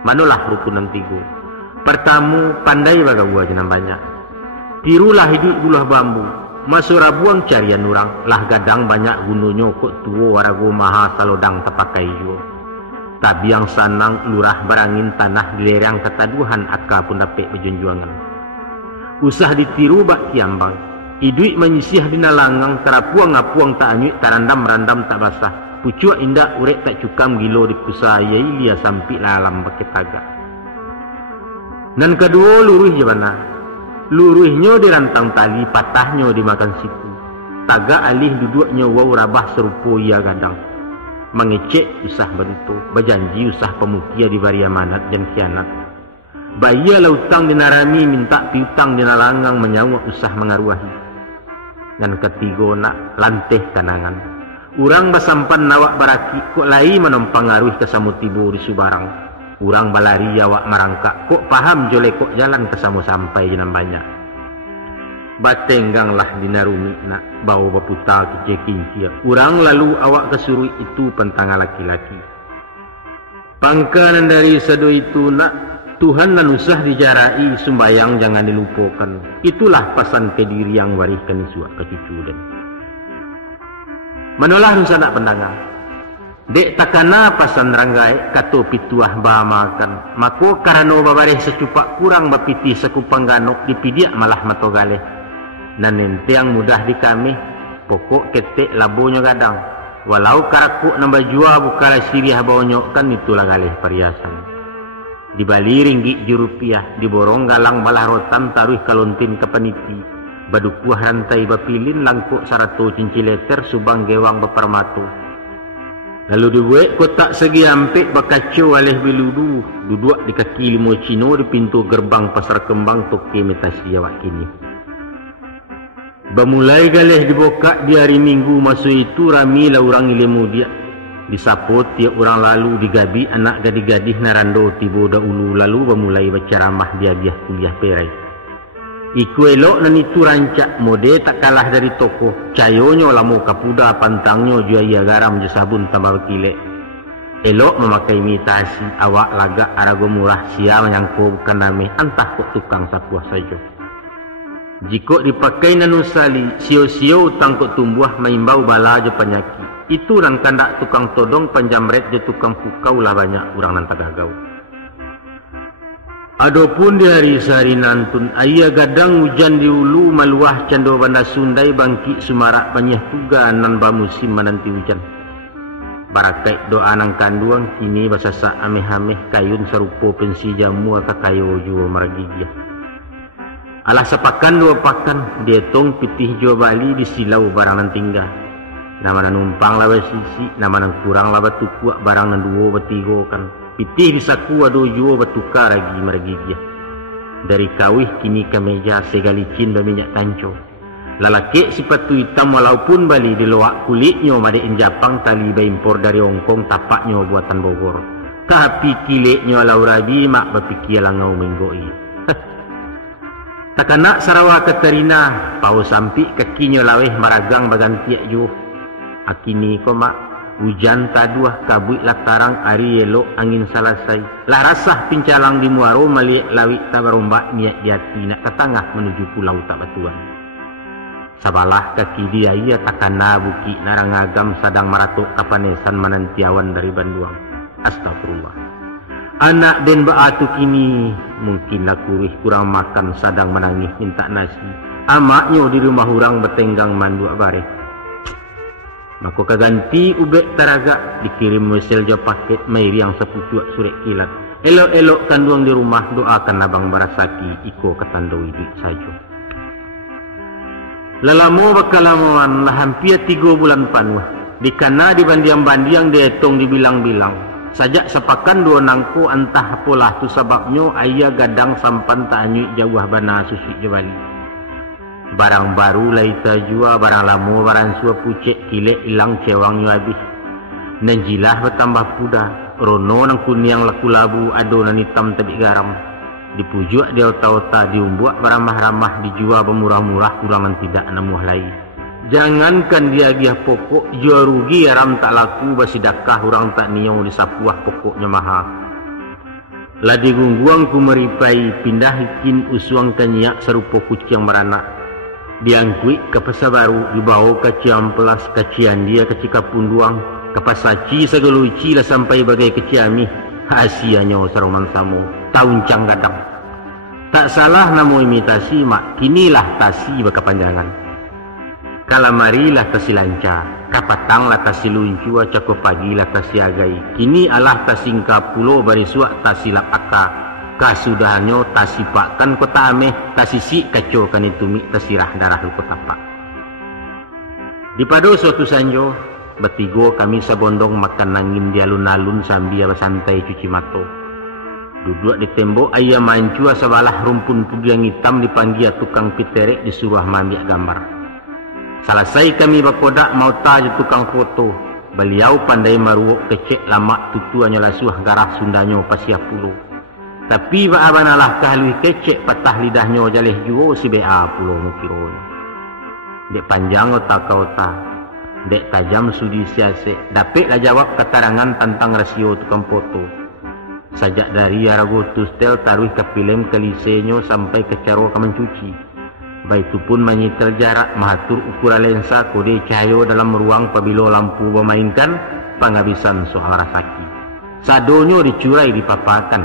Manulah rukunan tigo. Pertamu pandai bagawa jenam banyak. Tirulah hidup bulah bambu. Masuk rabuang carian orang lah gadang banyak gununyo kok tuo warago maha salodang tapakai jo. Tabiang sanang lurah barangin tanah dilerang ketaduhan akka pun dapat berjunjuangan. Usah ditiru bak kiambang. Iduit menyisih dina langang terapuang ngapuang tak anyut tarandam-randam tak basah. Pucuk indah urek tak cukam gilo di kusayai lia sampai lalam pakai tagak. Dan kedua luruh je mana. Luruhnya dirantang tali, patahnya dimakan siku. Tagak alih duduknya wau rabah serupo ia gadang. Mengecek usah bentuk, berjanji usah pemukia di baria manat dan kianat. Baya lautang dinarami minta piutang dinalangang menyawak usah mengaruahi. Dan ketiga nak lanteh kanangan. Urang basampan nawak baraki kok lai menompang ngaruh ke samutibo di Subarang. Urang balari awak marangkak kok paham jole kok jalan ke samu sampai jenam banyak. Batenggang lah dinarumi nak bau baputa kece kincia. Urang lalu awak kesurui itu pentanga laki-laki. Pangkanan dari sadu itu nak Tuhan nan usah dijarai, sembayang jangan dilupakan. Itulah pasan ke diri yang wariskan suak ke cucu dan. Manolah nusa nak pendangang. Dek takana pasan ranggai kato pituah bahamakan. Mako karano babareh secupak kurang bapiti sekupang ganok dipidiak malah matogale. Nanen tiang mudah di kami pokok ketek labonya gadang. Walau karakuk nambah jua bukala siriah bawanyok kan itulah galeh perhiasan. Di bali ringgit ju rupiah, diborong galang balah rotan taruh kalontin ke peniti. Badukuah rantai bapilin langkuk sarato cincileter subang gewang bapermatu. Lalu dibuat kotak segi ampek bakacu aleh biludu. Duduk di kaki limo cino di pintu gerbang pasar kembang toke metasi awak kini. Bamulai galeh dibuka di hari minggu masuk itu rami lah orang ilmu dia. Disapot tiap orang lalu digabi anak gadis-gadis narando tibo dahulu lalu bamulai baca ramah dia kuliah perai. Iku elok nan itu rancak mode tak kalah dari toko. Cayonyo lamu kapuda pantangnya juaya garam je sabun tambah kilek. Elok memakai imitasi awak lagak arago murah sia menyangko bukan name antah kok tukang sapuah saja. Jika dipakai nanusali sio-sio tangkut tumbuh maimbau bala je penyakit. Itu nan kandak tukang todong panjamret je tukang pukau lah banyak orang nan tagagau. Adapun di hari sehari nantun ayah gadang hujan di ulu maluah cando banda Sundai bangki sumarak banyak tuga nan ba musim menanti hujan. Barakai doa nang kanduang kini basasa ameh-ameh kayun serupo pensi jamu kakayo jua maragigya. Alah sepakan dua pakan dietong pitih jua Bali di silau barang nan tinggal. Nama nan numpang lawa sisi, nama nan kurang lawa tukuk barang nan duo betigo kan. Pitih di saku ado jua batukar lagi maragigya. Dari kawih kini ke meja segalicin berminyak tanco. Lalaki sepatu hitam walaupun Bali di loak kulitnya madein Japang tali impor dari Hongkong tapaknya buatan Bogor. Tapi kileknya laurabi mak berpikir langau menggoi. Takana Sarawak Katarina pau sampi kakinya laweh maragang bagantiak jo. Akini ko mak hujan taduah kabuik latarang ari elok angin salasai. Lah rasah pincalang di muaro maliak lawik tabarombak niat jati nak ke tengah menuju pulau tak batuan. Sabalah kaki dia ia takana buki narangagam sadang maratuk kapanesan manantiawan dari Banduang. Astagfirullah. Anak den baatu kini mungkin lakurih kurang makan sadang menangis minta nasi. Amaknya di rumah orang bertenggang manduk bareh. Maka kaganti ubek taraga dikirim mesel jo paket mairi yang sepucuk surek kilat. Elok-elok kanduang di rumah doakan abang barasaki iko ketandoi duit saja. Lelamo bakalamuan lah hampir 3 bulan panuh. Dikana di bandiang-bandiang dietong dibilang-bilang. Sajak sepakan 2 nangko entah apalah tu sebabnya ayah gadang sampan tak anyuk jauh bana susi jawali. Barang baru lah ita jua, barang lama barang sua pucek kilek hilang cewangnya habis. Nanjilah bertambah puda, rono nang kuniang laku labu ado nan hitam tabik garam. Dipujuk dia otak-otak diumbuak beramah-ramah dijual bermurah-murah kurangan tidak namuh lagi. Jangankan dia giah pokok jual rugi aram tak laku basidakah orang tak niau disapuah pokoknya mahal. Lah digungguang ku meripai pindah hikin usuang kanyak serupa kucing beranak. Diangkui ke pasar baru dibawa ke Ciampelas ke Ciandia ke Cikapunduang ke Pasaci segeluci lah sampai bagai ke Ciamih. Hasianya seroman samu tauncang gadang. Tak salah namo imitasi mak kinilah tasi bakapanjangan. Kalamarilah tasi lancar, kapatanglah tasi luncua, cakap pagilah tasi agai. Kini alah tasingka pulo barisuak tasi lapaka. Kasudahannya tasi pakkan kota ameh, tasi si kacau kan itu mi tasirah darah kota pak. Di padu suatu sanjo, bertigo kami sebondong makan nangin di alun-alun sambil bersantai cuci mato. Duduk di tembok ayah mancua sebalah rumpun pudiang hitam dipanggil tukang piterek disuruh mambiak gambar. Selesai kami berkodak mau taj tukang foto. Beliau pandai maruok kecek lama tutuannya lasuah garah Sundanya pasiah pulau. Tapi baabanalah kahlui kecek patah lidahnya jaleh juo si bea pulau mukiron. Dek panjang otak-otak, dek tajam sudi siasek. Dapatlah jawab keterangan tentang rasio tukang foto. sajak dari Aragotus tel taruh ke film ke lisenyo sampai ke caro ke mencuci. Baik itu pun menyitel jarak, mengatur ukuran lensa, kode cahaya dalam ruang pabilo lampu memainkan penghabisan soal rasaki. Sadonyo dicurai dipapakan,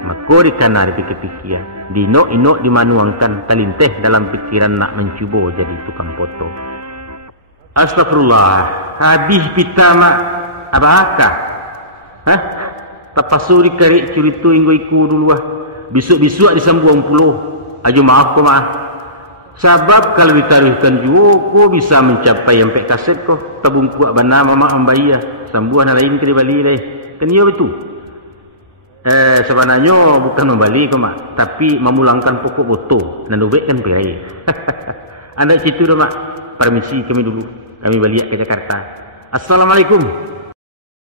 mako dikana dipikir-pikir, dino-ino dimanuangkan, talinteh dalam pikiran nak mencuba jadi tukang foto. Astagfirullah, habis pita mak, abahakah? Hah? Tapasuri kari cerita inggo iku dulu ah. Besok-besok disambuang puluh. Ajo maaf ko maaf. Sebab kalau ditaruhkan juga, ko bisa mencapai sampai kaset ko. Tabung kuat bana mama ambaya. Sambuan lain ke Bali leh. Kan iya betul. Sebenarnya bukan membali ko mak, tapi memulangkan pokok foto dan dobek kan perai. Anda situ dah mak. Permisi kami dulu. Kami balik ke Jakarta. Assalamualaikum.